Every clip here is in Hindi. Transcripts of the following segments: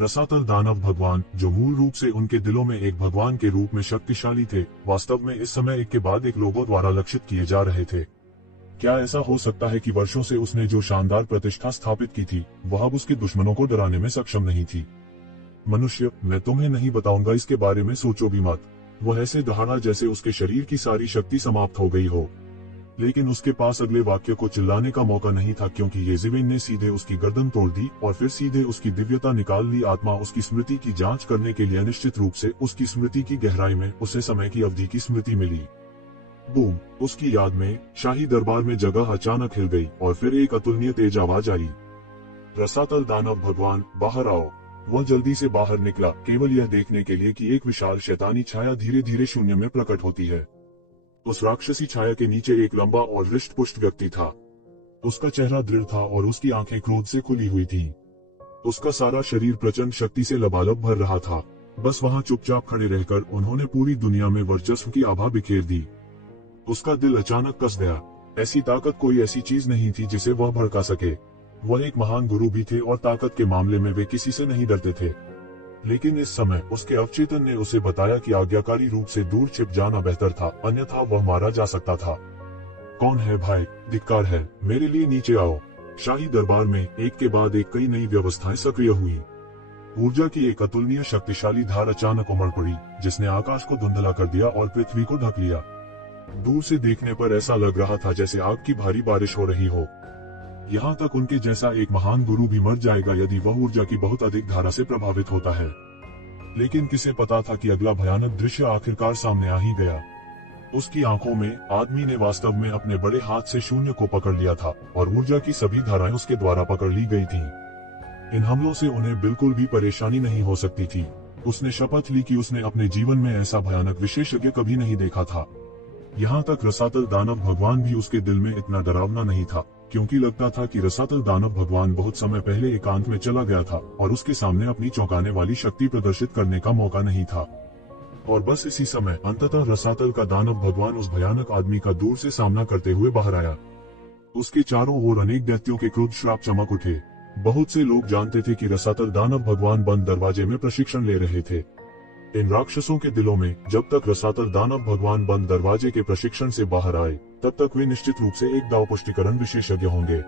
रसातल दानव भगवान, जो मूल रूप से उनके दिलों में एक भगवान के रूप में शक्तिशाली थे, वास्तव में इस समय एक के बाद एक लोगों द्वारा लक्षित किए जा रहे थे। क्या ऐसा हो सकता है कि वर्षों से उसने जो शानदार प्रतिष्ठा स्थापित की थी, वह अब उसके दुश्मनों को डराने में सक्षम नहीं थी? मनुष्य, मैं तुम्हें नहीं बताऊंगा, इसके बारे में सोचो भी मत। वह ऐसे दहाड़ा जैसे उसके शरीर की सारी शक्ति समाप्त हो गई हो। लेकिन उसके पास अगले वाक्य को चिल्लाने का मौका नहीं था, क्योंकि येज़ेबेल ने सीधे उसकी गर्दन तोड़ दी और फिर सीधे उसकी दिव्यता निकाल ली। आत्मा उसकी स्मृति की जांच करने के लिए निश्चित रूप से उसकी स्मृति की गहराई में उसे समय की अवधि की स्मृति मिली। बूम! उसकी याद में शाही दरबार में जगह अचानक हिल गई और फिर एक अतुलनीय तेज आवाज आई, रसातल दानव भगवान, बाहर आओ। वह जल्दी से बाहर निकला, केवल यह देखने के लिए कि एक विशाल शैतानी छाया धीरे धीरे शून्य में प्रकट होती है। उस राक्षसी छाया के नीचे एक लंबा और हृष्ट पुष्ट व्यक्ति था। उसका चेहरा दृढ़ था और उसकी आंखें क्रोध से खुली हुई थीं। उसका सारा शरीर प्रचंड शक्ति से लबालब भर रहा था। बस वहां चुपचाप खड़े रहकर उन्होंने पूरी दुनिया में वर्चस्व की आभा बिखेर दी। उसका दिल अचानक कस गया। ऐसी ताकत, कोई ऐसी चीज नहीं थी जिसे वह भड़का सके। वह एक महान गुरु भी थे और ताकत के मामले में वे किसी से नहीं डरते थे। लेकिन इस समय उसके अवचेतन ने उसे बताया कि आज्ञाकारी रूप से दूर छिप जाना बेहतर था, अन्यथा वह मारा जा सकता था। कौन है भाई? धिक्कार है, मेरे लिए नीचे आओ। शाही दरबार में एक के बाद एक कई नई व्यवस्थाएं सक्रिय हुई। ऊर्जा की एक अतुलनीय शक्तिशाली धार अचानक उमड़ पड़ी, जिसने आकाश को धुंधला कर दिया और पृथ्वी को ढक लिया। दूर से देखने पर ऐसा लग रहा था जैसे आग की भारी बारिश हो रही हो। यहाँ तक उनके जैसा एक महान गुरु भी मर जाएगा यदि वह ऊर्जा की बहुत अधिक धारा से प्रभावित होता है। लेकिन किसे पता था कि अगला भयानक दृश्य आखिरकार सामने आ ही गया। उसकी आंखों में आदमी ने वास्तव में अपने बड़े हाथ से शून्य को पकड़ लिया था और ऊर्जा की सभी धाराएं उसके द्वारा पकड़ ली गई थीं। इन हमलों से उन्हें बिल्कुल भी परेशानी नहीं हो सकती थी। उसने शपथ ली कि उसने अपने जीवन में ऐसा भयानक विशेषज्ञ कभी नहीं देखा था। यहाँ तक रसातल दानव भगवान भी उसके दिल में इतना डरावना नहीं था, क्योंकि लगता था कि रसातल दानव भगवान बहुत समय पहले एकांत में चला गया था और उसके सामने अपनी चौंकाने वाली शक्ति प्रदर्शित करने का मौका नहीं था। और बस इसी समय अंततः रसातल का दानव भगवान उस भयानक आदमी का दूर से सामना करते हुए बाहर आया। उसके चारों ओर अनेक दैत्यों के क्रोध श्राप चमक उठे। बहुत से लोग जानते थे कि रसातल दानव भगवान बंद दरवाजे में प्रशिक्षण ले रहे थे। इन राक्षसों के दिलों में जब तक रसातल दानव भगवान बंद दरवाजे के प्रशिक्षण से बाहर आए, तब तक वे निश्चित रूप से एक दाव पुष्टिकरण विशेषज्ञ होंगे।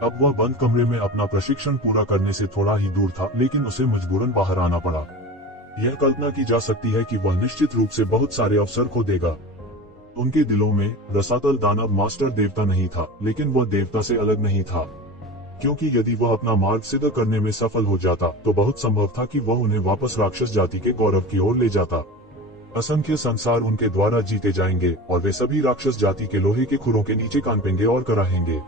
अब वह बंद कमरे में अपना प्रशिक्षण पूरा करने से थोड़ा ही दूर था, लेकिन उसे मजबूरन बाहर आना पड़ा। यह कल्पना की जा सकती है कि वह निश्चित रूप से बहुत सारे अवसर खो देगा। उनके दिलों में रसातल दानव मास्टर देवता नहीं था, लेकिन वह देवता से अलग नहीं था, क्योंकि यदि वह अपना मार्ग सिद्ध करने में सफल हो जाता तो बहुत संभव था कि वह उन्हें वापस राक्षस जाति के गौरव की ओर ले जाता। असंख्य संसार उनके द्वारा जीते जाएंगे और वे सभी राक्षस जाति के लोहे के खुरों के नीचे कांपेंगे और कराहेंगे।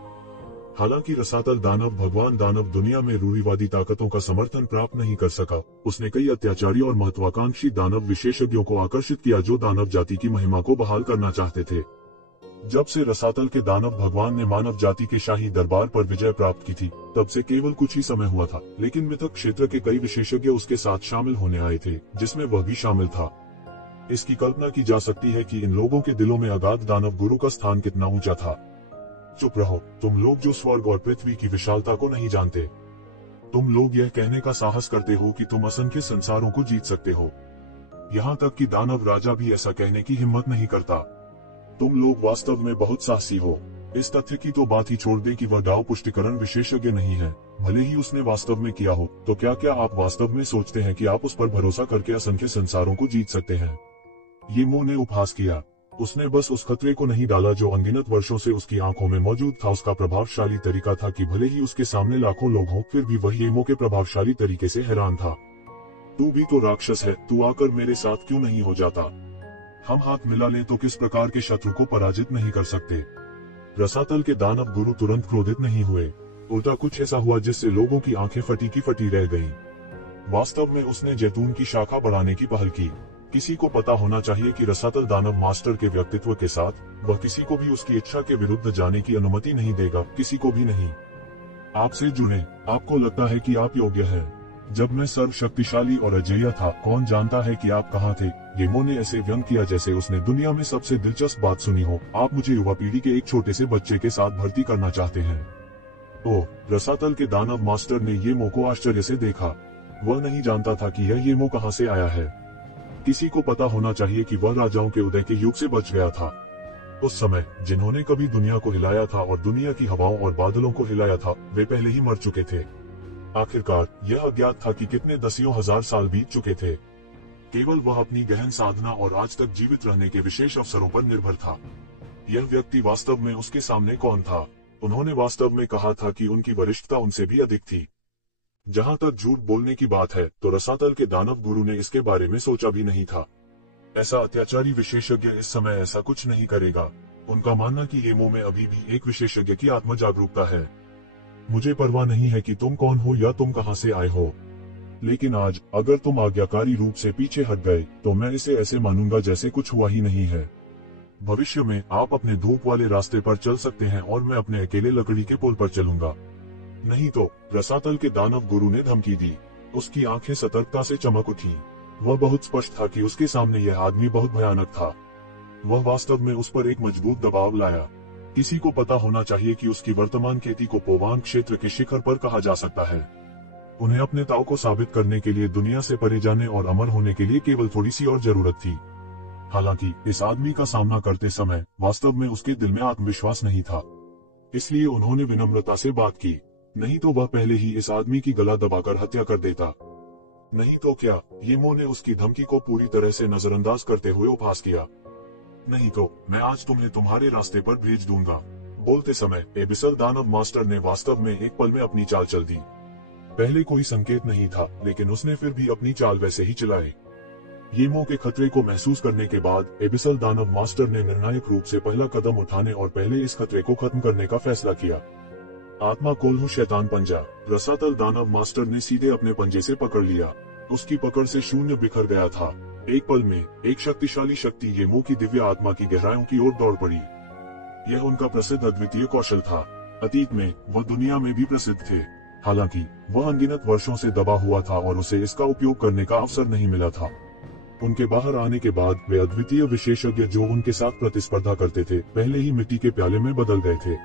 हालांकि रसातल दानव भगवान दानव दुनिया में रूढ़िवादी ताकतों का समर्थन प्राप्त नहीं कर सका। उसने कई अत्याचारी और महत्वाकांक्षी दानव विशेषज्ञों को आकर्षित किया जो दानव जाति की महिमा को बहाल करना चाहते थे। जब से रसातल के दानव भगवान ने मानव जाति के शाही दरबार पर विजय प्राप्त की थी, तब से केवल कुछ ही समय हुआ था, लेकिन मिथक क्षेत्र के कई विशेषज्ञ उसके साथ शामिल होने आए थे, जिसमें वह भी शामिल था। इसकी कल्पना की जा सकती है कि इन लोगों के दिलों में अगाध दानव गुरु का स्थान कितना ऊंचा था। चुप रहो, तुम लोग जो स्वर्ग और पृथ्वी की विशालता को नहीं जानते। तुम लोग यह कहने का साहस करते हो कि तुम असंख्य संसारों को जीत सकते हो। यहाँ तक कि दानव राजा भी ऐसा कहने की हिम्मत नहीं करता। तुम लोग वास्तव में बहुत साहसी हो। इस तथ्य की तो बात ही छोड़ दे कि वह दाव पुष्टिकरण विशेषज्ञ नहीं है, भले ही उसने वास्तव में किया हो। तो क्या क्या आप वास्तव में सोचते हैं कि आप उस पर भरोसा करके असंख्य संसारों को जीत सकते हैं? ये मो ने उपहास किया। उसने बस उस खतरे को नहीं डाला जो अनगिनत वर्षों से उसकी आंखों में मौजूद था। उसका प्रभावशाली तरीका था कि भले ही उसके सामने लाखों लोग हों, फिर भी वह एमो के प्रभावशाली तरीके से हैरान था। तू भी तो राक्षस है, तू आकर मेरे साथ क्यों नहीं हो जाता? हम हाथ मिला ले तो किस प्रकार के शत्रु को पराजित नहीं कर सकते। रसातल के दानव गुरु तुरंत क्रोधित नहीं हुए, उल्टा कुछ ऐसा हुआ जिससे लोगों की आंखें फटी की फटी रह गईं। वास्तव में उसने जैतून की शाखा बढ़ाने की पहल की। किसी को पता होना चाहिए कि रसातल दानव मास्टर के व्यक्तित्व के साथ वह किसी को भी उसकी इच्छा के विरुद्ध जाने की अनुमति नहीं देगा, किसी को भी नहीं। आपसे जुड़े, आपको लगता है कि आप योग्य हैं। जब मैं सर्वशक्तिशाली और अजेय था, कौन जानता है कि आप कहाँ थे? गेमो ने ऐसे व्यंग किया जैसे उसने दुनिया में सबसे दिलचस्प बात सुनी हो। आप मुझे युवा पीढ़ी के एक छोटे से बच्चे के साथ भर्ती करना चाहते हैं? ओह, रसातल के दानव मास्टर ने ये मो को आश्चर्य से देखा। वह नहीं जानता था कि यह येमो कहां से आया है। किसी को पता होना चाहिए कि वह राजाओं के उदय के युग से बच गया था। उस समय जिन्होंने कभी दुनिया को हिलाया था और दुनिया की हवाओं और बादलों को हिलाया था, वे पहले ही मर चुके थे। आखिरकार यह अज्ञात था कि कितने दसियों हजार साल बीत चुके थे। केवल वह अपनी गहन साधना और आज तक जीवित रहने के विशेष अवसरों पर निर्भर था। यह व्यक्ति वास्तव में उसके सामने कौन था? उन्होंने वास्तव में कहा था कि उनकी वरिष्ठता उनसे भी अधिक थी। जहां तक झूठ बोलने की बात है, तो रसातल के दानव गुरु ने इसके बारे में सोचा भी नहीं था। ऐसा अत्याचारी विशेषज्ञ इस समय ऐसा कुछ नहीं करेगा। उनका मानना कि येमो में अभी भी एक विशेषज्ञ की आत्म जागरूकता है। मुझे परवाह नहीं है कि तुम कौन हो या तुम कहां से आए हो, लेकिन आज अगर तुम आज्ञाकारी रूप से पीछे हट गए तो मैं इसे ऐसे मानूंगा जैसे कुछ हुआ ही नहीं है। भविष्य में आप अपने धूप वाले रास्ते पर चल सकते हैं और मैं अपने अकेले लकड़ी के पुल पर चलूंगा। नहीं तो, रसातल के दानव गुरु ने धमकी दी। उसकी आंखें सतर्कता से चमक उठी। वह बहुत स्पष्ट था कि उसके सामने यह आदमी बहुत भयानक था। वह वास्तव में उस पर एक मजबूत दबाव लाया। किसी को पता होना चाहिए कि उसकी वर्तमान खेती को पोवान क्षेत्र के शिखर पर कहा जा सकता है। उन्हें अपने ताव को साबित करने के लिए दुनिया से परे जाने और अमर होने के लिए केवल थोड़ी सी और जरूरत थी। हालांकि इस आदमी का सामना करते समय वास्तव में उसके दिल में आत्मविश्वास नहीं था, इसलिए उन्होंने विनम्रता से बात की। नहीं तो वह पहले ही इस आदमी की गला दबाकर हत्या कर देता। नहीं तो क्या? येमो ने उसकी धमकी को पूरी तरह से नजरअंदाज करते हुए उपहास किया। नहीं तो मैं आज तुम्हें तुम्हारे रास्ते पर भेज दूंगा। बोलते समय एबिसल दानव मास्टर ने वास्तव में एक पल में अपनी चाल चल दी। पहले कोई संकेत नहीं था, लेकिन उसने फिर भी अपनी चाल वैसे ही चलाई। येमो के खतरे को महसूस करने के बाद एबिसल दानव मास्टर ने निर्णायक रूप से पहला कदम उठाने और पहले इस खतरे को खत्म करने का फैसला किया। आत्मा कोल्हू शैतान पंजा। रसातल दानव मास्टर ने सीधे अपने पंजे से पकड़ लिया। उसकी पकड़ से शून्य बिखर गया था। एक पल में एक शक्तिशाली शक्ति येमो की दिव्य आत्मा की गहराइयों की ओर दौड़ पड़ी। यह उनका प्रसिद्ध अद्वितीय कौशल था। अतीत में वह दुनिया में भी प्रसिद्ध थे, हालांकि वह अनगिनत वर्षों से दबा हुआ था और उसे इसका उपयोग करने का अवसर नहीं मिला था। उनके बाहर आने के बाद वे अद्वितीय विशेषज्ञ जो उनके साथ प्रतिस्पर्धा करते थे, पहले ही मिट्टी के प्याले में बदल गए थे।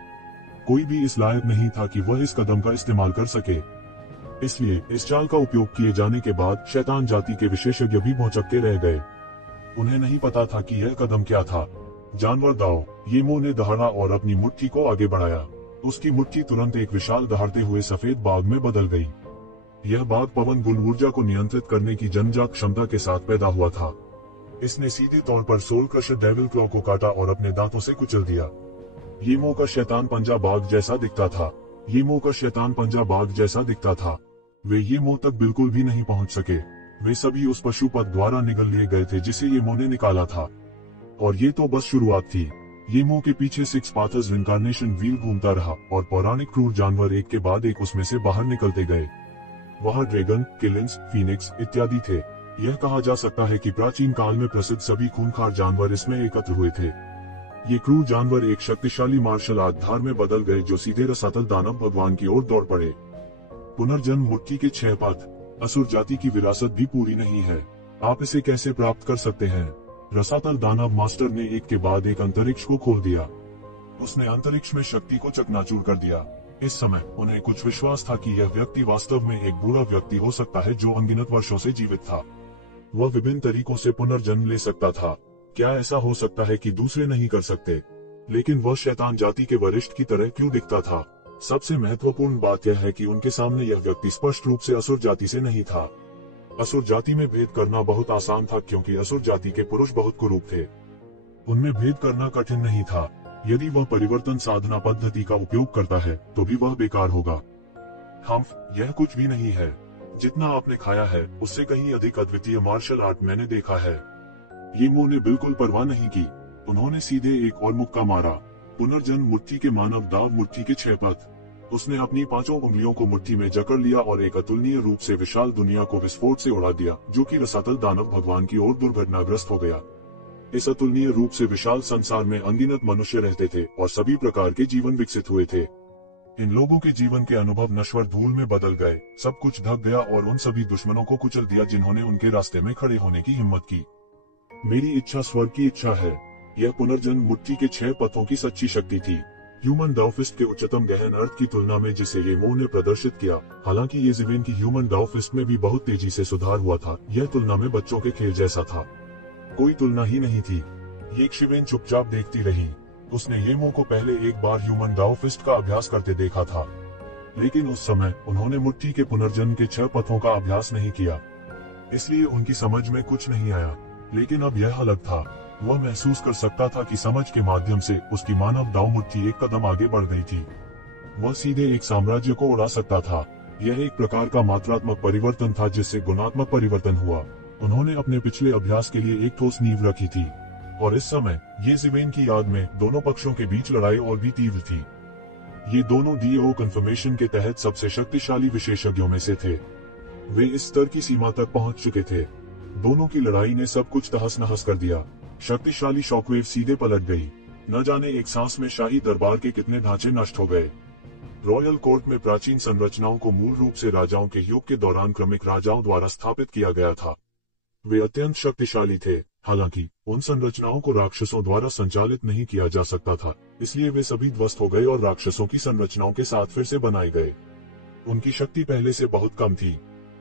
कोई भी इस लायक नहीं था कि वह इस कदम का इस्तेमाल कर सके। इसलिए इस चाल का उपयोग किए जाने के बाद शैतान जाति के विशेषज्ञ भी भौचक्के रह गए। उन्हें नहीं पता था कि यह कदम क्या था। जानवर दाव। येमो ने दहाड़ा और अपनी मुट्ठी को आगे बढ़ाया। उसकी मुट्ठी तुरंत एक विशाल दहाड़ते हुए सफेद बाग में बदल गई। यह बाग पवन गुण ऊर्जा को नियंत्रित करने की जन्मजात क्षमता के साथ पैदा हुआ था। इसने सीधे तौर पर सोल क्रशर डेविल क्लॉ को काटा और अपने दांतों से कुचल दिया। येमो का शैतान पंजा बाग जैसा दिखता था। येमो का शैतान पंजा बाग जैसा दिखता था। वे येमो तक बिल्कुल भी नहीं पहुंच सके। वे सभी उस पशुपथ द्वारा निगल लिए गए थे जिसे येमो ने निकाला था। और ये तो बस शुरुआत थी। येमो के पीछे सिक्स पाथर्स इनकार्नेशन व्हील घूमता रहा और पौराणिक क्रूर जानवर एक के बाद एक उसमें से बाहर निकलते गए। वहाँ ड्रैगन, किलिंस, फीनिक्स इत्यादि थे। यह कहा जा सकता है कि प्राचीन काल में प्रसिद्ध सभी खूंखार जानवर इसमें एकत्र हुए थे। ये क्रूर जानवर एक शक्तिशाली मार्शल आर्ट धार में बदल गए जो सीधे रसातल दानव भगवान की ओर दौड़ पड़े। पुनर्जन्म मुट्ठी के 6 पथ। असुर जाति की विरासत भी पूरी नहीं है। आप इसे कैसे प्राप्त कर सकते हैं? रसातल दानव मास्टर ने एक के बाद एक अंतरिक्ष को खोल दिया। उसने अंतरिक्ष में शक्ति को चकनाचूर कर दिया। इस समय उन्हें कुछ विश्वास था कि यह व्यक्ति वास्तव में एक बूढ़ा व्यक्ति हो सकता है जो अनगिनत वर्षों से जीवित था। वह विभिन्न तरीकों से पुनर्जन्म ले सकता था। क्या ऐसा हो सकता है कि दूसरे नहीं कर सकते? लेकिन वह शैतान जाति के वरिष्ठ की तरह क्यों दिखता था? सबसे महत्वपूर्ण बात यह है कि उनके सामने यह व्यक्ति स्पष्ट रूप से असुर जाति से नहीं था। असुर जाति में भेद करना बहुत आसान था क्योंकि असुर जाति के पुरुष बहुत कुरूप थे। उनमें भेद करना कठिन नहीं था। यदि वह परिवर्तन साधना पद्धति का उपयोग करता है तो भी वह बेकार होगा। यह कुछ भी नहीं है। जितना आपने खाया है उससे कहीं अधिक अद्वितीय मार्शल आर्ट मैंने देखा है। येमो ने बिल्कुल परवाह नहीं की। उन्होंने सीधे एक और मुक्का मारा। पुनर्जन्म मुट्ठी के मानव दाव मुट्ठी के 6 पथ। उसने अपनी 5 उंगलियों को मुट्ठी में जकड़ लिया और एक अतुलनीय रूप से विशाल दुनिया को विस्फोट से उड़ा दिया, जो कि रसातल दानव भगवान की ओर दुर्घटनाग्रस्त हो गया। इस अतुलनीय रूप से विशाल संसार में अनगिनत मनुष्य रहते थे और सभी प्रकार के जीवन विकसित हुए थे। इन लोगों के जीवन के अनुभव नश्वर धूल में बदल गए। सब कुछ ढक गया और उन सभी दुश्मनों को कुचल दिया जिन्होंने उनके रास्ते में खड़े होने की हिम्मत की। मेरी इच्छा स्वर्ग की इच्छा है। यह पुनर्जन्म मुट्ठी के 6 पथों की सच्ची शक्ति थी। ह्यूमन डाउफिस्ट के उच्चतम गहन अर्थ की तुलना में जिसे ये मो ने प्रदर्शित किया। हालांकि ये जिवेन की ह्यूमन डाउफिस्ट में भी बहुत तेजी से सुधार हुआ था, यह तुलना में बच्चों के खेल जैसा था, कोई तुलना ही नहीं थी। ये शिवेन चुपचाप देखती रही। उसने ये मो को पहले एक बार ह्यूमन डाउफिस्ट का अभ्यास करते देखा था, लेकिन उस समय उन्होंने मुट्ठी के पुनर्जन्म के 6 पथों का अभ्यास नहीं किया, इसलिए उनकी समझ में कुछ नहीं आया। लेकिन अब यह अलग था, वह महसूस कर सकता था कि समझ के माध्यम से उसकी मानव दाव मुट्ठी एक कदम आगे बढ़ गई थी। वह सीधे एक साम्राज्य को उड़ा सकता था। यह एक प्रकार का मात्रात्मक परिवर्तन था जिससे गुणात्मक परिवर्तन हुआ। उन्होंने अपने पिछले अभ्यास के लिए एक ठोस नींव रखी थी, और इस समय ये जिवेन की याद में दोनों पक्षों के बीच लड़ाई और भी तीव्र थी। ये दोनों डीओ कन्फर्मेशन के तहत सबसे शक्तिशाली विशेषज्ञों में से थे। वे इस स्तर की सीमा तक पहुंच चुके थे। दोनों की लड़ाई ने सब कुछ तहस नहस कर दिया। शक्तिशाली शॉकवेव सीधे पलट गई। न जाने एक सांस में शाही दरबार के कितने ढांचे नष्ट हो गए। रॉयल कोर्ट में प्राचीन संरचनाओं को मूल रूप से राजाओं के युग के दौरान क्रमिक राजाओं द्वारा स्थापित किया गया था। वे अत्यंत शक्तिशाली थे, हालांकि उन संरचनाओं को राक्षसों द्वारा संचालित नहीं किया जा सकता था, इसलिए वे सभी ध्वस्त हो गए और राक्षसों की संरचनाओं के साथ फिर से बनाए गए। उनकी शक्ति पहले से बहुत कम थी।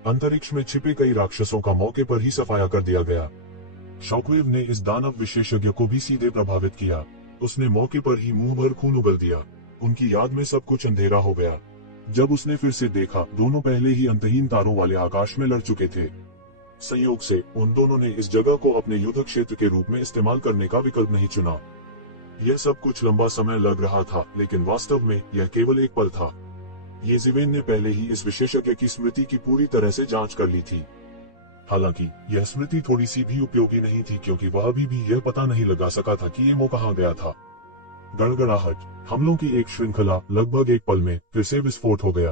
अंतरिक्ष में छिपे कई राक्षसों का मौके पर ही सफाया कर दिया गया। शॉकवेव ने इस दानव विशेषज्ञ को भी सीधे प्रभावित किया। उसने मौके पर ही मुंह भर खून उगल दिया। उनकी याद में सब कुछ अंधेरा हो गया। जब उसने फिर से देखा, दोनों पहले ही अंतहीन तारों वाले आकाश में लड़ चुके थे। संयोग से उन दोनों ने इस जगह को अपने युद्ध क्षेत्र के रूप में इस्तेमाल करने का विकल्प नहीं चुना। यह सब कुछ लंबा समय लग रहा था, लेकिन वास्तव में यह केवल एक पल था। ये जिवेन ने पहले ही इस विशेषज्ञ की स्मृति की पूरी तरह से जांच कर ली थी। हालांकि यह स्मृति थोड़ी सी भी उपयोगी नहीं थी, क्योंकि वह अभी भी यह पता नहीं लगा सका था कि ये मो कहाँ गया था। गड़गड़ाहट, हमलों की एक श्रृंखला लगभग एक पल में फिर से विस्फोट हो गया।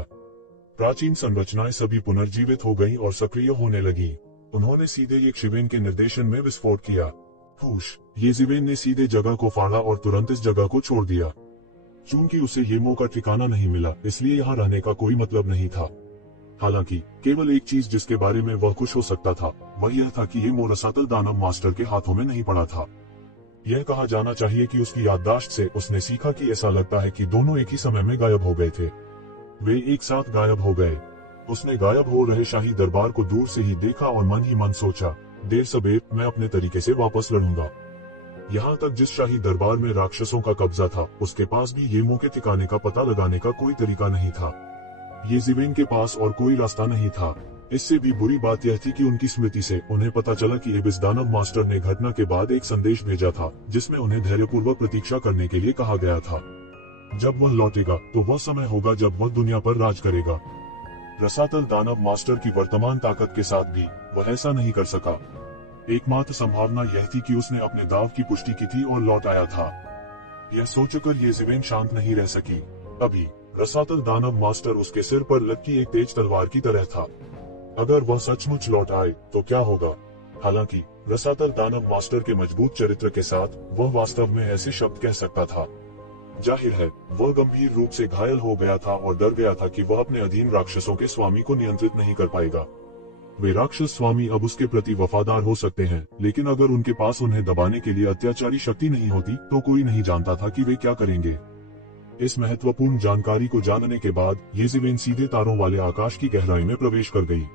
प्राचीन संरचनाएं सभी पुनर्जीवित हो गईं और सक्रिय होने लगी। उन्होंने सीधे ये शिवेन के निर्देशन में विस्फोट किया। हुश, ये जिवेन ने सीधे जगह को फाड़ा और तुरंत इस जगह को छोड़ दिया। चूंकि उसे ये मो का ठिकाना नहीं मिला, इसलिए यहाँ रहने का कोई मतलब नहीं था। हालांकि केवल एक चीज जिसके बारे में वह खुश हो सकता था, वह यह था कि ये मो रसातल दानव मास्टर के हाथों में नहीं पड़ा था। यह कहा जाना चाहिए कि उसकी याददाश्त से उसने सीखा कि ऐसा लगता है कि दोनों एक ही समय में गायब हो गए थे। वे एक साथ गायब हो गए। उसने गायब हो रहे शाही दरबार को दूर से ही देखा और मन ही मन सोचा, देर सबेर मैं अपने तरीके से वापस लड़ूंगा। यहाँ तक जिस शाही दरबार में राक्षसों का कब्जा था, उसके पास भी ये मो के ठिकाने का पता लगाने का कोई तरीका नहीं था। ये जिवेन के पास और कोई रास्ता नहीं था। इससे भी बुरी बात यह थी कि उनकी स्मृति से उन्हें पता चला कि एबिस दानव मास्टर ने घटना के बाद एक संदेश भेजा था, जिसमें उन्हें धैर्यपूर्वक प्रतीक्षा करने के लिए कहा गया था। जब वह लौटेगा तो वह समय होगा जब वह दुनिया पर राज करेगा। रसातल दानव मास्टर की वर्तमान ताकत के साथ भी वह ऐसा नहीं कर सका। एकमात्र संभावना यह थी कि उसने अपने दाव की पुष्टि की थी और लौट आया था। यह सोचकर ये जिवेन शांत नहीं रह सकी। अभी रसातल दानव मास्टर उसके सिर पर लटकी एक तेज तलवार की तरह था। अगर वह सचमुच लौट आए तो क्या होगा? हालांकि रसातल दानव मास्टर के मजबूत चरित्र के साथ वह वास्तव में ऐसे शब्द कह सकता था। जाहिर है वह गंभीर रूप से घायल हो गया था और डर गया था कि वह अपने अधीन राक्षसों के स्वामी को नियंत्रित नहीं कर पाएगा। वे राक्षस स्वामी अब उसके प्रति वफादार हो सकते हैं, लेकिन अगर उनके पास उन्हें दबाने के लिए अत्याचारी शक्ति नहीं होती तो कोई नहीं जानता था कि वे क्या करेंगे। इस महत्वपूर्ण जानकारी को जानने के बाद ये जिवेन सीधे तारों वाले आकाश की गहराई में प्रवेश कर गई।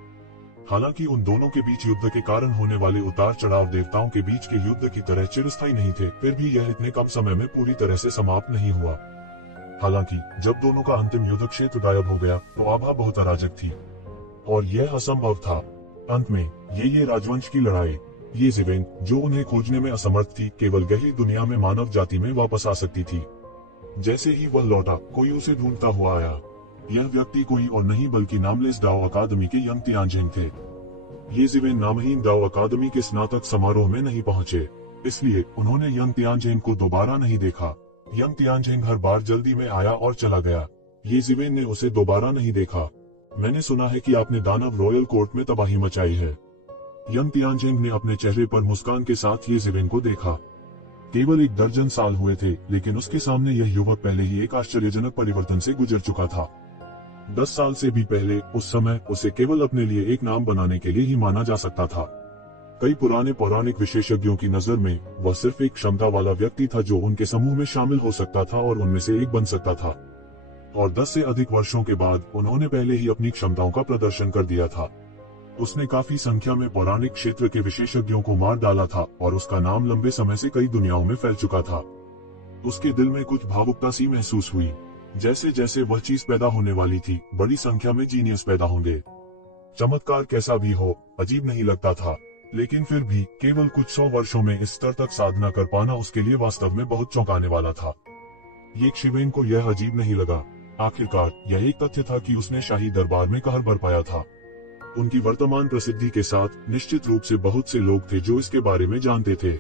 हालांकि उन दोनों के बीच युद्ध के कारण होने वाले उतार चढ़ाव देवताओं के बीच के युद्ध की तरह चिरस्थायी नहीं थे, फिर भी यह इतने कम समय में पूरी तरह से समाप्त नहीं हुआ। हालांकि जब दोनों का अंतिम युद्ध क्षेत्र गायब हो गया तो आभा बहुत अराजक थी और यह असंभव था। अंत में ये राजवंश की लड़ाई, ये जिवेन जो उन्हें खोजने में असमर्थ थी, केवल गहरी दुनिया में मानव जाति में वापस आ सकती थी। जैसे ही वह लौटा, कोई उसे ढूंढता हुआ आया। यह व्यक्ति कोई और नहीं बल्कि नामलेस डाओ अकादमी के यंग तियानजिंग थे। ये जिवेन नामहीन डाओ अकादमी के स्नातक समारोह में नहीं पहुंचे, इसलिए उन्होंने यंग तियानजिंग को दोबारा नहीं देखा। यंग तियानजिंग हर बार जल्दी में आया और चला गया। ये जिवेन ने उसे दोबारा नहीं देखा। मैंने सुना है कि आपने दानव रॉयल कोर्ट में तबाही मचाई है। यंग तियानजिंग ने अपने चेहरे पर मुस्कान के साथ ये जिवेन को देखा। केवल 1 दर्जन साल हुए थे, लेकिन उसके सामने यह युवक पहले ही एक आश्चर्यजनक परिवर्तन से गुजर चुका था। 10 साल से भी पहले उस समय उसे केवल अपने लिए एक नाम बनाने के लिए ही माना जा सकता था। कई पुराने पौराणिक विशेषज्ञों की नजर में वह सिर्फ एक क्षमता वाला व्यक्ति था जो उनके समूह में शामिल हो सकता था और उनमें से एक बन सकता था। और 10 से अधिक वर्षों के बाद उन्होंने पहले ही अपनी क्षमताओं का प्रदर्शन कर दिया था। उसने काफी संख्या में पौराणिक क्षेत्र के विशेषज्ञों को मार डाला था और उसका नाम लंबे समय से कई दुनियाओं में फैल चुका था। उसके दिल में कुछ भावुकता सी महसूस हुई। जैसे जैसे वह चीज पैदा होने वाली थी, बड़ी संख्या में जीनियस पैदा होंगे। चमत्कार कैसा भी हो, अजीब नहीं लगता था, लेकिन फिर भी केवल कुछ 100 वर्षों में इस स्तर तक साधना कर पाना उसके लिए वास्तव में बहुत चौंकाने वाला था। ये शिवेन को यह अजीब नहीं लगा। आखिरकार यह एक तथ्य था कि उसने शाही दरबार में कहर बर पाया था। उनकी वर्तमान प्रसिद्धि के साथ निश्चित रूप से बहुत से लोग थे जो इसके बारे में जानते थे।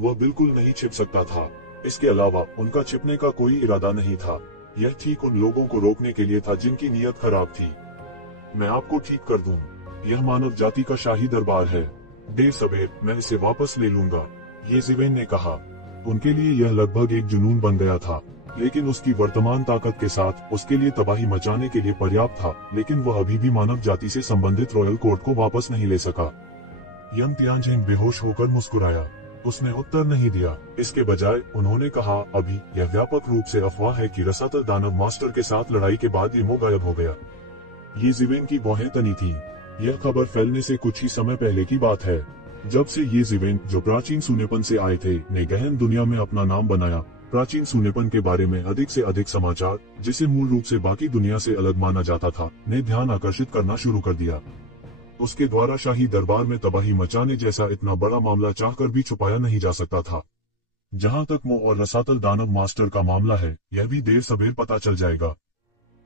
वह बिल्कुल नहीं छिप सकता था। इसके अलावा उनका छिपने का कोई इरादा नहीं था। यह ठीक उन लोगों को रोकने के लिए था जिनकी नीयत खराब थी। मैं आपको ठीक कर दूं। यह मानव जाति का शाही दरबार है। देर सवेर मैं इसे वापस ले लूंगा, ये ज़िवेन ने कहा। उनके लिए यह लगभग एक जुनून बन गया था, लेकिन उसकी वर्तमान ताकत के साथ उसके लिए तबाही मचाने के लिए पर्याप्त था। लेकिन वह अभी भी मानव जाति से संबंधित रॉयल कोर्ट को वापस नहीं ले सका। यंग तियानजिन बेहोश होकर मुस्कुराया। उसने उत्तर नहीं दिया। इसके बजाय उन्होंने कहा, अभी यह व्यापक रूप से अफवाह है कि रसातल दानव मास्टर के साथ लड़ाई के बाद इमो गायब हो गया। ये ज़िवेन की भौहें तनी थी। यह खबर फैलने से कुछ ही समय पहले की बात है, जब से ये ज़िवेन, जो प्राचीन सूनेपन से आए थे, ने गहन दुनिया में अपना नाम बनाया। प्राचीन सूनेपन के बारे में अधिक से अधिक समाचार, जिसे मूल रूप से बाकी दुनिया से अलग माना जाता था, ने ध्यान आकर्षित करना शुरू कर दिया। उसके द्वारा शाही दरबार में तबाही मचाने जैसा इतना बड़ा मामला चाहकर भी छुपाया नहीं जा सकता था। जहां तक मो और रसातल दानव मास्टर का मामला है, यह भी देर सवेर पता चल जाएगा।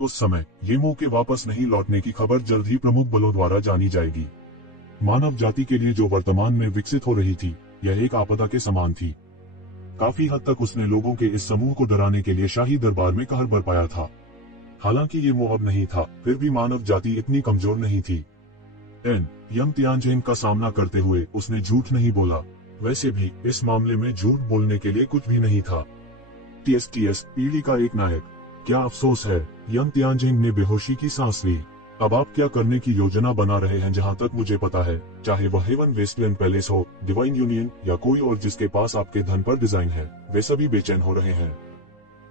उस समय ये मो के वापस नहीं लौटने की खबर जल्द ही प्रमुख बलों द्वारा जानी जाएगी। मानव जाति के लिए जो वर्तमान में विकसित हो रही थी, यह एक आपदा के समान थी। काफी हद तक उसने लोगों के इस समूह को डराने के लिए शाही दरबार में कहर बरपाया था। हालांकि ये मो अब नहीं था, फिर भी मानव जाति इतनी कमजोर नहीं थी। यंग तियानजिन का सामना करते हुए उसने झूठ नहीं बोला। वैसे भी इस मामले में झूठ बोलने के लिए कुछ भी नहीं था। टीएस पीढ़ी का एक नायक। क्या अफसोस है, यंग तियानजिन ने बेहोशी की सांस ली। अब आप क्या करने की योजना बना रहे हैं? जहां तक मुझे पता है, चाहे वह हेवन वेस्टलैंड पैलेस हो, डिवाइन यूनियन या कोई और जिसके पास आपके धन पर डिजाइन है, वे सभी बेचैन हो रहे हैं।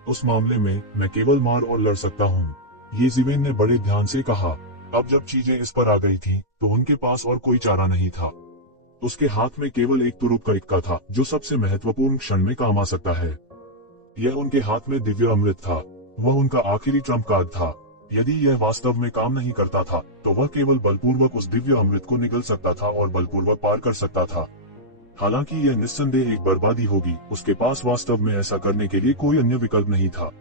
उस मामले में मैं केवल मार और लड़ सकता हूँ, ये ज़िवेन ने बड़े ध्यान से कहा। अब जब चीजें इस पर आ गई थी, तो उनके पास और कोई चारा नहीं था। उसके हाथ में केवल एक तुरुप का इक्का था, जो सबसे महत्वपूर्ण क्षण में काम आ सकता है। यह उनके हाथ में दिव्य अमृत था। वह उनका आखिरी ट्रम्प कार्ड था। यदि यह वास्तव में काम नहीं करता था, तो वह केवल बलपूर्वक उस दिव्य अमृत को निगल सकता था और बलपूर्वक पार कर सकता था। हालांकि यह निस्संदेह एक बर्बादी होगी, उसके पास वास्तव में ऐसा करने के लिए कोई अन्य विकल्प नहीं था।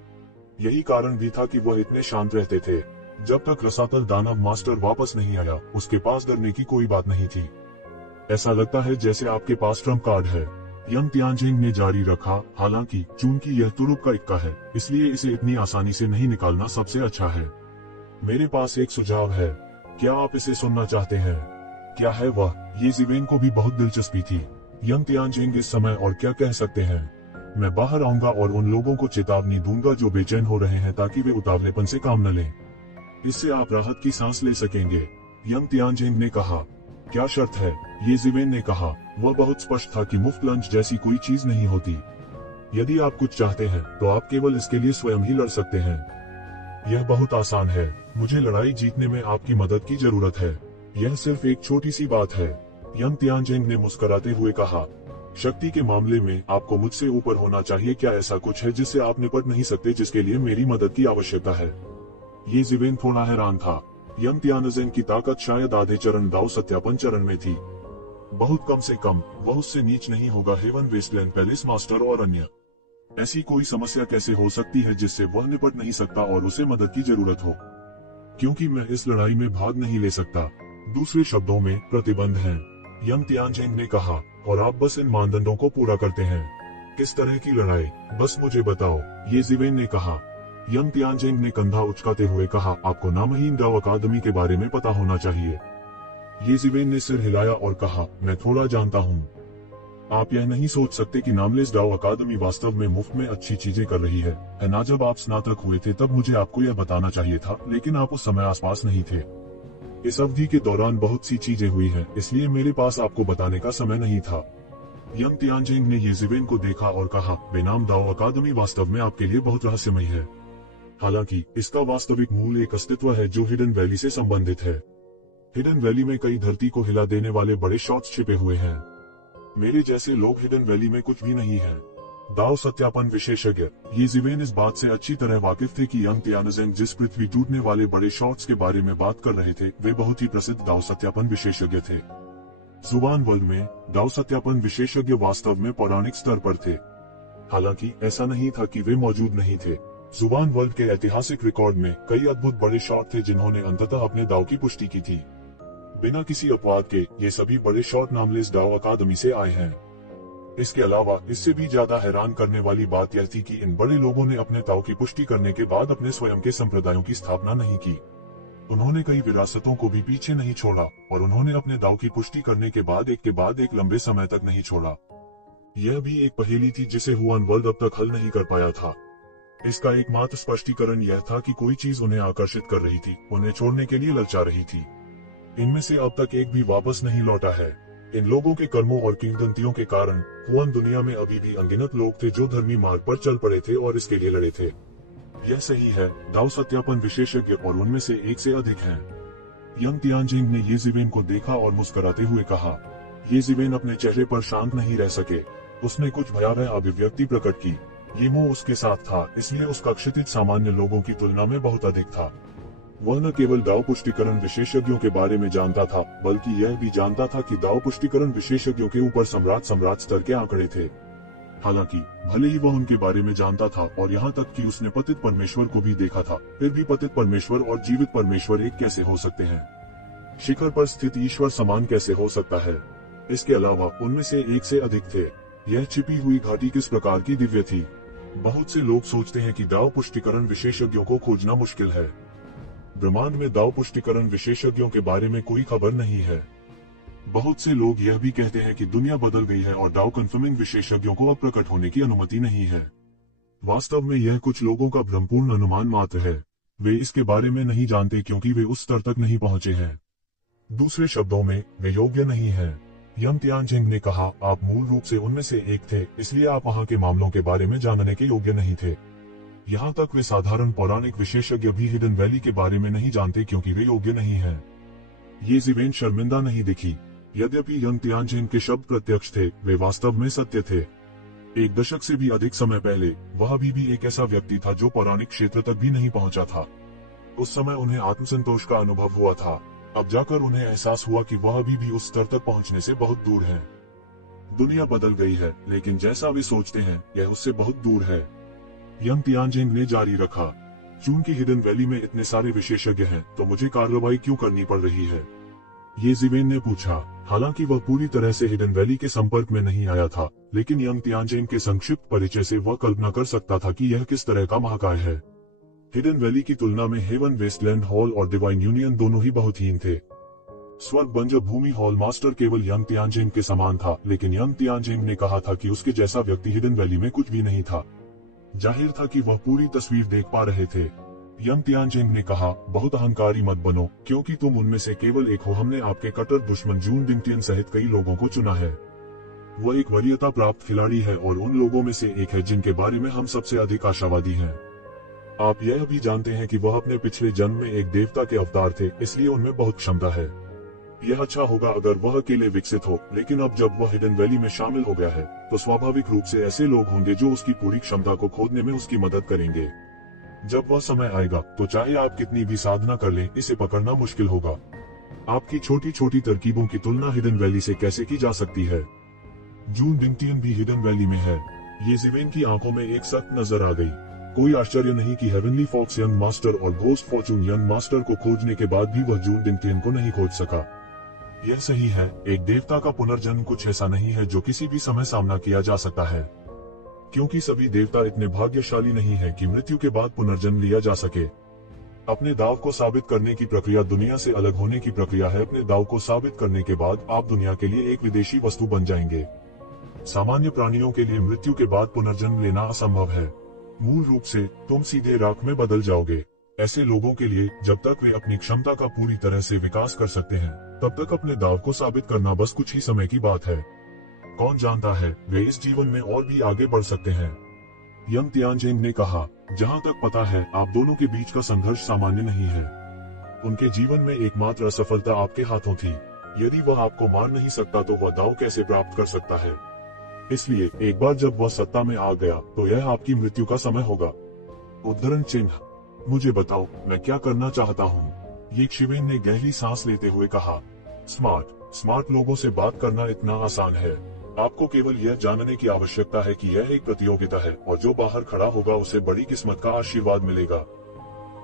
यही कारण भी था कि वह इतने शांत रहते थे। जब तक रसातल दानव मास्टर वापस नहीं आया, उसके पास डरने की कोई बात नहीं थी। ऐसा लगता है जैसे आपके पास ट्रम्प कार्ड है, यंग तियानजिन ने जारी रखा। हालांकि चूंकि यह तुरुप का इक्का है, इसलिए इसे इतनी आसानी से नहीं निकालना सबसे अच्छा है। मेरे पास एक सुझाव है, क्या आप इसे सुनना चाहते हैं? क्या है वह? ये ज़िवेन को भी बहुत दिलचस्पी थी। यंग तियानजिन इस समय और क्या कह सकते हैं? मैं बाहर आऊंगा और उन लोगों को चेतावनी दूंगा जो बेचैन हो रहे हैं, ताकि वे उतावलेपन से काम न लें। इससे आप राहत की सांस ले सकेंगे, यंग तियानजिन ने कहा। क्या शर्त है? ये ज़िवेन ने कहा। वह बहुत स्पष्ट था कि मुफ्त लंच जैसी कोई चीज नहीं होती। यदि आप कुछ चाहते हैं, तो आप केवल इसके लिए स्वयं ही लड़ सकते हैं। यह बहुत आसान है। मुझे लड़ाई जीतने में आपकी मदद की जरूरत है। यह सिर्फ एक छोटी सी बात है, यंग तियानजिन ने मुस्कुराते हुए कहा। शक्ति के मामले में आपको मुझसे ऊपर होना चाहिए। क्या ऐसा कुछ है जिससे आप निपट नहीं सकते, जिसके लिए मेरी मदद की आवश्यकता है? ये ज़िवेन थोड़ा हैरान था। यंग तियानजिन की ताकत शायद आधे चरण दाव सत्यापन चरण में थी। बहुत कम से कम वह उससे नीच नहीं होगा हेवन वेस्टलैंड पैलेस मास्टर और अन्य। ऐसी कोई समस्या कैसे हो सकती है जिससे वह निपट नहीं सकता और उसे मदद की जरूरत हो? क्योंकि मैं इस लड़ाई में भाग नहीं ले सकता। दूसरे शब्दों में, प्रतिबंध हैं, यंग तियानजिन ने कहा, और आप बस इन मानदंडों को पूरा करते हैं। किस तरह की लड़ाई? बस मुझे बताओ, ये ज़िवेन ने कहा। यंग तियानजिन ने कंधा उचकाते हुए कहा, आपको नामहीन दाव अकादमी के बारे में पता होना चाहिए। ये ज़िवेन ने सिर हिलाया और कहा, मैं थोड़ा जानता हूँ। आप यह नहीं सोच सकते कि नामलेस दाव अकादमी वास्तव में मुफ्त में अच्छी चीजें कर रही है ना? जब आप स्नातक हुए थे तब मुझे आपको यह बताना चाहिए था, लेकिन आप उस समय आसपास नहीं थे। इस अवधि के दौरान बहुत सी चीजें हुई हैं, इसलिए मेरे पास आपको बताने का समय नहीं था। यंग तियानजिंग ने ये जिवेन को देखा और कहा, बेनाम दाओ अकादमी वास्तव में आपके लिए बहुत रहस्यमय है। हालांकि इसका वास्तविक मूल एक अस्तित्व है जो हिडन वैली से संबंधित है। हिडन वैली में कई धरती को हिला देने वाले बड़े शॉट्स छिपे हुए हैं। मेरे जैसे लोग हिडन वैली में कुछ भी नहीं है। दाओ सत्यापन विशेषज्ञ ये जिवेन इस बात से अच्छी तरह वाकिफ थे कि यंग तियानजिंग जिस पृथ्वी टूटने वाले बड़े शॉट्स के बारे में बात कर रहे थे वे बहुत ही प्रसिद्ध दाओ सत्यापन विशेषज्ञ थे। जुबान वर्ल्ड में दाओ सत्यापन विशेषज्ञ वास्तव में पौराणिक स्तर पर थे। हालांकि ऐसा नहीं था कि वे मौजूद नहीं थे। जुबान वर्ल्ड के ऐतिहासिक रिकॉर्ड में कई अद्भुत बड़े शॉट थे जिन्होंने अंततः अपने दाव की पुष्टि की थी। बिना किसी अपवाद के ये सभी बड़े शॉट नामलेस दाव अकादमी से आए हैं। इसके अलावा इससे भी ज्यादा हैरान करने वाली बात यह थी कि इन बड़े लोगों ने अपने दाव की पुष्टि करने के बाद अपने स्वयं के संप्रदायों की स्थापना नहीं की। उन्होंने कई विरासतों को भी पीछे नहीं छोड़ा और उन्होंने अपने दाव की पुष्टि करने के बाद एक लंबे समय तक नहीं छोड़ा। यह भी एक पहेली थी जिसे हुआन वर्ल्ड अब तक हल नहीं कर पाया था। इसका एकमात्र स्पष्टीकरण यह था कि कोई चीज उन्हें आकर्षित कर रही थी, उन्हें छोड़ने के लिए ललचा रही थी। इनमें से अब तक एक भी वापस नहीं लौटा है। इन लोगों के कर्मों और किंवदंतियों के कारण हुआन दुनिया में अभी भी अनगिनत लोग थे जो धर्मी मार्ग पर चल पड़े थे और इसके लिए लड़े थे। यह सही है, दाव सत्यापन विशेषज्ञ और उनमें से एक से अधिक हैं। यंग तियानजिंग ने ये जिवेन को देखा और मुस्कुराते हुए कहा। ये जिवेन अपने चेहरे पर शांत नहीं रह सके। उसने कुछ भयावह अभिव्यक्ति प्रकट की। ये मोह उसके साथ था, इसलिए उसका क्षितिज सामान्य लोगों की तुलना में बहुत अधिक था। वह न केवल दाव पुष्टिकरण विशेषज्ञों के बारे में जानता था, बल्कि यह भी जानता था कि दाव पुष्टिकरण विशेषज्ञों के ऊपर सम्राट स्तर के आंकड़े थे। हालांकि भले ही वह उनके बारे में जानता था और यहाँ तक कि उसने पतित परमेश्वर को भी देखा था, फिर भी पतित परमेश्वर और जीवित परमेश्वर एक कैसे हो सकते हैं? शिखर पर स्थित ईश्वर समान कैसे हो सकता है? इसके अलावा उनमें से एक से अधिक थे। यह छिपी हुई घाटी किस प्रकार की दिव्य थी? बहुत से लोग सोचते हैं कि दाव पुष्टिकरण विशेषज्ञों को खोजना मुश्किल है। ब्रह्मांड में दाव पुष्टिकरण विशेषज्ञों के बारे में कोई खबर नहीं है। बहुत से लोग यह भी कहते हैं कि दुनिया बदल गई है और दाव कन्फर्मिंग विशेषज्ञों को अब प्रकट होने की अनुमति नहीं है। वास्तव में यह कुछ लोगों का भ्रमपूर्ण अनुमान मात्र है। वे इसके बारे में नहीं जानते क्योंकि वे उस स्तर तक नहीं पहुंचे हैं। दूसरे शब्दों में, वे योग्य नहीं हैं। यंग तियानजिंग ने कहा, आप मूल रूप से उनमें से एक थे, इसलिए आप वहां के मामलों के बारे में जानने के योग्य नहीं थे। यहाँ तक वे साधारण पौराणिक विशेषज्ञ भी हिडन वैली के बारे में नहीं जानते क्योंकि वे योग्य नहीं हैं। ये जिवेन शर्मिंदा नहीं दिखी। यद्यपि यंग तियानजिंग के शब्द प्रत्यक्ष थे, वे वास्तव में सत्य थे। एक दशक से भी अधिक समय पहले वह भी एक ऐसा व्यक्ति था जो पौराणिक क्षेत्र तक भी नहीं पहुंचा था। उस समय उन्हें आत्मसंतोष का अनुभव हुआ था। अब जाकर उन्हें एहसास हुआ कि वह भी उस स्तर तक पहुंचने से बहुत दूर है। दुनिया बदल गई है, लेकिन जैसा वे सोचते हैं यह उससे बहुत दूर है। यंग तियानजिंग ने जारी रखा, चूंकि हिडन वैली में इतने सारे विशेषज्ञ हैं, तो मुझे कार्रवाई क्यों करनी पड़ रही है? ये जिवेन ने पूछा। हालांकि वह पूरी तरह से हिडन वैली के संपर्क में नहीं आया था, लेकिन यंग तियानजिंग के संक्षिप्त परिचय से वह कल्पना कर सकता था कि यह किस तरह का महाकाय है। हिडन वैली की तुलना में हेवन वेस्टलैंड हॉल और डिवाइन यूनियन दोनों ही बहुत हीन थे। स्वर्ग बंजर भूमि हॉल मास्टर केवल यंग तियानजिंग के समान था, लेकिन यंग तियानजिंग ने कहा था कि उसके जैसा व्यक्ति हिडन वैली में कुछ भी नहीं था। जाहिर था कि वह पूरी तस्वीर देख पा रहे थे। यंग तियानजिंग ने कहा, बहुत अहंकारी मत बनो, क्योंकि तुम उनमें से केवल एक हो। हमने आपके कट्टर दुश्मन जून डिंगटियन सहित कई लोगों को चुना है। वह एक वरीयता प्राप्त खिलाड़ी है और उन लोगों में से एक है जिनके बारे में हम सबसे अधिक आशावादी हैं। आप यह भी जानते हैं कि वह अपने पिछले जन्म में एक देवता के अवतार थे, इसलिए उनमें बहुत क्षमता है। यह अच्छा होगा अगर वह अकेले विकसित हो, लेकिन अब जब वह हिडन वैली में शामिल हो गया है, तो स्वाभाविक रूप से ऐसे लोग होंगे जो उसकी पूरी क्षमता को खोदने में उसकी मदद करेंगे। जब वह समय आएगा, तो चाहे आप कितनी भी साधना कर लें, इसे पकड़ना मुश्किल होगा। आपकी छोटी छोटी तरकीबों की तुलना हिडन वैली से कैसे की जा सकती है? जून डिंगटियन भी हिडन वैली में है। ये जिवेन की आंखों में एक सख्त नजर आ गई। कोई आश्चर्य नहीं कि हेवनली फॉक्स यंग मास्टर और घोस्ट फॉर्चून यंग मास्टर को खोजने के बाद भी वह जून डिंगटियन को नहीं खोज सका। यह सही है, एक देवता का पुनर्जन्म कुछ ऐसा नहीं है जो किसी भी समय सामना किया जा सकता है, क्योंकि सभी देवता इतने भाग्यशाली नहीं है कि मृत्यु के बाद पुनर्जन्म लिया जा सके। अपने दाव को साबित करने की प्रक्रिया दुनिया से अलग होने की प्रक्रिया है। अपने दाव को साबित करने के बाद आप दुनिया के लिए एक विदेशी वस्तु बन जाएंगे। सामान्य प्राणियों के लिए मृत्यु के बाद पुनर्जन्म लेना असंभव है। मूल रूप से तुम सीधे राख में बदल जाओगे। ऐसे लोगों के लिए जब तक वे अपनी क्षमता का पूरी तरह से विकास कर सकते हैं, तब तक अपने दाव को साबित करना बस कुछ ही समय की बात है। कौन जानता है, वे इस जीवन में और भी आगे बढ़ सकते हैं। यंग तियानजिंग ने कहा, जहां तक पता है आप दोनों के बीच का संघर्ष सामान्य नहीं है। उनके जीवन में एकमात्र असफलता आपके हाथों थी। यदि वह आपको मार नहीं सकता तो वह दाव कैसे प्राप्त कर सकता है। इसलिए एक बार जब वह सत्ता में आ गया तो यह आपकी मृत्यु का समय होगा। उद्धरण चिन्ह, मुझे बताओ मैं क्या करना चाहता हूँ। ये शिवेन ने गहरी सांस लेते हुए कहा। स्मार्ट लोगों से बात करना इतना आसान है। आपको केवल यह जानने की आवश्यकता है कि यह एक प्रतियोगिता है और जो बाहर खड़ा होगा उसे बड़ी किस्मत का आशीर्वाद मिलेगा।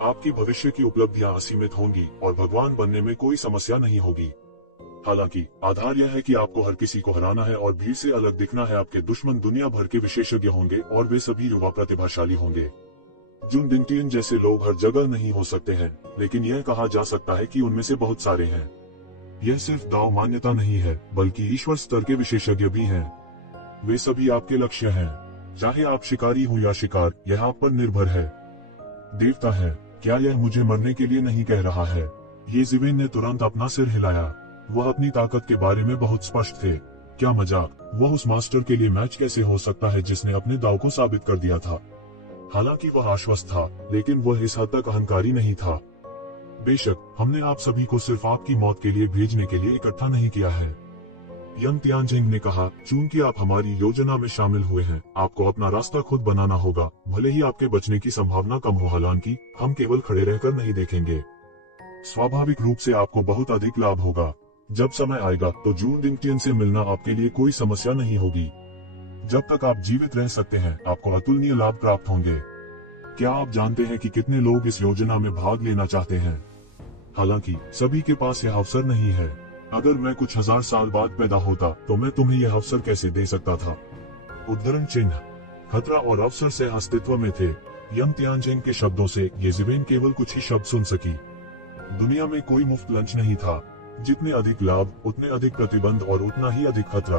आपकी भविष्य की उपलब्धियां असीमित होंगी और भगवान बनने में कोई समस्या नहीं होगी। हालांकि आधार यह है कि आपको हर किसी को हराना है और भीड़ से अलग दिखना है। आपके दुश्मन दुनिया भर के विशेषज्ञ होंगे और वे सभी युवा प्रतिभाशाली होंगे। जुन डिंगटियन जैसे लोग हर जगह नहीं हो सकते हैं, लेकिन यह कहा जा सकता है कि उनमें से बहुत सारे हैं। यह सिर्फ दाव मान्यता नहीं है, बल्कि ईश्वर स्तर के विशेषज्ञ भी हैं। वे सभी आपके लक्ष्य हैं। चाहे आप शिकारी हो या शिकार, यह आप पर निर्भर है। देवता है, क्या यह मुझे मरने के लिए नहीं कह रहा है? ये जिवेन ने तुरंत अपना सिर हिलाया। वह अपनी ताकत के बारे में बहुत स्पष्ट थे। क्या मजाक, वह उस मास्टर के लिए मैच कैसे हो सकता है जिसने अपने दाव को साबित कर दिया था। हालांकि वह आश्वस्त था, लेकिन वह इस हद तक अहंकारी नहीं था। बेशक हमने आप सभी को सिर्फ आपकी मौत के लिए भेजने के लिए इकट्ठा नहीं किया है। यंग तियानजिंग ने कहा, चूंकि आप हमारी योजना में शामिल हुए हैं, आपको अपना रास्ता खुद बनाना होगा। भले ही आपके बचने की संभावना कम हो, हालांकि हम केवल खड़े रहकर नहीं देखेंगे। स्वाभाविक रूप से आपको बहुत अधिक लाभ होगा। जब समय आएगा तो जून डिंगटियन से मिलना आपके लिए कोई समस्या नहीं होगी। जब तक आप जीवित रह सकते हैं, आपको अतुलनीय लाभ प्राप्त होंगे। क्या आप जानते हैं कि कितने लोग इस योजना में भाग लेना चाहते हैं? हालांकि सभी के पास यह अवसर नहीं है। अगर मैं कुछ हजार साल बाद पैदा होता तो मैं तुम्हें यह अवसर कैसे दे सकता था? उद्धरण चिन्ह, खतरा और अवसर से अस्तित्व में थे। यंग तियानजिंग के शब्दों से ये जिवेन केवल कुछ ही शब्द सुन सकी। दुनिया में कोई मुफ्त लंच नहीं था। जितने अधिक लाभ, उतने अधिक प्रतिबंध और उतना ही अधिक खतरा।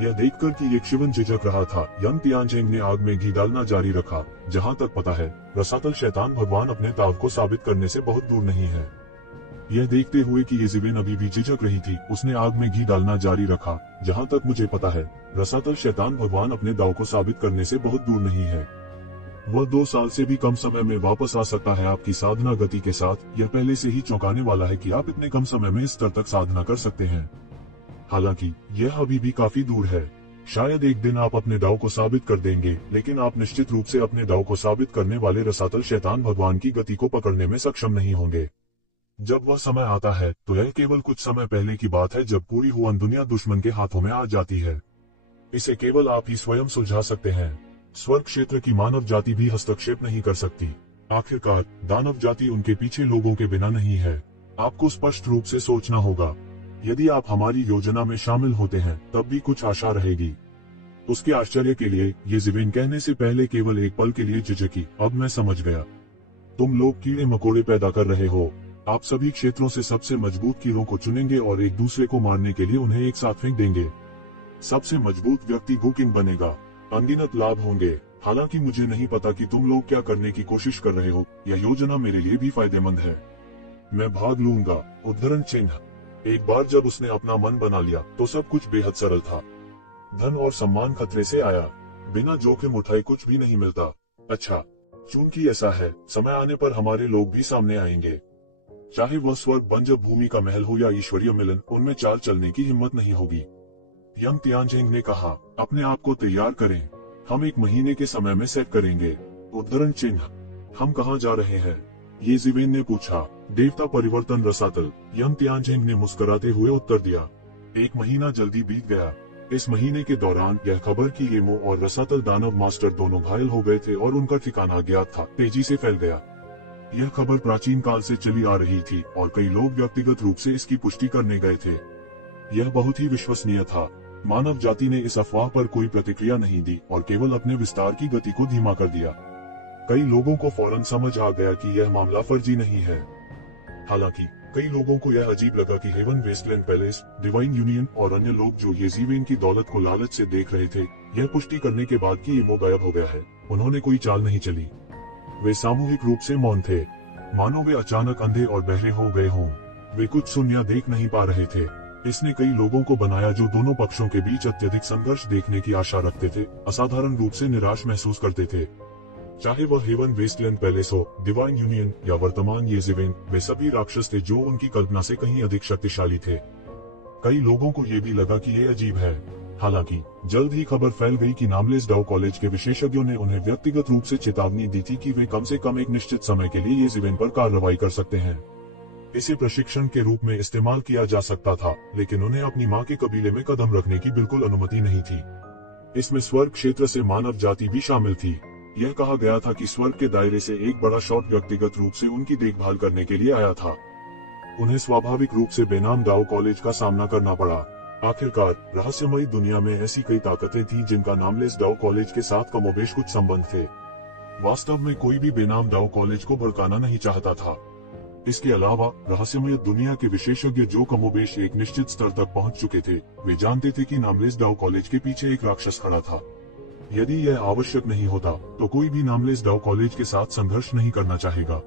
यह देखकर कि एक शिवन झिझक रहा था, यंग तियानजिंग ने आग में घी डालना जारी रखा। जहां तक पता है, रसातल शैतान भगवान अपने दाव को साबित करने से बहुत दूर नहीं है। यह देखते हुए कि ये जिवेन अभी भी झिझक रही थी, उसने आग में घी डालना जारी रखा। जहां तक मुझे पता है, रसातल शैतान भगवान अपने दाव को साबित करने से बहुत दूर नहीं है। वह 2 साल से भी कम समय में वापस आ सकता है आपकी साधना गति के साथ। यह पहले से ही चौंकाने वाला है कि आप इतने कम समय में इस स्तर तक साधना कर सकते हैं। हालांकि यह अभी भी काफी दूर है। शायद एक दिन आप अपने दाव को साबित कर देंगे, लेकिन आप निश्चित रूप से अपने दाव को साबित करने वाले रसातल शैतान भगवान की गति को पकड़ने में सक्षम नहीं होंगे। जब वह समय आता है तो यह केवल कुछ समय पहले की बात है, जब पूरी हुआन दुनिया दुश्मन के हाथों में आ जाती है। इसे केवल आप ही स्वयं सुलझा सकते हैं। स्वर्ग क्षेत्र की मानव जाति भी हस्तक्षेप नहीं कर सकती। आखिरकार दानव जाति उनके पीछे लोगों के बिना नहीं है। आपको स्पष्ट रूप से सोचना होगा। यदि आप हमारी योजना में शामिल होते हैं, तब भी कुछ आशा रहेगी। उसके आश्चर्य के लिए ये जिवेन कहने से पहले केवल एक पल के लिए झिझकी। अब मैं समझ गया। तुम लोग कीड़े मकोड़े पैदा कर रहे हो। आप सभी क्षेत्रों से सबसे मजबूत कीड़ों को चुनेंगे और एक दूसरे को मारने के लिए उन्हें एक साथ फेंक देंगे। सबसे मजबूत व्यक्ति गुकिंग बनेगा। अनगिनत लाभ होंगे। हालांकि मुझे नहीं पता कि तुम लोग क्या करने की कोशिश कर रहे हो। यह योजना मेरे लिए भी फायदेमंद है। मैं भाग लूंगा। उद्धरण चिन्ह, एक बार जब उसने अपना मन बना लिया तो सब कुछ बेहद सरल था। धन और सम्मान खतरे से आया। बिना जोखिम उठाए कुछ भी नहीं मिलता। अच्छा, चूंकि ऐसा है, समय आने पर हमारे लोग भी सामने आएंगे। चाहे वह स्वर्ग बंजर भूमि का महल हो या ईश्वरीय मिलन, उनमें चाल चलने की हिम्मत नहीं होगी। यंग तियानजिंग ने कहा, अपने आप को तैयार करें। हम 1 महीने के समय में सेट करेंगे। उद्धरण चिन्ह, हम कहाँ जा रहे हैं? ये जिवेन ने पूछा। देवता परिवर्तन रसातल। यंग तियानजिंग ने मुस्कुराते हुए उत्तर दिया। 1 महीना जल्दी बीत गया। इस महीने के दौरान यह खबर कि येमो और रसातल दानव मास्टर दोनों घायल हो गए थे और उनका ठिकाना अज्ञात था, तेजी से फैल गया। यह खबर प्राचीन काल से चली आ रही थी और कई लोग व्यक्तिगत रूप से इसकी पुष्टि करने गए थे। यह बहुत ही विश्वसनीय था। मानव जाति ने इस अफवाह पर कोई प्रतिक्रिया नहीं दी और केवल अपने विस्तार की गति को धीमा कर दिया। कई लोगों को फौरन समझ आ गया कि यह मामला फर्जी नहीं है। हालांकि कई लोगों को यह अजीब लगा कि heaven wasteland palace, divine union और अन्य लोग जो ये जिवेन की दौलत को लालच से देख रहे थे, यह पुष्टि करने के बाद कि येमो गायब हो गया है, उन्होंने कोई चाल नहीं चली। वे सामूहिक रूप से मौन थे। मानो वे अचानक अंधे और बहरे हो गए हों। वे कुछ सुन या देख नहीं पा रहे थे। इसने कई लोगों को बनाया जो दोनों पक्षों के बीच अत्यधिक संघर्ष देखने की आशा रखते थे, असाधारण रूप से निराश महसूस करते थे। चाहे वह हेवन वेस्टलैंड पैलेस हो, डिवाइन यूनियन या वर्तमान येज़ेवेन, वे सभी राक्षस थे जो उनकी कल्पना से कहीं अधिक शक्तिशाली थे। कई लोगों को ये भी लगा कि ये अजीब है। हालांकि जल्द ही खबर फैल गई कि नामलेस डाउ कॉलेज के विशेषज्ञों ने उन्हें व्यक्तिगत रूप से चेतावनी दी थी कि वे कम से कम एक निश्चित समय के लिए येज़ेवेन पर कार्रवाई कर सकते हैं। इसे प्रशिक्षण के रूप में इस्तेमाल किया जा सकता था, लेकिन उन्हें अपनी मां के कबीले में कदम रखने की बिल्कुल अनुमति नहीं थी। इसमें स्वर्ग क्षेत्र से मानव जाति भी शामिल थी। यह कहा गया था कि स्वर्ग के दायरे से एक बड़ा शॉट व्यक्तिगत रूप से उनकी देखभाल करने के लिए आया था। उन्हें स्वाभाविक रूप से बेनाम डाउ कॉलेज का सामना करना पड़ा। आखिरकार रहस्यमयी दुनिया में ऐसी कई ताकतें थीं जिनका नामलेस डाउ कॉलेज के साथ कमोबेश कुछ संबंध थे। वास्तव में कोई भी बेनाम डाउ कॉलेज को भड़काना नहीं चाहता था। इसके अलावा रहस्यमय दुनिया के विशेषज्ञ जो कमोबेश एक निश्चित स्तर तक पहुंच चुके थे, वे जानते थे कि नामलेस डाउ कॉलेज के पीछे एक राक्षस खड़ा था। यदि यह आवश्यक नहीं होता तो कोई भी नामलेस डाउ कॉलेज के साथ संघर्ष नहीं करना चाहेगा।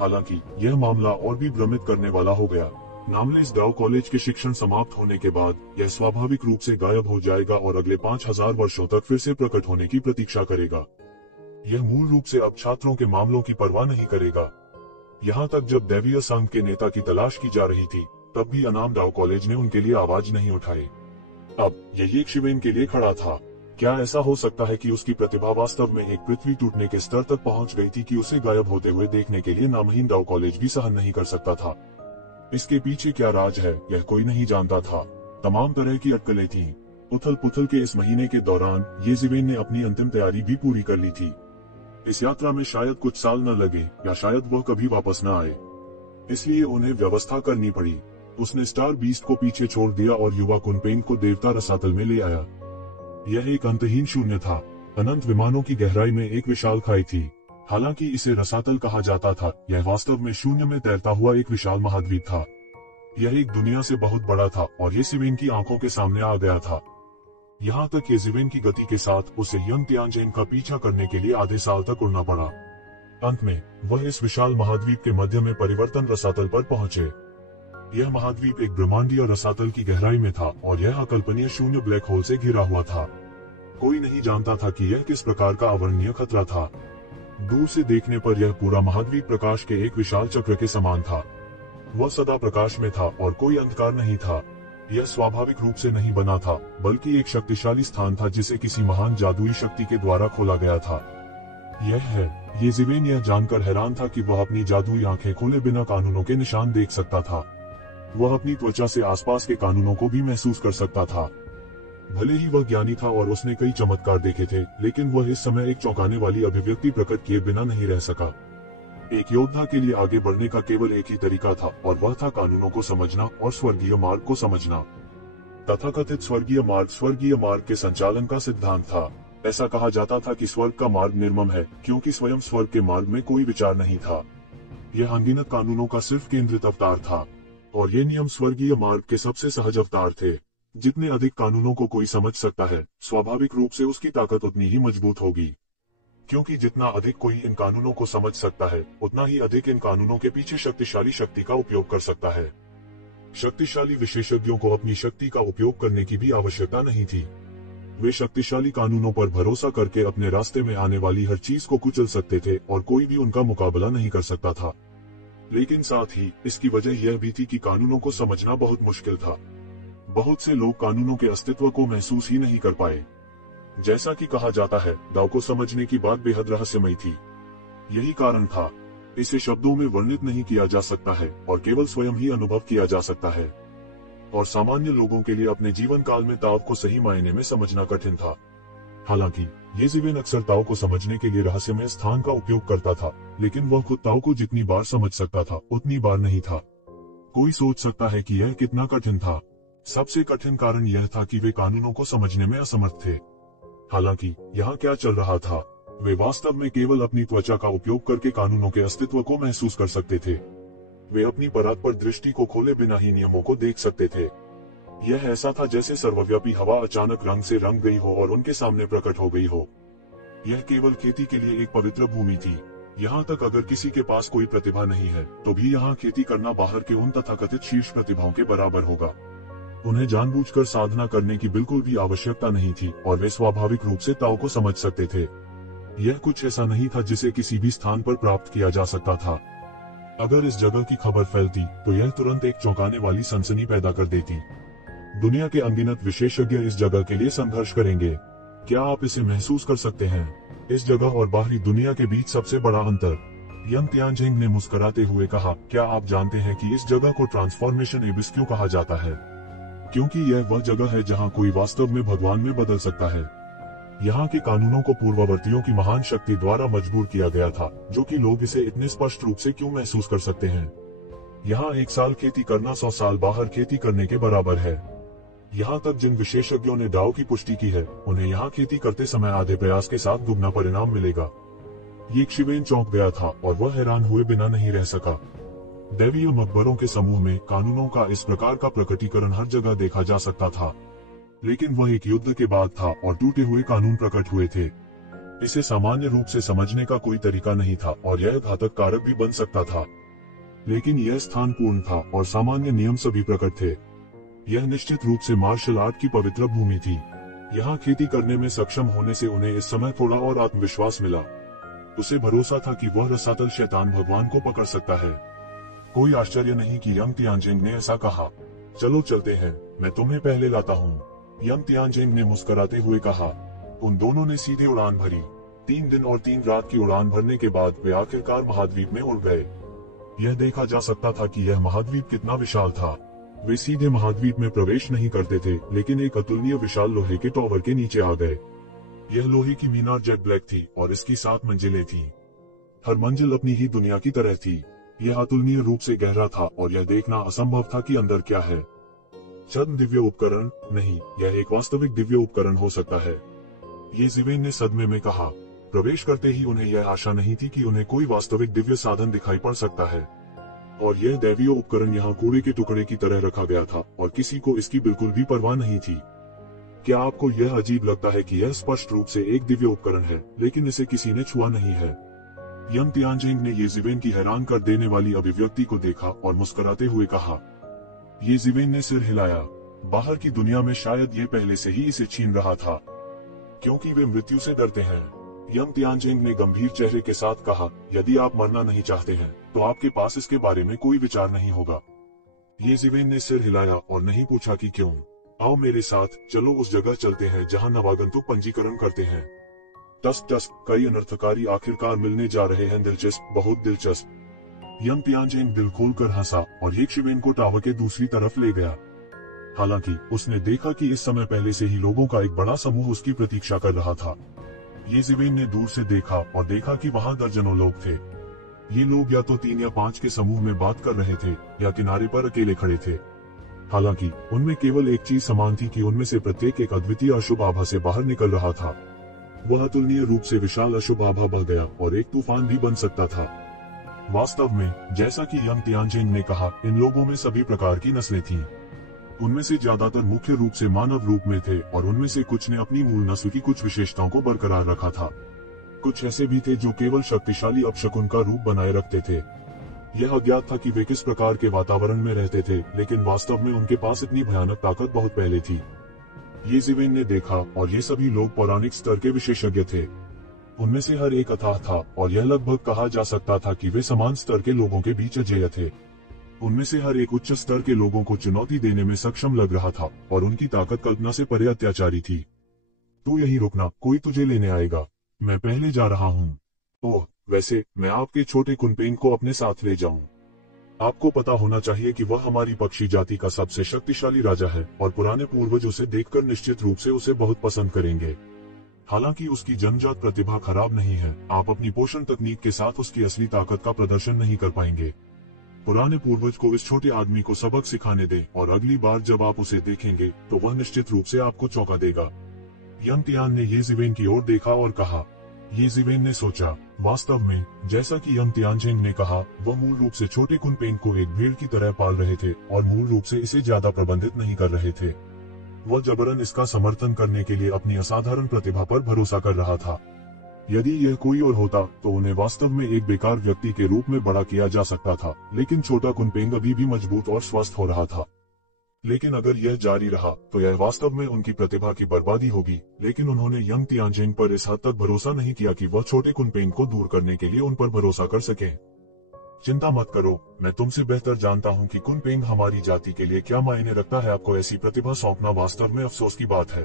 हालांकि यह मामला और भी भ्रमित करने वाला हो गया। नामलेस डाउ कॉलेज के शिक्षण समाप्त होने के बाद यह स्वाभाविक रूप से गायब हो जाएगा और अगले 5000 वर्षों तक फिर से प्रकट होने की प्रतीक्षा करेगा। यह मूल रूप से अब छात्रों के मामलों की परवाह नहीं करेगा। यहाँ तक जब दैवीय संघ के नेता की तलाश की जा रही थी, तब भी अनाम डाउ कॉलेज ने उनके लिए आवाज नहीं उठाई। अब यह येज़ेवेन के लिए खड़ा था। क्या ऐसा हो सकता है कि उसकी प्रतिभा वास्तव में एक पृथ्वी टूटने के स्तर तक पहुंच गई थी कि उसे गायब होते हुए देखने के लिए नामहीन डाउ कॉलेज भी सहन नहीं कर सकता था? इसके पीछे क्या राज है, यह कोई नहीं जानता था। तमाम तरह की अटकलें थीं। उथल पुथल के इस महीने के दौरान येज़ेवेन ने अपनी अंतिम तैयारी भी पूरी कर ली थी। इस यात्रा में शायद कुछ साल न लगे या शायद वह कभी वापस न आए, इसलिए उन्हें व्यवस्था करनी पड़ी। उसने स्टार बीस्ट को पीछे छोड़ दिया और युवा कुनपेन को देवता रसातल में ले आया। यह एक अंतहीन शून्य था। अनंत विमानों की गहराई में एक विशाल खाई थी। हालांकि इसे रसातल कहा जाता था, यह वास्तव में शून्य में तैरता हुआ एक विशाल महाद्वीप था। यह एक दुनिया से बहुत बड़ा था और येज़ेवेन की आंखों के सामने आ गया था। यहाँ तक येज़ेवेन की गति के साथ उसे यंग तियानजेन का पीछा करने के लिए आधे साल तक उड़ना पड़ा। अंत में वह इस विशाल महाद्वीप के मध्य में परिवर्तन रसातल पर पहुंचे। यह महाद्वीप एक ब्रह्मांडीय रसातल की गहराई में था और यह अकल्पनीय शून्य ब्लैक होल से घिरा हुआ था। कोई नहीं जानता था कि यह किस प्रकार का अवर्णनीय खतरा था। दूर से देखने पर यह पूरा महाद्वीप प्रकाश के एक विशाल चक्र के समान था। वह सदा प्रकाश में था और कोई अंधकार नहीं था। यह स्वाभाविक रूप से नहीं बना था, बल्कि एक शक्तिशाली स्थान था जिसे किसी महान जादुई शक्ति के द्वारा खोला गया था। यह है, येज़ेवेन यह जानकर हैरान था कि वह अपनी जादुई आंखें खोले बिना कानूनों के निशान देख सकता था। वह अपनी त्वचा से आसपास के कानूनों को भी महसूस कर सकता था। भले ही वह ज्ञानी था और उसने कई चमत्कार देखे थे, लेकिन वह इस समय एक चौंकाने वाली अभिव्यक्ति प्रकट किए बिना नहीं रह सका। एक योद्धा के लिए आगे बढ़ने का केवल एक ही तरीका था और वह था कानूनों को समझना और स्वर्गीय मार्ग को समझना। तथाकथित स्वर्गीय मार्ग के संचालन का सिद्धांत था। ऐसा कहा जाता था कि स्वर्ग का मार्ग निर्मम है, क्योंकि स्वयं स्वर्ग के मार्ग में कोई विचार नहीं था। यह अनगिनत कानूनों का सिर्फ केंद्रित अवतार था, और ये नियम स्वर्गीय मार्ग के सबसे सहज अवतार थे। जितने अधिक कानूनों को कोई समझ सकता है, स्वाभाविक रूप से उसकी ताकत उतनी ही मजबूत होगी, क्योंकि जितना अधिक कोई इन कानूनों को समझ सकता है, उतना ही अधिक इन कानूनों के पीछे शक्तिशाली शक्ति का उपयोग कर सकता है। शक्तिशाली विशेषज्ञों को अपनी शक्ति का उपयोग करने की भी आवश्यकता नहीं थी। वे शक्तिशाली कानूनों पर भरोसा करके अपने रास्ते में आने वाली हर चीज को कुचल सकते थे और कोई भी उनका मुकाबला नहीं कर सकता था। लेकिन साथ ही इसकी वजह यह भी थी कि कानूनों को समझना बहुत मुश्किल था। बहुत से लोग कानूनों के अस्तित्व को महसूस ही नहीं कर पाए। जैसा कि कहा जाता है, दाव को समझने की बात बेहद रहस्यमयी थी। यही कारण था, इसे शब्दों में वर्णित नहीं किया जा सकता है और केवल स्वयं ही अनुभव किया जा सकता है। और सामान्य लोगों के लिए अपने जीवन काल में ताव को सही मायने में समझना कठिन था। हालांकि येज़ेवेन अक्सर ताव को समझने के लिए रहस्यमय स्थान का उपयोग करता था, लेकिन वह खुद ताव को जितनी बार समझ सकता था, उतनी बार नहीं था। कोई सोच सकता है कि यह कितना कठिन था। सबसे कठिन कारण यह था कि वे कानूनों को समझने में असमर्थ थे। हालांकि यहाँ क्या चल रहा था, वे वास्तव में केवल अपनी त्वचा का उपयोग करके कानूनों के अस्तित्व को महसूस कर सकते थे। वे अपनी परात्पर दृष्टि को खोले बिना ही नियमों को देख सकते थे। यह ऐसा था जैसे सर्वव्यापी हवा अचानक रंग से रंग गई हो और उनके सामने प्रकट हो गई हो। यह केवल खेती के लिए एक पवित्र भूमि थी। यहाँ तक अगर किसी के पास कोई प्रतिभा नहीं है तो भी यहाँ खेती करना बाहर के उन तथाकथित शीर्ष प्रतिभाओं के बराबर होगा। उन्हें जानबूझकर साधना करने की बिल्कुल भी आवश्यकता नहीं थी और वे स्वाभाविक रूप से ताओ को समझ सकते थे। यह कुछ ऐसा नहीं था जिसे किसी भी स्थान पर प्राप्त किया जा सकता था। अगर इस जगह की खबर फैलती तो यह तुरंत एक चौंकाने वाली सनसनी पैदा कर देती। दुनिया के अनगिनत विशेषज्ञ इस जगह के लिए संघर्ष करेंगे। क्या आप इसे महसूस कर सकते हैं? इस जगह और बाहरी दुनिया के बीच सबसे बड़ा अंतर। यंग तियानजिंग ने मुस्कुराते हुए कहा, क्या आप जानते हैं कि इस जगह को ट्रांसफॉर्मेशन एबिस क्यों कहा जाता है? क्योंकि यह वह जगह है जहां कोई वास्तव में भगवान में बदल सकता है। यहाँ के कानूनों को पूर्ववर्तियों की महान शक्ति द्वारा मजबूर किया गया था, जो कि लोग इसे इतने स्पष्ट रूप से क्यों महसूस कर सकते हैं। यहाँ 1 साल खेती करना 100 साल बाहर खेती करने के बराबर है। यहाँ तक जिन विशेषज्ञों ने दाओ की पुष्टि की है, उन्हें यहाँ खेती करते समय आधे प्रयास के साथ दुगना परिणाम मिलेगा। ये शिवेन चौंक गया था और वह हैरान हुए बिना नहीं रह सका। दैवीय मकबरों के समूह में कानूनों का इस प्रकार का प्रकटीकरण हर जगह देखा जा सकता था, लेकिन वह एक युद्ध के बाद था और टूटे हुए कानून प्रकट हुए थे। इसे सामान्य रूप से समझने का कोई तरीका नहीं था और यह घातक कारक भी बन सकता था, लेकिन यह स्थान पूर्ण था और सामान्य नियम सभी प्रकट थे। यह निश्चित रूप से मार्शल आर्ट की पवित्र भूमि थी। यहाँ खेती करने में सक्षम होने से उन्हें इस समय थोड़ा और आत्मविश्वास मिला। उसे भरोसा था कि वह रसातल शैतान भगवान को पकड़ सकता है। कोई आश्चर्य नहीं कि यंग तियानजिंग ने ऐसा कहा। चलो चलते हैं, मैं तुम्हें पहले लाता हूँ, यंग तियानजिंग ने मुस्कुराते हुए कहा। उन दोनों ने सीधे उड़ान भरी। 3 दिन और 3 रात की उड़ान भरने के बाद वे आखिरकार महाद्वीप में उड़ गए। यह देखा जा सकता था कि यह महाद्वीप कितना विशाल था। वे सीधे महाद्वीप में प्रवेश नहीं करते थे, लेकिन एक अतुलनीय विशाल लोहे के टॉवर के नीचे आ गए। यह लोहे की मीनार जेट ब्लैक थी और इसकी 7 मंजिलें थीं। हर मंजिल अपनी ही दुनिया की तरह थी। यह अतुलनीय रूप से गहरा था और यह देखना असंभव था कि अंदर क्या है। चंद दिव्य उपकरण नहीं, यह एक वास्तविक दिव्य उपकरण हो सकता है, ये जिवेन ने सदमे में कहा। प्रवेश करते ही उन्हें यह आशा नहीं थी कि उन्हें कोई वास्तविक दिव्य साधन दिखाई पड़ सकता है, और यह दैवीय उपकरण यहाँ कूड़े के टुकड़े की तरह रखा गया था और किसी को इसकी बिल्कुल भी परवाह नहीं थी। क्या आपको यह अजीब लगता है कि यह स्पष्ट रूप से एक दिव्य उपकरण है, लेकिन इसे किसी ने छुआ नहीं है? यंग तियानजिंग ने ये जिवेन की हैरान कर देने वाली अभिव्यक्ति को देखा और मुस्कुराते हुए कहा। ये जिवेन ने सिर हिलाया। बाहर की दुनिया में शायद ये पहले से ही इसे छीन रहा था, क्योंकि वे मृत्यु से डरते हैं। यंग तियानजिंग ने गंभीर चेहरे के साथ कहा, यदि आप मरना नहीं चाहते हैं तो आपके पास इसके बारे में कोई विचार नहीं होगा। ये जिवेन ने सिर हिलाया और नहीं पूछा कि क्यों। आओ मेरे साथ, चलो उस जगह चलते हैं जहां नवागंतुक पंजीकरण करते हैं। टस्क कई अनर्थकारी आखिरकार मिलने जा रहे हैं। दिलचस्प, बहुत दिलचस्प। यंग तियानजिंग दिल खोलकर हंसा और ये शिवेन को टावर के दूसरी तरफ ले गया। हालांकि उसने देखा कि इस समय पहले से ही लोगों का एक बड़ा समूह उसकी प्रतीक्षा कर रहा था। ये जिवेन ने दूर से देखा और देखा कि वहां दर्जनों लोग थे। ये लोग या तो 3 या 5 के समूह में बात कर रहे थे या किनारे पर अकेले खड़े थे। हालांकि उनमें केवल एक चीज समान थी कि उनमें से प्रत्येक एक अद्वितीय अशुभ आभा से बाहर निकल रहा था। वह अतुलनीय रूप से विशाल अशुभ आभा बह गया और एक तूफान भी बन सकता था। वास्तव में, जैसा कि यंग तियानजिंग ने कहा, इन लोगों में सभी प्रकार की नस्लें थीं। उनमें से ज्यादातर मुख्य रूप से मानव रूप में थे और उनमें से कुछ ने अपनी मूल नस्ल की कुछ विशेषताओं को बरकरार रखा था। कुछ ऐसे भी थे जो केवल शक्तिशाली अपशकुन का रूप बनाए रखते थे। यह अज्ञात था कि वे किस प्रकार के वातावरण में रहते थे, लेकिन वास्तव में उनके पास इतनी भयानक ताकत बहुत पहले थी। ये जिवेन ने देखा और ये सभी लोग पौराणिक स्तर के विशेषज्ञ थे। उनमें से हर एक अथाह था और यह लगभग कहा जा सकता था कि वे समान स्तर के लोगों के बीच अजेय थे। उनमें से हर एक उच्च स्तर के लोगों को चुनौती देने में सक्षम लग रहा था और उनकी ताकत कल्पना से परे अत्याचारी थी। तू यहीं रुकना, कोई तुझे लेने आएगा, मैं पहले जा रहा हूँ। ओह, वैसे मैं आपके छोटे कुनपेन को अपने साथ ले जाऊं। आपको पता होना चाहिए कि वह हमारी पक्षी जाति का सबसे शक्तिशाली राजा है और पुराने पूर्वज उसे देखकर निश्चित रूप से उसे बहुत पसंद करेंगे। हालांकि उसकी जन्मजात प्रतिभा खराब नहीं है, आप अपनी पोषण तकनीक के साथ उसकी असली ताकत का प्रदर्शन नहीं कर पाएंगे। पुराने पूर्वज को इस छोटे आदमी को सबक सिखाने दें और अगली बार जब आप उसे देखेंगे तो वह निश्चित रूप से आपको चौंका देगा। यंग तियान ने ये जिवेन की ओर देखा और कहा। ये जिवेन ने सोचा, वास्तव में, जैसा कि यंग तियानजिंग ने कहा, वह मूल रूप से छोटे कुनपेन को एक भेड़ की तरह पाल रहे थे और मूल रूप से इसे ज्यादा प्रबंधित नहीं कर रहे थे। वह जबरन इसका समर्थन करने के लिए अपनी असाधारण प्रतिभा पर भरोसा कर रहा था। यदि यह कोई और होता तो उन्हें वास्तव में एक बेकार व्यक्ति के रूप में बड़ा किया जा सकता था, लेकिन छोटा कुनपेंग अभी भी मजबूत और स्वस्थ हो रहा था। लेकिन अगर यह जारी रहा तो यह वास्तव में उनकी प्रतिभा की बर्बादी होगी। लेकिन उन्होंने यंग तियानजिन पर इस हद तक भरोसा नहीं किया कि वह छोटे कुनपेंग को दूर करने के लिए उन पर भरोसा कर सके। चिंता मत करो, मैं तुमसे बेहतर जानता हूँ कि कुनपेंग हमारी जाति के लिए क्या मायने रखता है। आपको ऐसी प्रतिभा सौंपना वास्तव में अफसोस की बात है।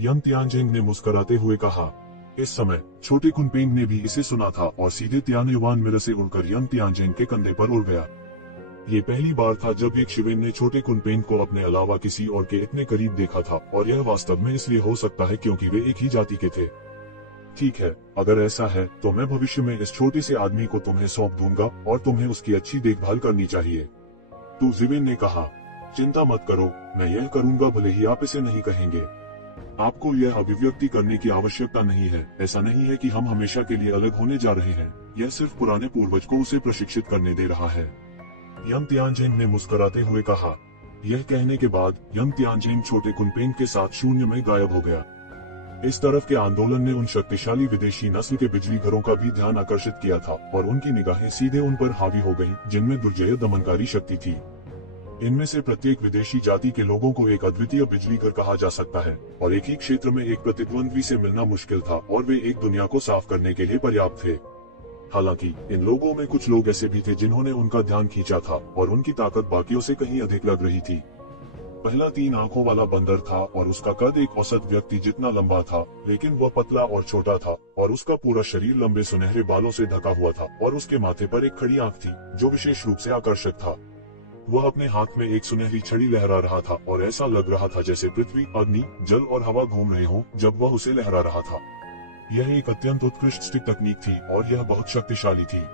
यंग तियानजिन ने मुस्कुराते हुए कहा। इस समय छोटे कुनपेंग ने भी इसे सुना था और सीधे तियानयुआन मिरर से उड़कर यंग तियानजिन के कंधे पर उड़ गया। ये पहली बार था जब एक शिवेन ने छोटे कुनपेंग को अपने अलावा किसी और के इतने करीब देखा था, और यह वास्तव में इसलिए हो सकता है क्योंकि वे एक ही जाति के थे। ठीक है, अगर ऐसा है तो मैं भविष्य में इस छोटे से आदमी को तुम्हें सौंप दूंगा और तुम्हें उसकी अच्छी देखभाल करनी चाहिए। तो जिवेन ने कहा, चिंता मत करो, मैं यह करूंगा भले ही आप इसे नहीं कहेंगे। आपको यह अभिव्यक्ति करने की आवश्यकता नहीं है। ऐसा नहीं है कि हम हमेशा के लिए अलग होने जा रहे हैं, यह सिर्फ पुराने पूर्वज को उसे प्रशिक्षित करने दे रहा है। यंग तियानजिन ने मुस्कुराते हुए कहा। यह कहने के बाद यंग तियानजिन छोटे कुनपेंग के साथ शून्य में गायब हो गया। इस तरफ के आंदोलन ने उन शक्तिशाली विदेशी नस्ल के बिजली घरों का भी ध्यान आकर्षित किया था, और उनकी निगाहें सीधे उन पर हावी हो गईं, जिनमें दुर्जय दमनकारी शक्ति थी। इनमें से प्रत्येक विदेशी जाति के लोगों को एक अद्वितीय बिजली घर कहा जा सकता है, और एक ही क्षेत्र में एक प्रतिद्वंद्वी से मिलना मुश्किल था, और वे एक दुनिया को साफ करने के लिए पर्याप्त थे। हालांकि इन लोगों में कुछ लोग ऐसे भी थे जिन्होंने उनका ध्यान खींचा था, और उनकी ताकत बाकियों से कहीं अधिक लग रही थी। पहला 3 आंखों वाला बंदर था, और उसका कद एक औसत व्यक्ति जितना लंबा था, लेकिन वह पतला और छोटा था, और उसका पूरा शरीर लंबे सुनहरे बालों से ढका हुआ था, और उसके माथे पर एक खड़ी आंख थी जो विशेष रूप से आकर्षक था। वह अपने हाथ में एक सुनहरी छड़ी लहरा रहा था, और ऐसा लग रहा था जैसे पृथ्वी, अग्नि, जल और हवा घूम रहे हों जब वह उसे लहरा रहा था। यह एक अत्यंत उत्कृष्ट स्टिक तकनीक थी, और यह बहुत शक्तिशाली थी।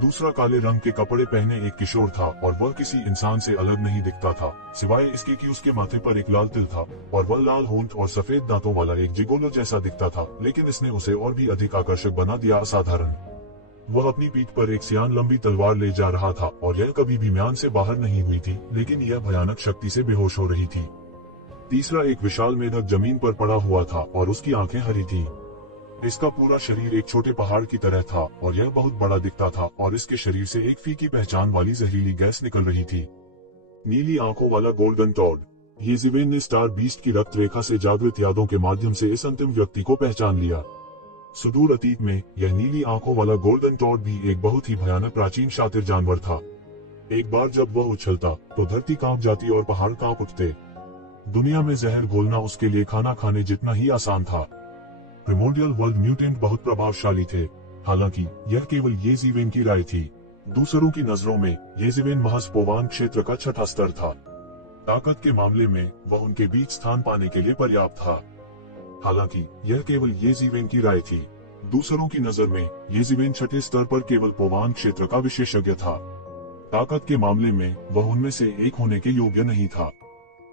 दूसरा काले रंग के कपड़े पहने एक किशोर था, और वह किसी इंसान से अलग नहीं दिखता था, सिवाय इसके कि उसके माथे पर एक लाल तिल था, और वह लाल होंठ और सफेद दांतों वाला एक जिगोलो जैसा दिखता था, लेकिन इसने उसे और भी अधिक आकर्षक बना दिया। असाधारण। वह अपनी पीठ पर एक सियान लंबी तलवार ले जा रहा था, और यह कभी भी म्यान से बाहर नहीं हुई थी, लेकिन यह भयानक शक्ति से बेहोश हो रही थी। तीसरा एक विशाल मेढक जमीन पर पड़ा हुआ था, और उसकी आंखें हरी थीं। इसका पूरा शरीर एक छोटे पहाड़ की तरह था, और यह बहुत बड़ा दिखता था, और इसके शरीर से एक फीकी पहचान वाली जहरीली गैस निकल रही थी। नीली आंखों वाला गोल्डन टॉड। ये जिवेन ने स्टार बीस्ट की रक्त रेखा से जागृत यादों के माध्यम से इस अंतिम व्यक्ति को पहचान लिया। सुदूर अतीत में यह नीली आंखों वाला गोल्डन टॉड भी एक बहुत ही भयानक प्राचीन शातिर जानवर था। एक बार जब वह उछलता तो धरती कांप जाती और पहाड़ कांप उठते। दुनिया में जहर घोलना उसके लिए खाना खाने जितना ही आसान था। प्रिमोर्डियल वर्ल्ड म्यूटेंट बहुत प्रभावशाली थे, हालांकि यह केवल ये जिवेन की राय थी। दूसरों की नजरों में ये जिवेन महज पोवान क्षेत्र का छठा स्तर था। ताकत के मामले में वह उनके बीच स्थान पाने के लिए पर्याप्त था। हालांकि यह केवल ये जिवेन की राय थी। दूसरों की नजर में ये जिवेन छठे स्तर पर केवल पोवान क्षेत्र का विशेषज्ञ था। ताकत के मामले में वह उनमें से एक होने के योग्य नहीं था।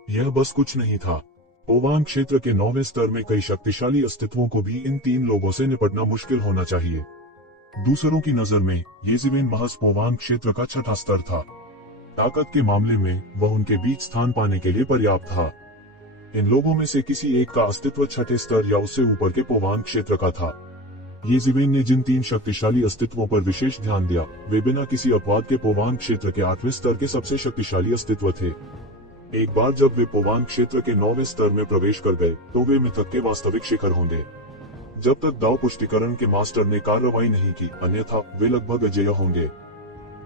यह बस कुछ नहीं था। पोवान क्षेत्र के 9वें स्तर में कई शक्तिशाली अस्तित्वों को भी इन 3 लोगों से निपटना मुश्किल होना चाहिए। दूसरों की नजर में ये जिवेन महज पोवान क्षेत्र का छठा स्तर था। ताकत के मामले में वह उनके बीच स्थान पाने के लिए पर्याप्त था। इन लोगों में से किसी एक का अस्तित्व छठे स्तर या उससे ऊपर के पोवान क्षेत्र का था। ये जिवेन ने जिन 3 शक्तिशाली अस्तित्वों पर विशेष ध्यान दिया, वे बिना किसी अपवाद के पोवान क्षेत्र के 8वें स्तर के सबसे शक्तिशाली अस्तित्व थे। एक बार जब वे पोवान क्षेत्र के 9वें स्तर में प्रवेश कर गए, तो वे मिथक के वास्तविक शिखर होंगे। जब तक दाव पुष्टिकरण के मास्टर ने कार्रवाई नहीं की, अन्यथा वे लगभग अजेय होंगे।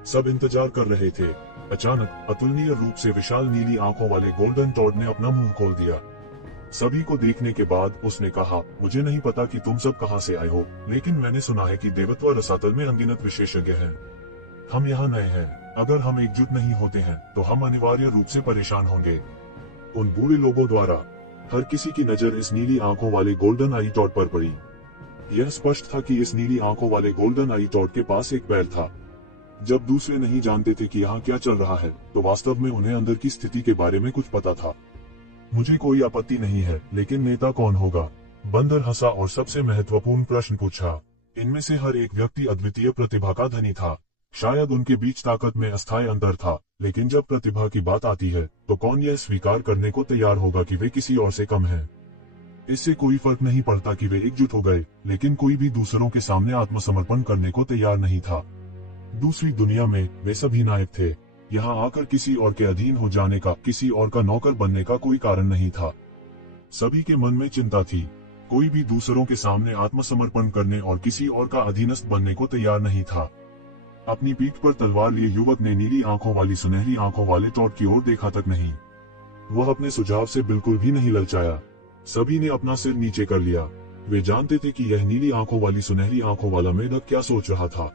सब इंतजार कर रहे थे। अचानक अतुलनीय रूप से विशाल नीली आंखों वाले गोल्डन टॉड ने अपना मुंह खोल दिया। सभी को देखने के बाद उसने कहा, मुझे नहीं पता कि तुम सब कहां से आए हो, लेकिन मैंने सुना है कि देवत्व रसातल में अनगिनत विशेषज्ञ हैं। हम यहाँ नए हैं। अगर हम एकजुट नहीं होते हैं तो हम अनिवार्य रूप से परेशान होंगे। उन बूढ़े लोगों द्वारा हर किसी की नजर इस नीली आंखों वाले गोल्डन आई टॉड पर पड़ी। यह स्पष्ट था कि इस नीली आंखों वाले गोल्डन आई टॉड के पास एक पैर था। जब दूसरे नहीं जानते थे कि यहाँ क्या चल रहा है, तो वास्तव में उन्हें अंदर की स्थिति के बारे में कुछ पता था। मुझे कोई आपत्ति नहीं है, लेकिन नेता कौन होगा? बंदर हंसा और सबसे महत्वपूर्ण प्रश्न पूछा। इनमें से हर एक व्यक्ति अद्वितीय प्रतिभा का धनी था। शायद उनके बीच ताकत में अस्थायी अंतर था, लेकिन जब प्रतिभा की बात आती है, तो कौन यह स्वीकार करने को तैयार होगा कि वे किसी और से कम हैं? इससे कोई फर्क नहीं पड़ता कि वे एकजुट हो गए, लेकिन कोई भी दूसरों के सामने आत्मसमर्पण करने को तैयार नहीं था। दूसरी दुनिया में वे सभी नायक थे। यहाँ आकर किसी और के अधीन हो जाने का, किसी और का नौकर बनने का कोई कारण नहीं था। सभी के मन में चिंता थी। कोई भी दूसरों के सामने आत्मसमर्पण करने और किसी और का अधीनस्थ बनने को तैयार नहीं था। अपनी पीठ पर तलवार लिए युवक ने नीली आंखों वाली सुनहरी आंखों वाले टॉड की ओर देखा तक नहीं। वह अपने सुझाव से बिल्कुल भी नहीं ललचाया। सभी ने अपना सिर नीचे कर लिया। वे जानते थे कि यह नीली आंखों वाली सुनहरी आंखों वाला मेढक क्या सोच रहा था।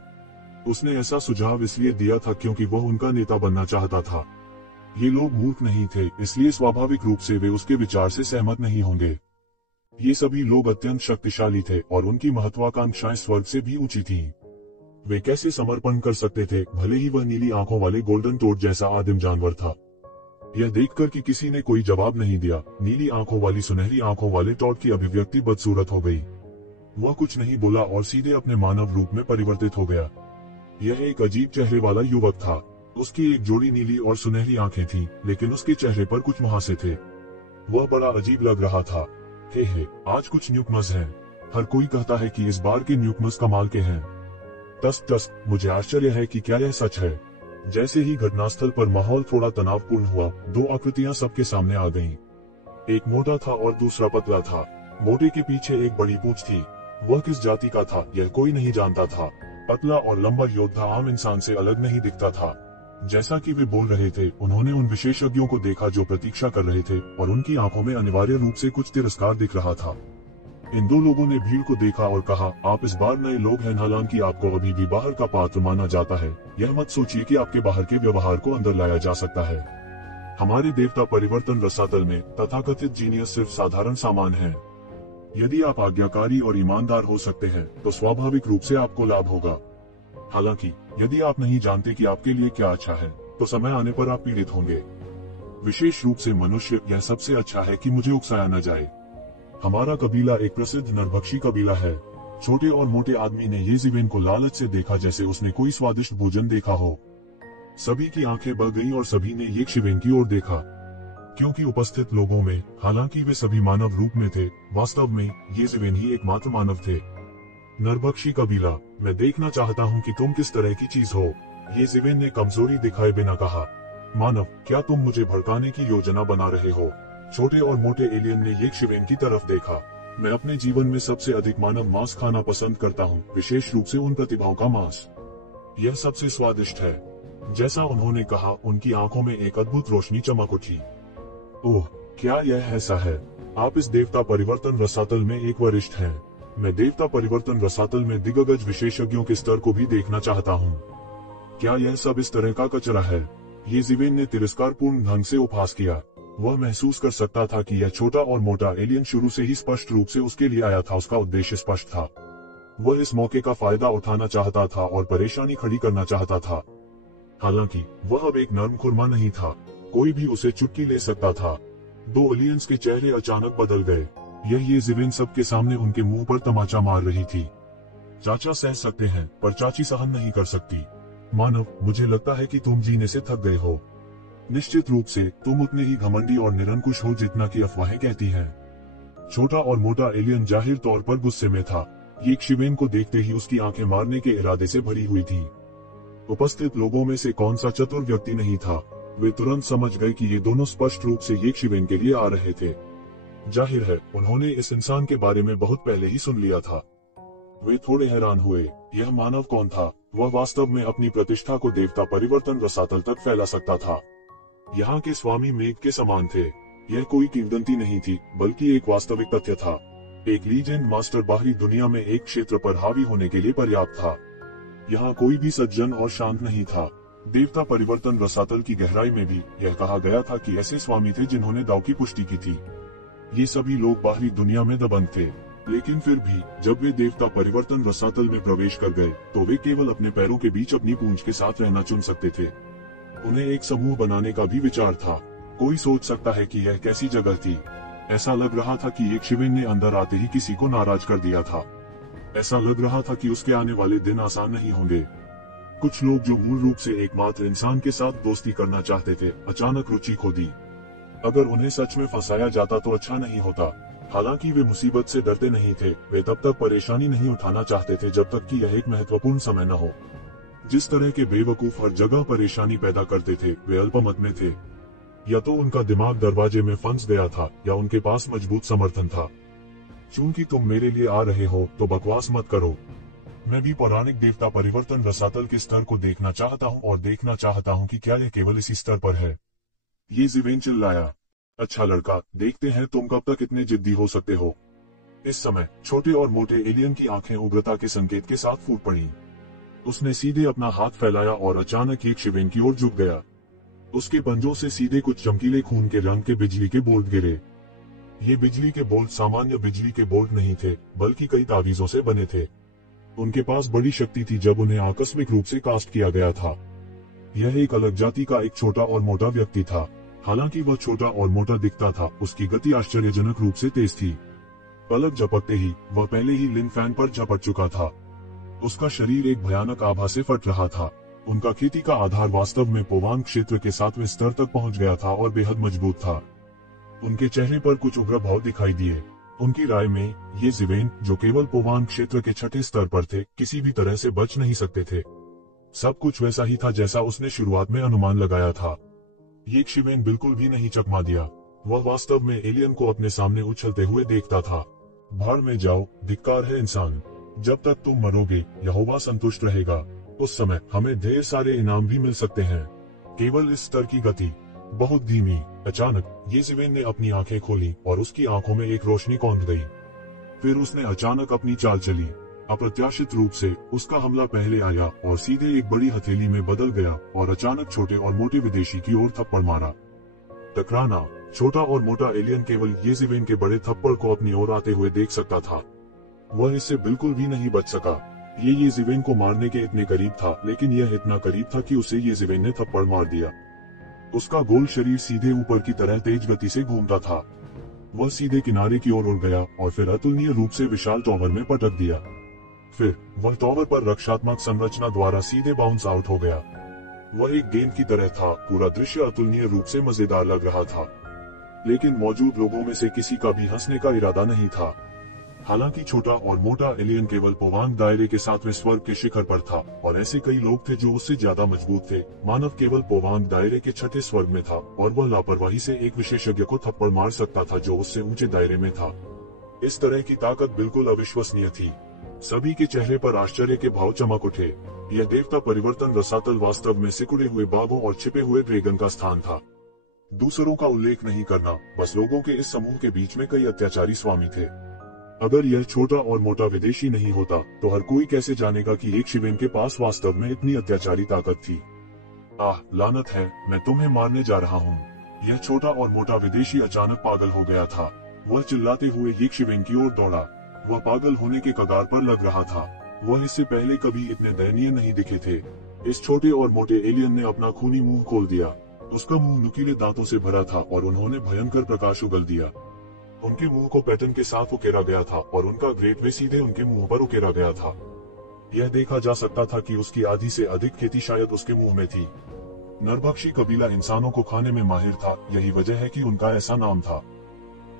उसने ऐसा सुझाव इसलिए दिया था क्योंकि वह उनका नेता बनना चाहता था। ये लोग मूर्ख नहीं थे, इसलिए स्वाभाविक रूप से वे उसके विचार से सहमत नहीं होंगे। ये सभी लोग अत्यंत शक्तिशाली थे और उनकी महत्वाकांक्षाएं स्वर्ग से भी ऊंची थीं। वे कैसे समर्पण कर सकते थे, भले ही वह नीली आंखों वाले गोल्डन टोड जैसा आदिम जानवर था। यह देखकर कि किसी ने कोई जवाब नहीं दिया, नीली आंखों वाली सुनहरी आंखों वाले टॉड की अभिव्यक्ति बदसूरत हो गई। वह कुछ नहीं बोला और सीधे अपने मानव रूप में परिवर्तित हो गया। यह एक अजीब चेहरे वाला युवक था। उसकी एक जोड़ी नीली और सुनहरी आंखें थीं, लेकिन उसके चेहरे पर कुछ मुहासे थे। वह बड़ा अजीब लग रहा था। हे, आज कुछ न्यूकमस हैं। हर कोई कहता है कि इस बार के न्यूकमस कमाल के हैं। टस, मुझे आश्चर्य है कि क्या यह सच है। जैसे ही घटनास्थल पर माहौल थोड़ा तनावपूर्ण हुआ, दो आकृतियां सबके सामने आ गईं। एक मोटा था और दूसरा पतला था। मोटे के पीछे एक बड़ी पूंछ थी। वह किस जाति का था यह कोई नहीं जानता था। पतला और लंबा योद्धा आम इंसान से अलग नहीं दिखता था। जैसा कि वे बोल रहे थे, उन्होंने उन विशेषज्ञों को देखा जो प्रतीक्षा कर रहे थे, और उनकी आंखों में अनिवार्य रूप से कुछ तिरस्कार दिख रहा था। इन दो लोगों ने भीड़ को देखा और कहा, आप इस बार नए लोग हैं, हालांकि आपको अभी भी बाहर का पात्र माना जाता है। यह मत सोचिए कि आपके बाहर के व्यवहार को अंदर लाया जा सकता है। हमारे देवता परिवर्तन रसातल में तथाकथित जीनियस सिर्फ साधारण सामान है। यदि आप आज्ञाकारी और ईमानदार हो सकते हैं, तो स्वाभाविक रूप से आपको लाभ होगा। हालांकि यदि आप नहीं जानते कि आपके लिए क्या अच्छा है, तो समय आने पर आप पीड़ित होंगे। विशेष रूप से मनुष्य, यह सबसे अच्छा है कि मुझे उकसाया न जाए। हमारा कबीला एक प्रसिद्ध नरभक्षी कबीला है। छोटे और मोटे आदमी ने येज़ेबेल को लालच से देखा जैसे उसने कोई स्वादिष्ट भोजन देखा हो। सभी की आंखें बढ़ गईं और सभी ने येज़ेबेल की ओर देखा, क्योंकि उपस्थित लोगों में, हालांकि वे सभी मानव रूप में थे, वास्तव में येज़ेबेल ही एकमात्र मानव थे। नरभक्षी कबीला, मैं देखना चाहता हूँ कि तुम किस तरह की चीज हो, येज़ेबेल ने कमजोरी दिखाए बिना कहा। मानव, क्या तुम मुझे भड़काने की योजना बना रहे हो? छोटे और मोटे एलियन ने येज़ेबेल की तरफ देखा। मैं अपने जीवन में सबसे अधिक मानव मांस खाना पसंद करता हूँ, विशेष रूप से उन प्रतिभाओं का मांस। यह सबसे स्वादिष्ट है। जैसा उन्होंने कहा, उनकी आंखों में एक अद्भुत रोशनी चमक उठी। ओह, क्या यह ऐसा है? आप इस देवता परिवर्तन रसातल में एक वरिष्ठ हैं। मैं देवता परिवर्तन रसातल में दिग्गज विशेषज्ञों के स्तर को भी देखना चाहता हूँ। क्या यह सब इस तरह का कचरा है? येज़ेबेल ने तिरस्कारपूर्ण ढंग से उपहास किया। वह महसूस कर सकता था कि यह छोटा और मोटा एलियन शुरू से ही स्पष्ट रूप से उसके लिए आया था। उसका उद्देश्य स्पष्ट था। वह इस मौके का फायदा उठाना चाहता था और परेशानी खड़ी करना चाहता था। हालांकि वह अब एक नर्म खुरमा नहीं था। कोई भी उसे चुटकी ले सकता था। दो एलियंस के चेहरे अचानक बदल गए। यह येज़ेबेल सबके सामने उनके मुंह पर तमाचा मार रही थी। चाचा सह सकते हैं, पर चाची सहन नहीं कर सकती। मानव, मुझे लगता है कि तुम जीने से थक गए हो। निश्चित रूप से तुम उतने ही घमंडी और निरंकुश हो जितना कि अफवाहें कहती हैं। छोटा और मोटा एलियन जाहिर तौर पर गुस्से में था। येज़ेबेल को देखते ही उसकी आंखें मारने के इरादे से भरी हुई थी। उपस्थित लोगों में से कौन सा चतुर व्यक्ति नहीं था? वे तुरंत समझ गए कि ये दोनों स्पष्ट रूप से येज़ेबेल के लिए आ रहे थे। जाहिर है, उन्होंने इस इंसान के बारे में बहुत पहले ही सुन लिया था। वे थोड़े हैरान हुए। यह मानव कौन था? वह वास्तव में अपनी प्रतिष्ठा को देवता परिवर्तन रसातल तक फैला सकता था। यहाँ के स्वामी मेघ के समान थे। यह कोई किंवदंती नहीं थी, बल्कि एक वास्तविक तथ्य था। एक लीजेंड मास्टर बाहरी दुनिया में एक क्षेत्र पर हावी होने के लिए पर्याप्त था। यहाँ कोई भी सज्जन और शांत नहीं था। देवता परिवर्तन रसातल की गहराई में भी यह कहा गया था कि ऐसे स्वामी थे जिन्होंने दाव की पुष्टि की थी। ये सभी लोग बाहरी दुनिया में दबंग थे, लेकिन फिर भी जब वे देवता परिवर्तन रसातल में प्रवेश कर गए, तो वे केवल अपने पैरों के बीच अपनी पूंछ के साथ रहना चुन सकते थे। उन्हें एक समूह बनाने का भी विचार था। कोई सोच सकता है कि यह कैसी जगह थी। ऐसा लग रहा था कि येज़ेबेल ने अंदर आते ही किसी को नाराज कर दिया था। ऐसा लग रहा था कि उसके आने वाले दिन आसान नहीं होंगे। कुछ लोग जो मूल रूप से एकमात्र इंसान के साथ दोस्ती करना चाहते थे, अचानक रुचि खो दी। अगर उन्हें सच में फंसाया जाता तो अच्छा नहीं होता। हालांकि वे मुसीबत से डरते नहीं थे, वे तब तक परेशानी नहीं उठाना चाहते थे जब तक कि यह एक महत्वपूर्ण समय न हो। जिस तरह के बेवकूफ हर जगह परेशानी पैदा करते थे, वे अल्पमत में थे। या तो उनका दिमाग दरवाजे में फंस गया था या उनके पास मजबूत समर्थन था। चूंकि तुम मेरे लिए आ रहे हो तो बकवास मत करो। मैं भी पौराणिक देवता परिवर्तन रसातल के स्तर को देखना चाहता हूँ और देखना चाहता हूँ कि क्या यह केवल इसी स्तर पर है। ये ज़िवेन चिल्लाया। अच्छा लड़का, देखते हैं तुम कब तक इतने जिद्दी हो सकते हो। इस समय छोटे और मोटे एलियन की आंखें उग्रता के संकेत के साथ फूट पड़ी। उसने सीधे अपना हाथ फैलाया और अचानक एक शिवेन की ओर झुक गया। उसके पंजों से सीधे कुछ चमकीले खून के रंग के बिजली के बोल्ट गिरे। ये बिजली के बोल्ट सामान्य बिजली के बोल्ट नहीं थे, बल्कि कई तावीजों से बने थे। उनके पास बड़ी शक्ति थी जब उन्हें आकस्मिक रूप से कास्ट किया गया था। यह एक अलग जाति का एक छोटा और मोटा व्यक्ति था। हालांकि वह छोटा और मोटा दिखता था, उसकी गति आश्चर्यजनक रूप से तेज थी। पलक झपकते ही वह पहले ही लिन फैन पर झपट चुका था। उसका शरीर एक भयानक आभा से फट रहा था। उनका खेती का आधार वास्तव में पोवांग क्षेत्र के 7वें स्तर तक पहुंच गया था और बेहद मजबूत था। उनके चेहरे पर कुछ उग्र भाव दिखाई दिए। उनकी राय में ये ज़िवेन, जो केवल पोवांग क्षेत्र के 6ठे स्तर पर थे, किसी भी तरह से बच नहीं सकते थे। सब कुछ वैसा ही था जैसा उसने शुरुआत में अनुमान लगाया था। ये शिवेन बिल्कुल भी नहीं चकमा दिया। वह वास्तव में एलियन को अपने सामने उछलते हुए देखता था। भाड़ में जाओ, धिक्कार है इंसान। जब तक तुम मरोगे, यहोवा संतुष्ट रहेगा। उस समय हमें ढेर सारे इनाम भी मिल सकते हैं। केवल इस स्तर की गति बहुत धीमी। अचानक ये ज़िवेन ने अपनी आंखें खोली और उसकी आंखों में एक रोशनी कौंध गई। फिर उसने अचानक अपनी चाल चली। अप्रत्याशित रूप से उसका हमला पहले आया और सीधे एक बड़ी हथेली में बदल गया और अचानक छोटे और मोटे विदेशी की ओर थप्पड़ मारा। टकराना। छोटा और मोटा एलियन केवल ये ज़िवेन के बड़े थप्पड़ को अपनी ओर आते हुए देख सकता था। वह इससे बिल्कुल भी नहीं बच सका। ये ज़िवेन को मारने के इतने करीब था, लेकिन यह इतना करीब था कि उसे ये ज़िवेन ने थप्पड़ मार दिया। उसका गोल शरीर सीधे ऊपर की तरह तेज गति से घूमता था। वह सीधे किनारे की ओर उड़ गया और फिर अतुलनीय रूप से विशाल टॉवर में पटक दिया। फिर वह टॉवर पर रक्षात्मक संरचना द्वारा सीधे बाउंस आउट हो गया। वह एक गेंद की तरह था। पूरा दृश्य अतुलनीय रूप से मजेदार लग रहा था, लेकिन मौजूद लोगों में से किसी का भी हंसने का इरादा नहीं था। हालांकि छोटा और मोटा एलियन केवल पोवांग दायरे के 7वें स्वर्ग के शिखर पर था और ऐसे कई लोग थे जो उससे ज्यादा मजबूत थे। मानव केवल पोवांग दायरे के 6ठे स्वर्ग में था और वह लापरवाही से एक विशेषज्ञ को थप्पड़ मार सकता था जो उससे ऊंचे दायरे में था। इस तरह की ताकत बिल्कुल अविश्वसनीय थी। सभी के चेहरे पर आश्चर्य के भाव चमक उठे। यह देवता परिवर्तन रसातल वास्तव में सिकुड़े हुए बाघों और छिपे हुए ड्रैगन का स्थान था। दूसरों का उल्लेख नहीं करना, बस लोगों के इस समूह के बीच में कई अत्याचारी स्वामी थे। अगर यह छोटा और मोटा विदेशी नहीं होता तो हर कोई कैसे जानेगा कि एक शिवेन के पास वास्तव में इतनी अत्याचारी ताकत थी। आह, लानत है, मैं तुम्हें मारने जा रहा हूँ। यह छोटा और मोटा विदेशी अचानक पागल हो गया था। वह चिल्लाते हुए एक शिवेन की ओर दौड़ा। वह पागल होने के कगार पर लग रहा था। वह इससे पहले कभी इतने दयनीय नहीं दिखे थे। इस छोटे और मोटे एलियन ने अपना खूनी मुंह खोल दिया। उसका मुंह नुकीले दांतों से भरा था और उन्होंने भयंकर प्रकाश उगल दिया। उनके मुंह को पैटर्न के साथ उकेरा गया था और उनका ग्रेट वे सीधे उनके मुंह पर उकेरा गया था। यह देखा जा सकता था कि उसकी आधी से अधिक खेती शायद उसके मुंह में थी। नरभक्षी कबीला इंसानों को खाने में माहिर था, यही वजह है कि उनका ऐसा नाम था।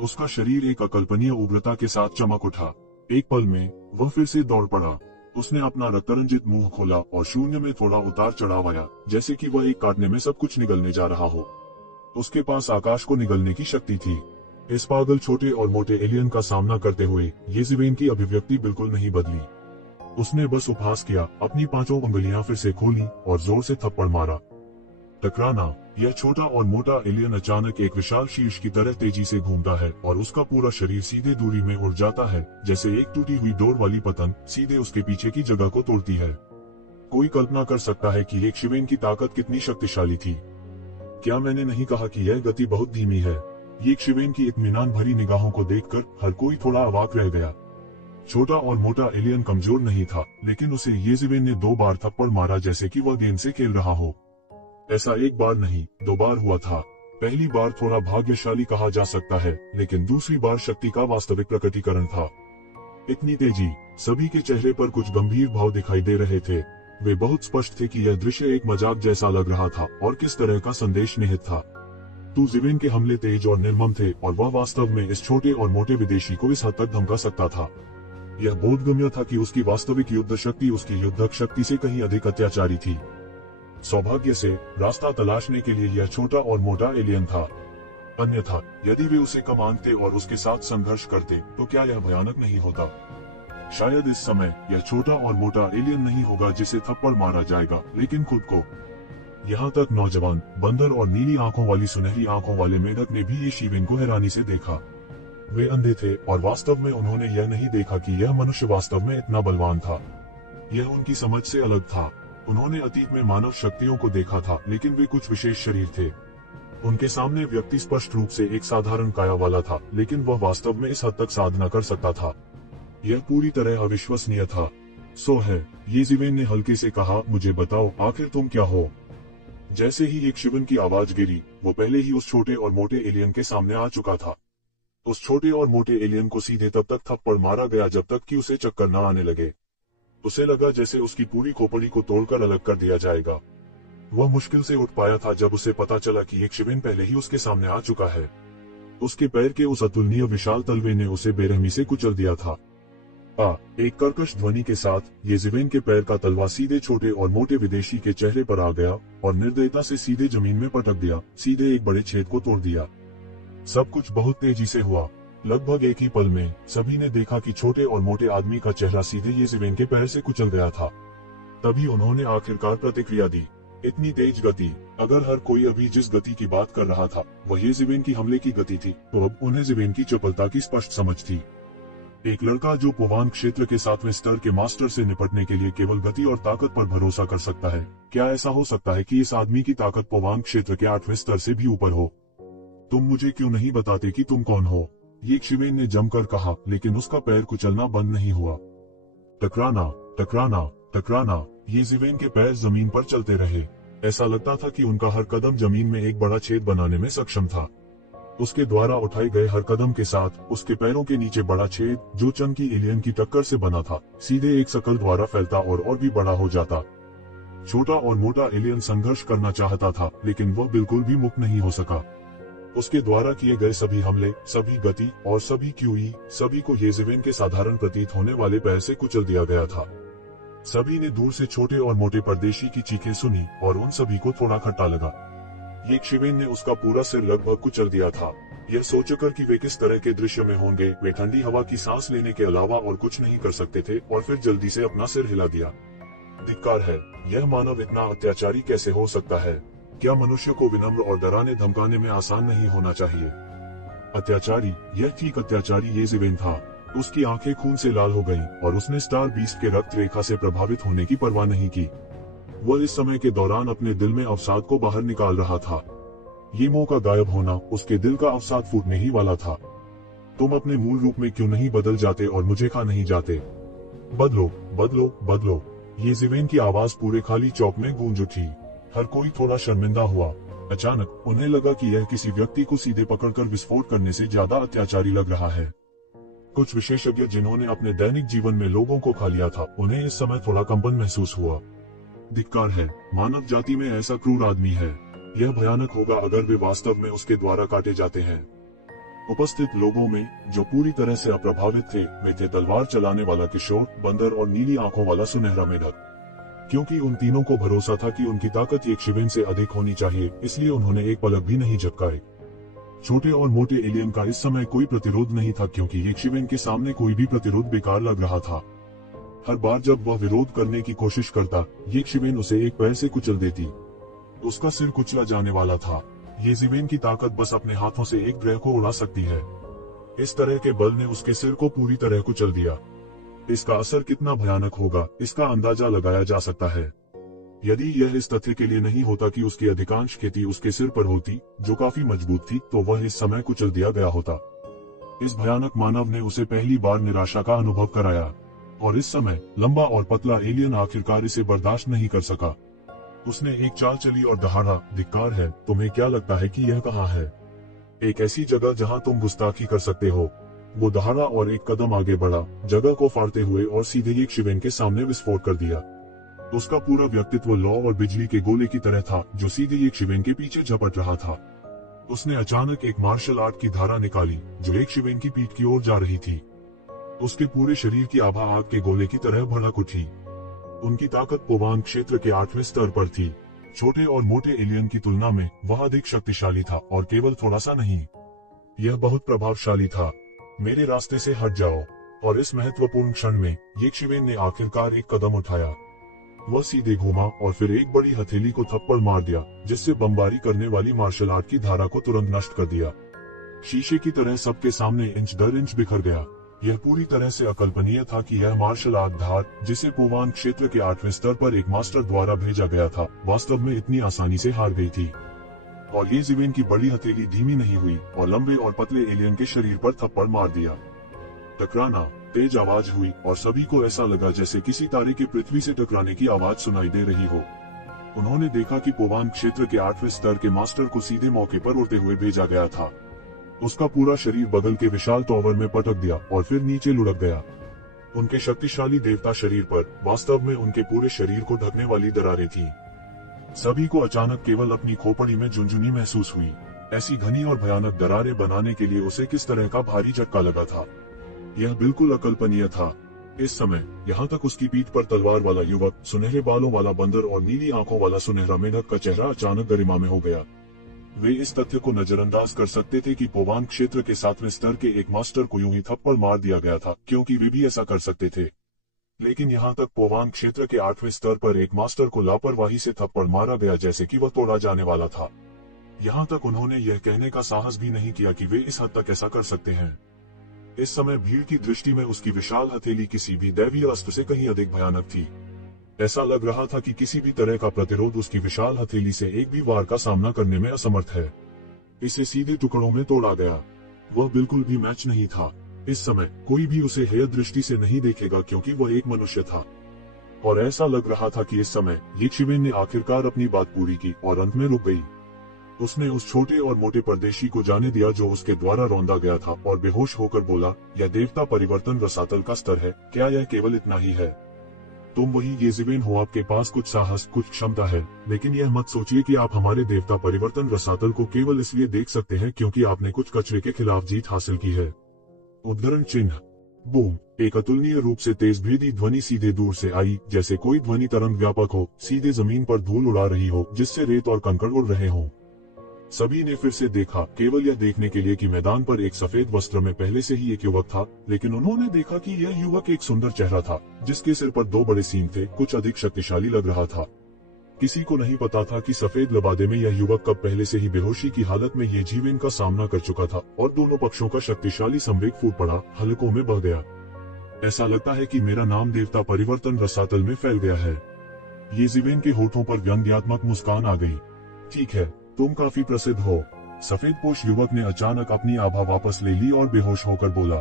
उसका शरीर एक अकल्पनीय उग्रता के साथ चमक उठा। एक पल में वह फिर से दौड़ पड़ा। उसने अपना रक्तरंजित मुंह खोला और शून्य में थोड़ा उतार चढ़ाव आया, जैसे कि वह एक काटने में सब कुछ निगलने जा रहा हो। उसके पास आकाश को निगलने की शक्ति थी। इस पागल छोटे और मोटे एलियन का सामना करते हुए ये ज़िवेन की अभिव्यक्ति बिल्कुल नहीं बदली। उसने बस उपहास किया, अपनी 5 उंगलियां फिर से खोली और जोर से थप्पड़ मारा। टकराना। यह छोटा और मोटा एलियन अचानक एक विशाल शीर्ष की तरह तेजी से घूमता है और उसका पूरा शरीर सीधे दूरी में उड़ जाता है, जैसे एक टूटी हुई डोर वाली पतंग सीधे उसके पीछे की जगह को तोड़ती है। कोई कल्पना कर सकता है कि एक शिवेन की ताकत कितनी शक्तिशाली थी। क्या मैंने नहीं कहा कि यह गति बहुत धीमी है? ये शिवेन की इत्मीनान भरी निगाहों को देखकर हर कोई थोड़ा अवाक रह गया। छोटा और मोटा एलियन कमजोर नहीं था, लेकिन उसे ये ज़िवेन ने 2 बार थप्पड़ मारा जैसे कि वह गेंद से खेल रहा हो। ऐसा एक बार नहीं, 2 बार हुआ था। पहली बार थोड़ा भाग्यशाली कहा जा सकता है, लेकिन दूसरी बार शक्ति का वास्तविक प्रकटीकरण था। इतनी तेजी। सभी के चेहरे पर कुछ गंभीर भाव दिखाई दे रहे थे। वे बहुत स्पष्ट थे कि यह दृश्य एक मजाक जैसा लग रहा था और किस तरह का संदेश निहित था। तू जिवेन के हमले तेज और निर्मम थे और वह वास्तव में इस छोटे और मोटे विदेशी को इस हद तक धमका सकता था। यह बोधगम्य था कि उसकी वास्तविक युद्ध शक्ति उसकी युद्धक शक्ति से कहीं अधिक अत्याचारी थी। सौभाग्य से रास्ता तलाशने के लिए यह छोटा और मोटा एलियन था। अन्यथा यदि वे उसे कमानते और उसके साथ संघर्ष करते तो क्या यह भयानक नहीं होता। शायद इस समय यह छोटा और मोटा एलियन नहीं होगा जिसे थप्पड़ मारा जाएगा, लेकिन खुद को। यहाँ तक नौजवान बंदर और नीली आंखों वाली सुनहरी आंखों वाले मेढक ने भी ये शिवेन को हैरानी से देखा। वे अंधे थे और वास्तव में उन्होंने यह नहीं देखा कि यह मनुष्य वास्तव में इतना बलवान था। यह उनकी समझ से अलग था। उन्होंने अतीत में मानव शक्तियों को देखा था, लेकिन वे कुछ विशेष शरीर थे। उनके सामने व्यक्ति स्पष्ट रूप से एक साधारण काया वाला था, लेकिन वह वास्तव में इस हद तक साधना कर सकता था। यह पूरी तरह अविश्वसनीय था। सो है, ये जिवेन ने हल्के से कहा, मुझे बताओ आखिर तुम क्या हो। जैसे ही एक शिवन की आवाज गिरी, वो पहले ही उस छोटे और मोटे एलियन के सामने आ चुका था। उस छोटे और मोटे एलियन को सीधे तब तक थप्पड़ मारा गया जब तक कि उसे चक्कर न आने लगे। उसे लगा जैसे उसकी पूरी खोपड़ी को तोड़कर अलग कर दिया जाएगा। वह मुश्किल से उठ पाया था जब उसे पता चला कि एक शिवेन पहले ही उसके सामने आ चुका है। उसके पैर के उस अतुलनीय विशाल तलवे ने उसे बेरहमी से कुचल दिया था। एक कर्कश ध्वनि के साथ ये जिवेन के पैर का तलवा सीधे छोटे और मोटे विदेशी के चेहरे पर आ गया और निर्दयता से सीधे जमीन में पटक दिया, सीधे एक बड़े छेद को तोड़ दिया। सब कुछ बहुत तेजी से हुआ। लगभग एक ही पल में सभी ने देखा कि छोटे और मोटे आदमी का चेहरा सीधे ये जिवेन के पैर से कुचल गया था। तभी उन्होंने आखिरकार प्रतिक्रिया दी। इतनी तेज गति! अगर हर कोई अभी जिस गति की बात कर रहा था वह ये जिवेन की हमले की गति थी, तो अब उन्हें जिवेन की चपलता की स्पष्ट समझ थी। एक लड़का जो पोवान क्षेत्र के 7वें स्तर के मास्टर से निपटने के लिए केवल गति और ताकत पर भरोसा कर सकता है, क्या ऐसा हो सकता है कि इस आदमी की ताकत पोवान क्षेत्र के 8वें स्तर से भी ऊपर हो? तुम मुझे क्यों नहीं बताते कि तुम कौन हो? ये शिवेन ने जमकर कहा, लेकिन उसका पैर कुचलना बंद नहीं हुआ। टकराना, टकराना, टकराना। ये जिवेन के पैर जमीन पर चलते रहे। ऐसा लगता था कि उनका हर कदम जमीन में एक बड़ा छेद बनाने में सक्षम था। उसके द्वारा उठाए गए हर कदम के साथ उसके पैरों के नीचे बड़ा छेद, जो चंकी एलियन की टक्कर से बना था, सीधे एक शकल द्वारा फैलता और भी बड़ा हो जाता। छोटा और मोटा एलियन संघर्ष करना चाहता था, लेकिन वह बिल्कुल भी मुक्त नहीं हो सका। उसके द्वारा किए गए सभी हमले, सभी गति और सभी क्यूई, सभी को ये जिवेन के साधारण प्रतीत होने वाले पैर से कुचल दिया गया था। सभी ने दूर से छोटे और मोटे परदेशी की चीखें सुनी और उन सभी को थोड़ा खट्टा लगा। ये शिवेन ने उसका पूरा सिर लगभग कुचल दिया था। यह सोचकर कि वे किस तरह के दृश्य में होंगे, वे ठंडी हवा की सांस लेने के अलावा और कुछ नहीं कर सकते थे और फिर जल्दी से अपना सिर हिला दिया। धिक्कार है, यह मानव इतना अत्याचारी कैसे हो सकता है? क्या मनुष्य को विनम्र और डराने धमकाने में आसान नहीं होना चाहिए? अत्याचारी, यह ठीक अत्याचारी ये जिवेन था। उसकी आंखें खून से लाल हो गईं और उसने स्टार बीस्ट के रक्त रेखा से प्रभावित होने की परवाह नहीं की। वह इस समय के दौरान अपने दिल में अवसाद को बाहर निकाल रहा था। ये मोह का गायब होना उसके दिल का अवसाद फूटने ही वाला था। तुम अपने मूल रूप में क्यों नहीं बदल जाते और मुझे खा नहीं जाते? बदलो, बदलो, बदलो। ये जिवेन की आवाज पूरे खाली चौक में गूंज उठी। हर कोई थोड़ा शर्मिंदा हुआ। अचानक उन्हें लगा कि यह किसी व्यक्ति को सीधे पकड़कर विस्फोट करने से ज्यादा अत्याचारी लग रहा है। कुछ विशेषज्ञ जिन्होंने अपने दैनिक जीवन में लोगों को खा लिया था, उन्हें इस समय थोड़ा कंपन महसूस हुआ। धिक्कार है, मानव जाति में ऐसा क्रूर आदमी है। यह भयानक होगा अगर वे वास्तव में उसके द्वारा काटे जाते हैं। उपस्थित लोगों में जो पूरी तरह से अप्रभावित थे, वे थे तलवार चलाने वाला किशोर, बंदर और नीली आंखों वाला सुनहरा मेढक। क्योंकि उन तीनों को भरोसा था कि उनकी ताकत एक शिवेन से अधिक होनी चाहिए, इसलिए उन्होंने एक पलक भी नहीं झपकाए। छोटे और मोटे एलियन का इस समय कोई प्रतिरोध नहीं था, क्योंकि एक शिवेन के सामने कोई भी प्रतिरोध बेकार लग रहा था। हर बार जब वह विरोध करने की कोशिश करता, ये शिवेन उसे एक पैर से कुचल देती। उसका सिर कुचला जाने वाला था। ये जिवेन की ताकत बस अपने हाथों से एक ग्रह को उड़ा सकती है। इस तरह के बल ने उसके सिर को पूरी तरह कुचल दिया। इसका असर कितना भयानक होगा, इसका अंदाजा लगाया जा सकता है। यदि यह इस तथ्य के लिए नहीं होता कि उसकी अधिकांश खेती उसके सिर पर होती, जो काफी मजबूत थी, तो वह इस समय कुचल दिया गया होता। इस भयानक मानव ने उसे पहली बार निराशा का अनुभव कराया, और इस समय लंबा और पतला एलियन आखिरकार इसे बर्दाश्त नहीं कर सका। उसने एक चाल चली और दहाड़ा, धिक्कार है, तुम्हें क्या लगता है कि यह कहाँ है? एक ऐसी जगह जहाँ तुम गुस्ताखी कर सकते हो। वो दहाड़ा और एक कदम आगे बढ़ा, जगह को फाड़ते हुए, और सीधे एक शिवेन के सामने विस्फोट कर दिया। उसका पूरा व्यक्तित्व लौ और बिजली के गोले की तरह था, जो सीधे एक शिवेन के पीछे झपट रहा था। उसने अचानक एक मार्शल आर्ट की धारा निकाली जो एक शिवेन की पीठ की ओर जा रही थी। उसके पूरे शरीर की आभा आग के गोले की तरह भड़क उठी। उनकी ताकत पोवान क्षेत्र के 8वें स्तर पर थी। छोटे और मोटे एलियन की तुलना में वह अधिक शक्तिशाली था और केवल थोड़ा सा नहीं, यह बहुत प्रभावशाली था। मेरे रास्ते से हट जाओ। और इस महत्वपूर्ण क्षण में येशिवेन ने आखिरकार एक कदम उठाया। वह सीधे घूमा और फिर एक बड़ी हथेली को थप्पड़ मार दिया, जिससे बमबारी करने वाली मार्शल आर्ट की धारा को तुरंत नष्ट कर दिया। शीशे की तरह सबके सामने इंच दर इंच बिखर गया। यह पूरी तरह से अकल्पनीय था कि यह मार्शल आर्ट धार, जिसे पोवान क्षेत्र के 8वें स्तर पर एक मास्टर द्वारा भेजा गया था, वास्तव में इतनी आसानी से हार गई थी। और येशिवेन की बड़ी हथेली धीमी नहीं हुई और लंबे और पतले एलियन के शरीर पर थप्पड़ मार दिया। टकराना, तेज आवाज हुई और सभी को ऐसा लगा जैसे किसी तारे के पृथ्वी से टकराने की आवाज सुनाई दे रही हो। उन्होंने देखा कि पोवान क्षेत्र के 8वें स्तर के मास्टर को सीधे मौके पर उड़ते हुए भेजा गया था। उसका पूरा शरीर बगल के विशाल टॉवर में पटक दिया और फिर नीचे लुढ़क गया। उनके शक्तिशाली देवता शरीर पर वास्तव में उनके पूरे शरीर को ढकने वाली दरारें थीं। सभी को अचानक केवल अपनी खोपड़ी में झुनझुनी महसूस हुई। ऐसी घनी और भयानक दरारें बनाने के लिए उसे किस तरह का भारी झटका लगा था, यह बिल्कुल अकल्पनीय था। इस समय यहाँ तक उसकी पीठ पर तलवार वाला युवक, सुनहरे बालों वाला बंदर और नीली आंखों वाला सुनहरा मेढक का चेहरा अचानक गरिमा में हो गया। वे इस तथ्य को नजरअंदाज कर सकते थे कि पोवान क्षेत्र के 7वें स्तर के एक मास्टर को यूं ही थप्पड़ मार दिया गया था, क्योंकि वे भी ऐसा कर सकते थे। लेकिन यहाँ तक पोवान क्षेत्र के 8वें स्तर पर एक मास्टर को लापरवाही से थप्पड़ मारा गया जैसे कि वह तोड़ा जाने वाला था। यहाँ तक उन्होंने यह कहने का साहस भी नहीं किया कि वे इस हद तक ऐसा कर सकते हैं। इस समय भीड़ की दृष्टि में उसकी विशाल हथेली किसी भी दैवीय अस्त्र से कहीं अधिक भयानक थी। ऐसा लग रहा था कि किसी भी तरह का प्रतिरोध उसकी विशाल हथेली से एक भी वार का सामना करने में असमर्थ है। इसे सीधे टुकड़ों में तोड़ा गया। वह बिल्कुल भी मैच नहीं था। इस समय कोई भी उसे हेय दृष्टि से नहीं देखेगा क्योंकि वह एक मनुष्य था। और ऐसा लग रहा था कि इस समय येशिवेन ने आखिरकार अपनी बात पूरी की और अंत में रुक गई। उसने उस छोटे और मोटे परदेशी को जाने दिया जो उसके द्वारा रौंदा गया था और बेहोश होकर बोला, यह देवता परिवर्तन रसातल का स्तर है, क्या यह केवल इतना ही है? तुम वही येशिवेन हो, आपके पास कुछ साहस, कुछ क्षमता है, लेकिन यह मत सोचिए कि आप हमारे देवता परिवर्तन रसातल को केवल इसलिए देख सकते हैं क्योंकि आपने कुछ कचरे के खिलाफ जीत हासिल की है। उद्धरण चिन्ह। बूम। एक अतुलनीय रूप से तेज भेदी ध्वनि सीधे दूर से आई, जैसे कोई ध्वनि तरंग व्यापक हो, सीधे जमीन पर धूल उड़ा रही हो जिससे रेत और कंकड़ उड़ रहे हों। सभी ने फिर से देखा, केवल यह देखने के लिए कि मैदान पर एक सफेद वस्त्र में पहले से ही एक युवक था, लेकिन उन्होंने देखा कि यह युवक एक सुंदर चेहरा था जिसके सिर पर 2 बड़े सींग थे, कुछ अधिक शक्तिशाली लग रहा था। किसी को नहीं पता था कि सफेद लबादे में यह युवक कब पहले से ही बेहोशी की हालत में येशिवेन का सामना कर चुका था और दोनों पक्षों का शक्तिशाली संवेग फूट पड़ा, हलकों में बह गया। ऐसा लगता है कि मेरा नाम देवता परिवर्तन रसातल में फैल गया है। येशिवेन के होठों पर व्यंग्यात्मक मुस्कान आ गई। ठीक है, तुम काफी प्रसिद्ध हो। सफेद पोश युवक ने अचानक अपनी आभा वापस ले ली और बेहोश होकर बोला,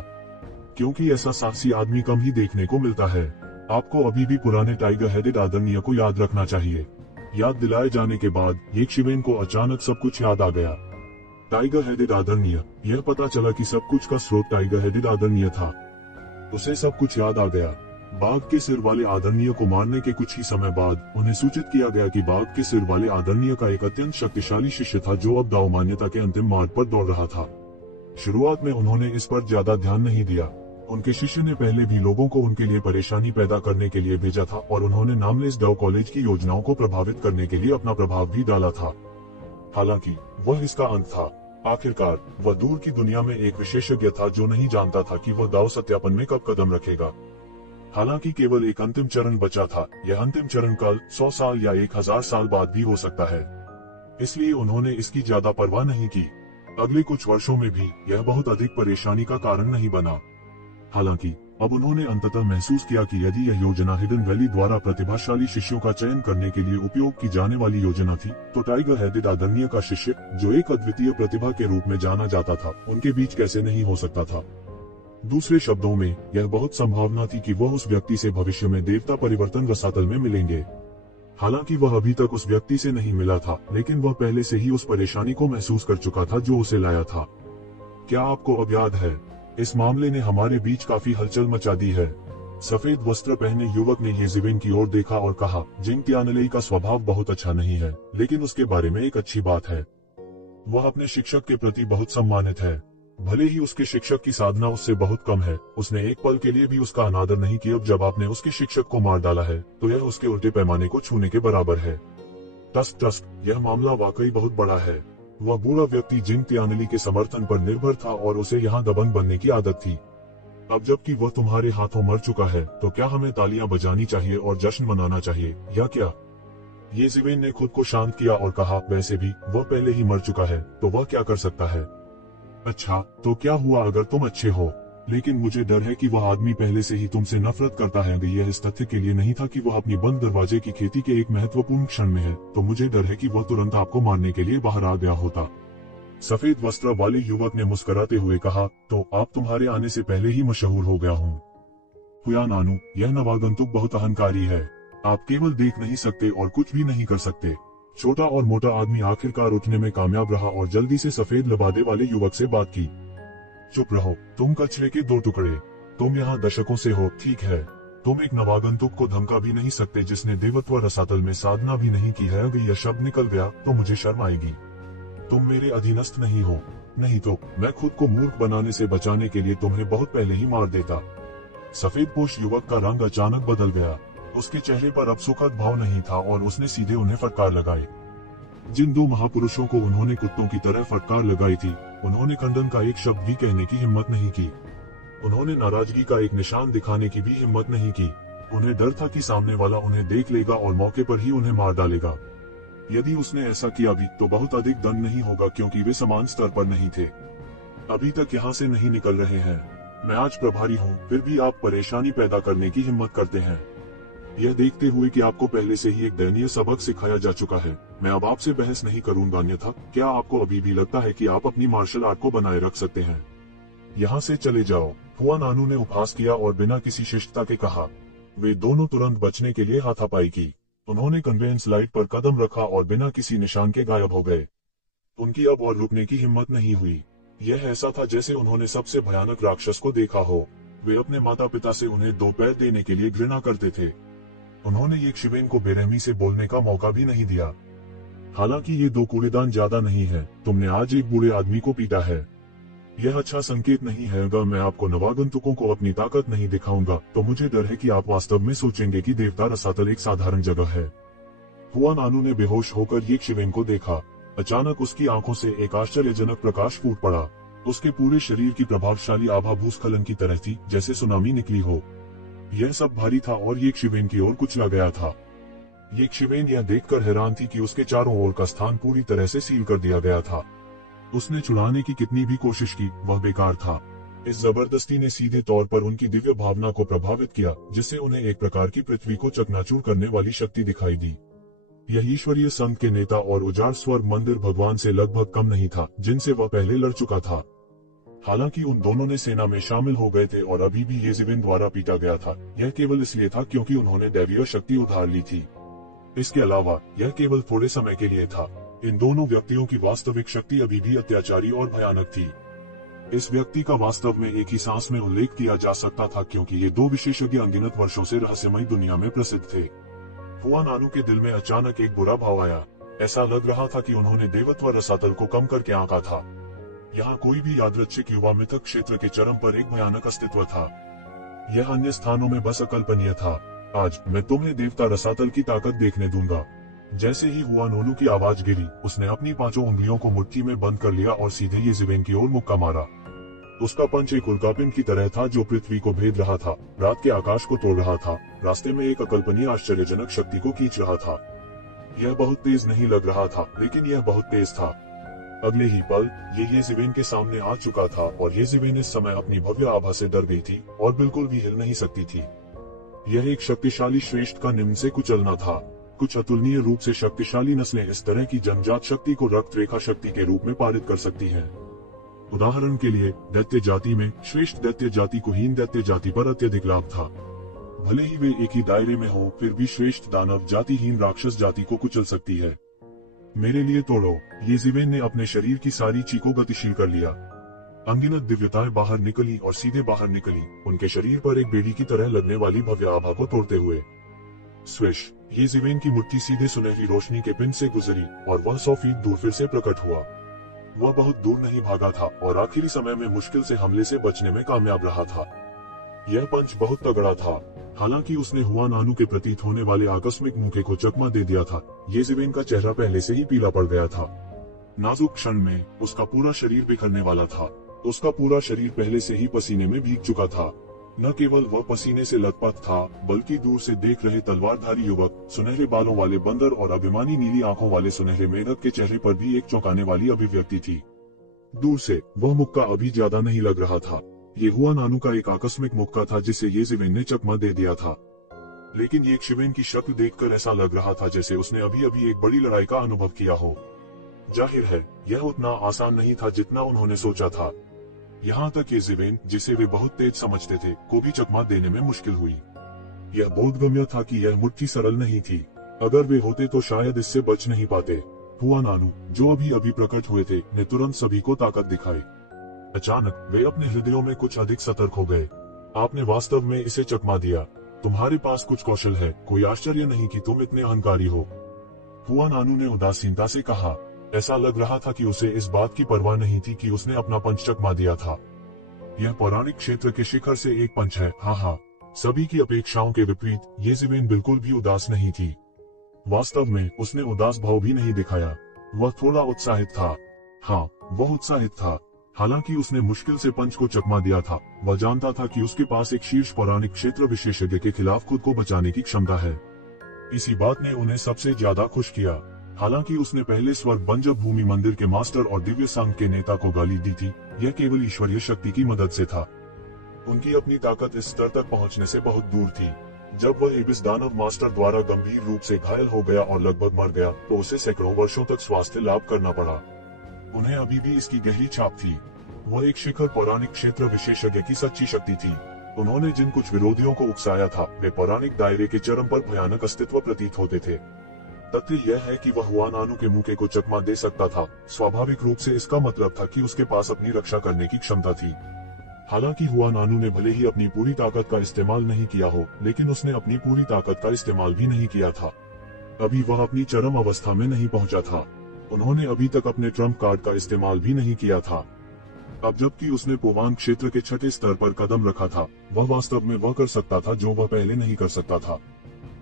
क्योंकि ऐसा साहसी आदमी कम ही देखने को मिलता है। आपको अभी भी पुराने टाइगर हेडेड आदरणीय को याद रखना चाहिए। याद दिलाए जाने के बाद येशिवेन को अचानक सब कुछ याद आ गया। टाइगर हेडेड आदरणीय, यह पता चला कि सब कुछ का स्रोत टाइगर हेडेड आदरणीय था। उसे सब कुछ याद आ गया। बाघ के सिर वाले आदरणीय को मारने के कुछ ही समय बाद उन्हें सूचित किया गया कि बाघ के सिर वाले आदरणीय का एक अत्यंत शक्तिशाली शिष्य था जो अब दाव मान्यता के अंतिम मार्ग पर दौड़ रहा था। शुरुआत में उन्होंने इस पर ज्यादा ध्यान नहीं दिया। उनके शिष्य ने पहले भी लोगों को उनके लिए परेशानी पैदा करने के लिए भेजा था और उन्होंने नामलेस डाउ कॉलेज की योजनाओं को प्रभावित करने के लिए अपना प्रभाव भी डाला था। हालांकि वह इसका अंत था। आखिरकार वह दूर की दुनिया में एक विशेषज्ञ था जो नहीं जानता था कि वह दाव सत्यापन में कब कदम रखेगा। हालांकि केवल एक अंतिम चरण बचा था। यह अंतिम चरण कल, 100 साल या 1000 साल बाद भी हो सकता है। इसलिए उन्होंने इसकी ज्यादा परवाह नहीं की। अगले कुछ वर्षों में भी यह बहुत अधिक परेशानी का कारण नहीं बना। हालांकि अब उन्होंने अंततः महसूस किया कि यदि यह योजना हिडन वैली द्वारा प्रतिभाशाली शिष्यों का चयन करने के लिए उपयोग की जाने वाली योजना थी, तो टाइगर हेडेड आदरणीय का शिष्य, जो एक अद्वितीय प्रतिभा के रूप में जाना जाता था, उनके बीच कैसे नहीं हो सकता था। दूसरे शब्दों में, यह बहुत संभावना थी कि वह उस व्यक्ति से भविष्य में देवता परिवर्तन रसातल में मिलेंगे। हालांकि वह अभी तक उस व्यक्ति से नहीं मिला था, लेकिन वह पहले से ही उस परेशानी को महसूस कर चुका था जो उसे लाया था। क्या आपको अब याद है? इस मामले ने हमारे बीच काफी हलचल मचा दी है। सफेद वस्त्र पहने युवक ने येशिवेन की ओर देखा और कहा, जिंग तियानलेई का स्वभाव बहुत अच्छा नहीं है, लेकिन उसके बारे में एक अच्छी बात है। वह अपने शिक्षक के प्रति बहुत सम्मानित है। भले ही उसके शिक्षक की साधना उससे बहुत कम है, उसने एक पल के लिए भी उसका अनादर नहीं किया। जब आपने उसके शिक्षक को मार डाला है तो यह उसके उल्टे पैमाने को छूने के बराबर है। टस्क टस्क, यह मामला वाकई बहुत बड़ा है। वह बूढ़ा व्यक्ति जिंग तियानली के समर्थन पर निर्भर था और उसे यहाँ दबंग बनने की आदत थी। अब जबकि वह तुम्हारे हाथों मर चुका है तो क्या हमें तालियां बजानी चाहिए और जश्न मनाना चाहिए या क्या? येज़ेबेल ने खुद को शांत किया और कहा, वैसे भी वह पहले ही मर चुका है तो वह क्या कर सकता है। अच्छा, तो क्या हुआ अगर तुम अच्छे हो? लेकिन मुझे डर है कि वह आदमी पहले से ही तुमसे नफरत करता है। यह इस तथ्य के लिए नहीं था कि वह अपनी बंद दरवाजे की खेती के एक महत्वपूर्ण क्षण में है, तो मुझे डर है कि वह तुरंत आपको मारने के लिए बाहर आ गया होता। सफेद वस्त्र वाले युवक ने मुस्कुराते हुए कहा, तो आप तुम्हारे आने से पहले ही मशहूर हो गया हूँ। हुयान आनू, यह नवागंतुक बहुत अहंकारी है। आप केवल देख नहीं सकते और कुछ भी नहीं कर सकते। छोटा और मोटा आदमी आखिरकार उठने में कामयाब रहा और जल्दी से सफेद लबादे वाले युवक से बात की। चुप रहो, तुम कचरे के दो टुकड़े। तुम यहाँ दशकों से हो, ठीक है। तुम एक नवागंतुक को धमका भी नहीं सकते जिसने देवत्व रसातल में साधना भी नहीं की है। अगर यह शब्द निकल गया तो मुझे शर्म आएगी। तुम मेरे अधीनस्थ नहीं हो, नहीं तो मैं खुद को मूर्ख बनाने से बचाने के लिए तुम्हें बहुत पहले ही मार देता। सफेदपोश युवक का रंग अचानक बदल गया। उसके चेहरे पर अब सुखद भाव नहीं था और उसने सीधे उन्हें फटकार लगाई। जिन दो महापुरुषों को उन्होंने कुत्तों की तरह फटकार लगाई थी, उन्होंने खंडन का एक शब्द भी कहने की हिम्मत नहीं की। उन्होंने नाराजगी का एक निशान दिखाने की भी हिम्मत नहीं की। उन्हें डर था कि सामने वाला उन्हें देख लेगा और मौके पर ही उन्हें मार डालेगा। यदि उसने ऐसा किया भी तो बहुत अधिक दंड नहीं होगा क्योंकि वे समान स्तर पर नहीं थे। अभी तक यहाँ से नहीं निकल रहे हैं। मैं आज प्रभारी हूँ, फिर भी आप परेशानी पैदा करने की हिम्मत करते हैं। यह देखते हुए कि आपको पहले से ही एक दयनीय सबक सिखाया जा चुका है, मैं अब आपसे बहस नहीं करूंगा। अन्यथा क्या आपको अभी भी लगता है कि आप अपनी मार्शल आर्ट को बनाए रख सकते हैं? यहाँ से चले जाओ, हुआन आनू ने उपहास किया और बिना किसी शिष्टता के कहा। वे दोनों तुरंत बचने के लिए हाथापाई की। उन्होंने कन्वेयंस लाइट पर कदम रखा और बिना किसी निशान के गायब हो गए। उनकी अब और रुकने की हिम्मत नहीं हुई। यह ऐसा था जैसे उन्होंने सबसे भयानक राक्षस को देखा हो। वे अपने माता पिता से उन्हें दो पैर देने के लिए घृणा करते थे। उन्होंने ये शिवेन को बेरहमी से बोलने का मौका भी नहीं दिया। हालांकि ये दो कूड़ेदान ज्यादा नहीं है। तुमने आज एक बूढ़े आदमी को पीटा है। यह अच्छा संकेत नहीं है। अगर मैं आपको नवागंतुकों को अपनी ताकत नहीं दिखाऊंगा तो मुझे डर है कि आप वास्तव में सोचेंगे कि देवता रसातल एक साधारण जगह है। हुआन आनू ने बेहोश होकर ये शिवेन को देखा। अचानक उसकी आंखों से एक आश्चर्यजनक प्रकाश फूट पड़ा। उसके पूरे शरीर की प्रभावशाली आभा भूस्खलन की तरह थी, जैसे सुनामी निकली हो। यह सब भारी था और ये शिवेन की ओर कुचला गया था। ये शिवेन यह देखकर हैरान थी कि उसके चारों ओर का स्थान पूरी तरह से सील कर दिया गया था। उसने छुड़ाने की कितनी भी कोशिश की, वह बेकार था। इस जबरदस्ती ने सीधे तौर पर उनकी दिव्य भावना को प्रभावित किया, जिससे उन्हें एक प्रकार की पृथ्वी को चकनाचूर करने वाली शक्ति दिखाई दी। यह ईश्वरीय संत के नेता और उजाड़ स्वर्ग मंदिर भगवान से लगभग कम नहीं था, जिनसे वह पहले लड़ चुका था। हालांकि उन दोनों ने सेना में शामिल हो गए थे और अभी भी येज़ेबेल द्वारा पीटा गया था। यह केवल इसलिए था क्योंकि उन्होंने दैवीय शक्ति उधार ली थी। इसके अलावा यह केवल थोड़े समय के लिए था। इन दोनों व्यक्तियों की वास्तविक शक्ति अभी भी अत्याचारी और भयानक थी। इस व्यक्ति का वास्तव में एक ही सांस में उल्लेख किया जा सकता था क्योंकि ये दो विशेषज्ञ अनगिनत वर्षों से रहस्यमय दुनिया में प्रसिद्ध थे। हुआन आनू के दिल में अचानक एक बुरा भाव आया। ऐसा लग रहा था कि उन्होंने देवत्व रसातल को कम करके आंका था। यहाँ कोई भी यादृच्छिक युवा मिथक क्षेत्र के चरम पर एक भयानक अस्तित्व था। यह अन्य स्थानों में बस अकल्पनीय था। आज मैं तुम्हें देवता रसातल की ताकत देखने दूंगा। जैसे ही हुआन आनू की आवाज गिरी, उसने अपनी पांचों उंगलियों को मुट्ठी में बंद कर लिया और सीधे येज़ेबेल की ओर मुक्का मारा। उसका पंच एक उल्कापिंड की तरह था जो पृथ्वी को भेद रहा था, रात के आकाश को तोड़ रहा था, रास्ते में एक अकल्पनीय आश्चर्यजनक शक्ति को खींच रहा था। यह बहुत तेज नहीं लग रहा था, लेकिन यह बहुत तेज था। अगले ही पल ये येज़ेबेल के सामने आ चुका था और येज़ेबेल इस समय अपनी भव्य आभा से डर गई थी और बिल्कुल भी हिल नहीं सकती थी। यह एक शक्तिशाली श्रेष्ठ का निम्न से कुचलना था। कुछ अतुलनीय रूप से शक्तिशाली नस्लें इस तरह की जन्मजात शक्ति को रक्त रेखा शक्ति के रूप में पारित कर सकती हैं। उदाहरण के लिए दैत्य जाति में श्रेष्ठ दैत्य जाति को हीन दैत्य जाति पर अत्यधिक लाभ था। भले ही वे एक ही दायरे में हो, फिर भी श्रेष्ठ दानव जाति हीन राक्षस जाति को कुचल सकती है। मेरे लिए तोड़ो। येज़ेबेल ने अपने शरीर की सारी चीखों गतिशील कर लिया। अनगिनत दिव्यताएं बाहर निकली और सीधे बाहर निकली, उनके शरीर पर एक बेड़ी की तरह लगने वाली भव्य आभा को तोड़ते हुए। स्विश, येज़ेबेल की मुट्ठी सीधे सुनहरी रोशनी के पिंड से गुजरी और वह 100 फीट दूर फिर से प्रकट हुआ। वह बहुत दूर नहीं भागा था और आखिरी समय में मुश्किल से हमले से बचने में कामयाब रहा था। यह पंच बहुत तगड़ा था। हालांकि उसने हुआन आनू के प्रतीत होने वाले आकस्मिक मौके को चकमा दे दिया था, येज़ेबेन का चेहरा पहले से ही पीला पड़ गया था। नाजुक क्षण में उसका पूरा शरीर बिखरने वाला था। उसका पूरा शरीर पहले से ही पसीने में भीग चुका था। न केवल वह पसीने से लथपथ था, बल्कि दूर से देख रहे तलवारधारी युवक, सुनहरे बालों वाले बंदर और अभिमानी नीली आंखों वाले सुनहरे मेढक के चेहरे पर भी एक चौंकाने वाली अभिव्यक्ति थी। दूर से वह मुक्का अभी ज्यादा नहीं लग रहा था। ये हुआन आनू का एक आकस्मिक मुक्का था जिसे येज़ेबेन ने चकमा दे दिया था। लेकिन ये शिवेन की शक्ल देखकर ऐसा लग रहा था जैसे उसने अभी अभी एक बड़ी लड़ाई का अनुभव किया हो। जाहिर है यह उतना आसान नहीं था जितना उन्होंने सोचा था। यहाँ तक येज़ेबेन, जिसे वे बहुत तेज समझते थे, को भी चकमा देने में मुश्किल हुई। यह बोधगम्य था कि यह मुट्ठी सरल नहीं थी। अगर वे होते तो शायद इससे बच नहीं पाते। हुआन आनू, जो अभी अभी प्रकट हुए थे, ने तुरंत सभी को ताकत दिखाई। अचानक वे अपने हृदयों में कुछ अधिक सतर्क हो गए। आपने वास्तव में इसे चकमा दिया। तुम्हारे पास कुछ कौशल है, कोई आश्चर्य नहीं कि तुम इतने अहंकारी हो। हुआन आनू ने उदासीनता से कहा। ऐसा लग रहा था कि उसे इस बात की परवाह नहीं थी कि उसने अपना पंच चकमा दिया था। यह पौराणिक क्षेत्र के शिखर से एक पंच है। हाँ, सभी की अपेक्षाओं के विपरीत येज़ेबेन बिल्कुल भी उदास नहीं थी। वास्तव में उसने उदास भाव भी नहीं दिखाया। वह थोड़ा उत्साहित था। हाँ, वह उत्साहित था। हालांकि उसने मुश्किल से पंच को चकमा दिया था, वह जानता था कि उसके पास एक शीर्ष पौराणिक क्षेत्र विशेषज्ञ के खिलाफ खुद को बचाने की क्षमता है। इसी बात ने उन्हें सबसे ज्यादा खुश किया। हालांकि उसने पहले स्वर्ग बंजर भूमि मंदिर के मास्टर और दिव्य संघ के नेता को गाली दी थी, यह केवल ईश्वरीय शक्ति की मदद से था। उनकी अपनी ताकत इस स्तर तक पहुंचने से बहुत दूर थी। जब वह एबिस दानव मास्टर द्वारा गंभीर रूप से घायल हो गया और लगभग मर गया, तो उसे सैकड़ों वर्षों तक स्वास्थ्य लाभ करना पड़ा। उन्हें अभी भी इसकी गहरी छाप थी। वह एक शिखर पौराणिक क्षेत्र विशेषज्ञ की सच्ची शक्ति थी। उन्होंने जिन कुछ विरोधियों को उकसाया था, वे पौराणिक दायरे के चरम पर भयानक अस्तित्व प्रतीत होते थे। तथ्य यह है कि वह हुआन आनू के मुके को चकमा दे सकता था। स्वाभाविक रूप से इसका मतलब था कि उसके पास अपनी रक्षा करने की क्षमता थी। हालांकि हुआन आनू ने भले ही अपनी पूरी ताकत का इस्तेमाल नहीं किया हो, लेकिन उसने अपनी पूरी ताकत का इस्तेमाल भी नहीं किया था। अभी वह अपनी चरम अवस्था में नहीं पहुंचा था। उन्होंने अभी तक अपने ट्रम्प कार्ड का इस्तेमाल भी नहीं किया था। अब जबकि उसने पोवान क्षेत्र के छठे स्तर पर कदम रखा था, वह वास्तव में वह कर सकता था जो वह पहले नहीं कर सकता था।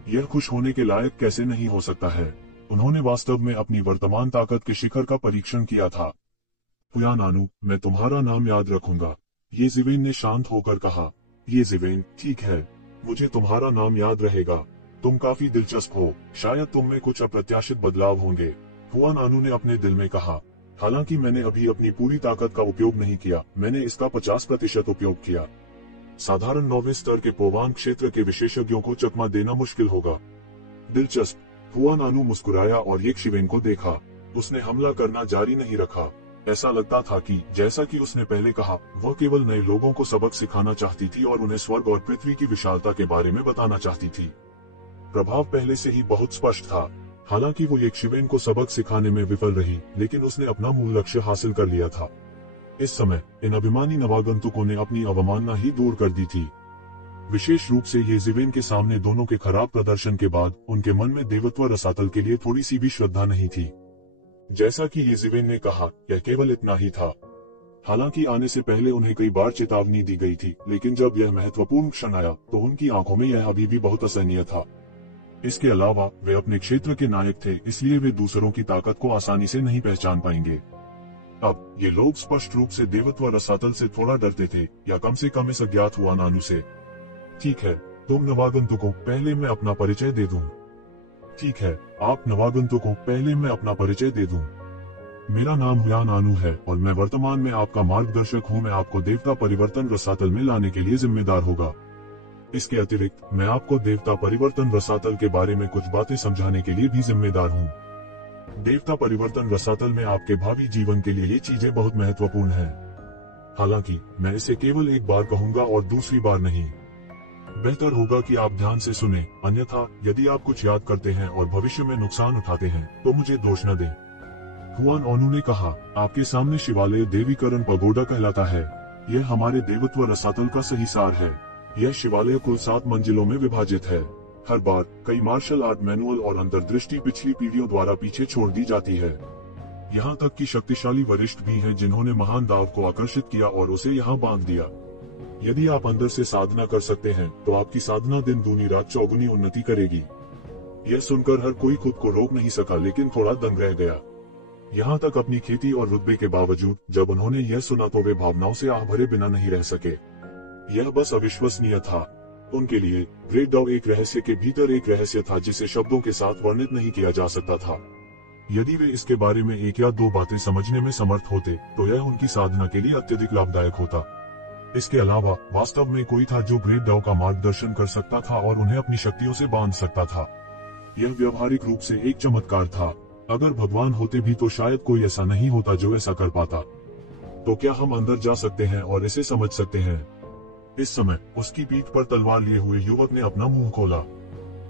यह खुश होने के लायक कैसे नहीं हो सकता है। उन्होंने वास्तव में अपनी वर्तमान ताकत के शिखर का परीक्षण किया था। हुआन आनू, मैं तुम्हारा नाम याद रखूंगा, येज़ेबेन ने शांत होकर कहा। येज़ेबेन, ठीक है, मुझे तुम्हारा नाम याद रहेगा। तुम काफी दिलचस्प हो। शायद तुम में कुछ अप्रत्याशित बदलाव होंगे। हुआन आनू ने अपने दिल में कहा। हालांकि मैंने अभी अपनी पूरी ताकत का उपयोग नहीं किया, मैंने इसका 50% उपयोग किया। साधारण 9वें स्तर के पोवान क्षेत्र के विशेषज्ञों को चकमा देना मुश्किल होगा। दिलचस्प। हुआन आनू मुस्कुराया और येज़ेबेन को देखा। उसने हमला करना जारी नहीं रखा। ऐसा लगता था कि, जैसा कि उसने पहले कहा, वह केवल नए लोगों को सबक सिखाना चाहती थी और उन्हें स्वर्ग और पृथ्वी की विशालता के बारे में बताना चाहती थी। प्रभाव पहले से ही बहुत स्पष्ट था। हालांकि वो येज़ेबेन को सबक सिखाने में विफल रही, लेकिन उसने अपना मूल लक्ष्य हासिल कर लिया था। इस समय इन अभिमानी नवागंतुकों ने अपनी अवमानना ही दूर कर दी थी। विशेष रूप से येज़ेबेन के सामने दोनों के खराब प्रदर्शन के बाद उनके मन में देवत्व रसातल के लिए थोड़ी सी भी श्रद्धा नहीं थी। जैसा कि येज़ेबेन ने कहा, यह केवल इतना ही था। हालांकि आने से पहले उन्हें कई बार चेतावनी दी गई थी, लेकिन जब यह महत्वपूर्ण क्षण आया तो उनकी आंखों में यह अभी भी बहुत असहनीय था। इसके अलावा वे अपने क्षेत्र के नायक थे, इसलिए वे दूसरों की ताकत को आसानी से नहीं पहचान पाएंगे। अब ये लोग स्पष्ट रूप से देवत्व रसातल से थोड़ा डरते थे, या कम से कम इस अज्ञात हुआन आनू से। ठीक है, तुम नवागंतुकों, पहले मैं अपना परिचय दे दूं। ठीक है, आप नवागंतुकों, पहले मैं अपना परिचय दे दूं। मेरा नाम हुआन आनू है और मैं वर्तमान में आपका मार्गदर्शक हूं। मैं आपको देवता परिवर्तन रसातल में लाने के लिए जिम्मेदार होगा। इसके अतिरिक्त मैं आपको देवता परिवर्तन रसातल के बारे में कुछ बातें समझाने के लिए भी जिम्मेदार हूं। देवता परिवर्तन रसातल में आपके भावी जीवन के लिए ये चीजें बहुत महत्वपूर्ण हैं। हालांकि मैं इसे केवल एक बार कहूंगा और दूसरी बार नहीं। बेहतर होगा कि आप ध्यान से सुने, अन्यथा यदि आप कुछ याद करते हैं और भविष्य में नुकसान उठाते हैं तो मुझे दोष न दें। हुआन आनू ने कहा, आपके सामने शिवालय देवीकरण पगोडा कहलाता है। यह हमारे देवत्व रसातल का सही सार है। यह शिवालय कुल 7 मंजिलों में विभाजित है। हर बार कई मार्शल आर्ट मैनुअल और अंतर्दृष्टि पिछली पीढ़ियों द्वारा पीछे छोड़ दी जाती है। यहाँ तक कि शक्तिशाली वरिष्ठ भी हैं जिन्होंने महान दाव को आकर्षित किया और उसे यहाँ बांध दिया। यदि आप अंदर से साधना कर सकते हैं तो आपकी साधना दिन दूनी रात चौगुनी उन्नति करेगी। यह सुनकर हर कोई खुद को रोक नहीं सका, लेकिन थोड़ा दंग रह गया। यहाँ तक अपनी खेती और रुतबे के बावजूद जब उन्होंने यह सुना तो वे भावनाओं से आह भरे बिना नहीं रह सके। यह बस अविश्वसनीय था। उनके लिए ग्रेट डाउ एक रहस्य के भीतर एक रहस्य था जिसे शब्दों के साथ वर्णित नहीं किया जा सकता था। यदि वे इसके बारे में एक या दो बातें समझने में समर्थ होते तो यह उनकी साधना के लिए अत्यधिक लाभदायक होता। इसके अलावा वास्तव में कोई था जो ग्रेट डाउ का मार्गदर्शन कर सकता था और उन्हें अपनी शक्तियों से बांध सकता था। यह व्यवहारिक रूप से एक चमत्कार था। अगर भगवान होते भी तो शायद कोई ऐसा नहीं होता जो ऐसा कर पाता। तो क्या हम अंदर जा सकते हैं और इसे समझ सकते हैं? इस समय उसकी पीठ पर तलवार लिए हुए युवक ने अपना मुंह खोला।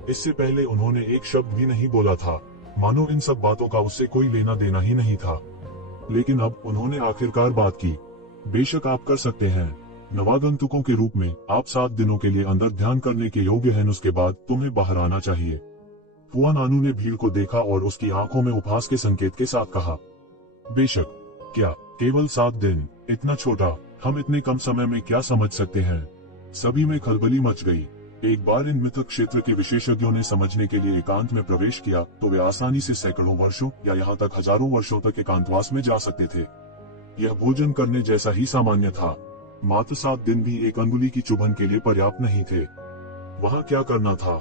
इससे पहले उन्होंने एक शब्द भी नहीं बोला था, मानो इन सब बातों का उससे कोई लेना देना ही नहीं था। लेकिन अब उन्होंने आखिरकार बात की। बेशक आप कर सकते हैं। नवागंतुकों के रूप में आप 7 दिनों के लिए अंदर ध्यान करने के योग्य हैं। उसके बाद तुम्हें बाहर आना चाहिए। हुआन आनू ने भीड़ को देखा और उसकी आंखों में उपहास के संकेत के साथ कहा, बेशक, क्या केवल 7 दिन? इतना छोटा, हम इतने कम समय में क्या समझ सकते हैं? सभी में खलबली मच गई। एक बार इन मिथक क्षेत्र के विशेषज्ञों ने समझने के लिए एकांत में प्रवेश किया तो वे आसानी से सैकड़ों वर्षों या यहाँ तक हजारों वर्षों तक एकांतवास में जा सकते थे। यह भोजन करने जैसा ही सामान्य था। मात्र 7 दिन भी एक अंगुली की चुभन के लिए पर्याप्त नहीं थे। वहाँ क्या करना था?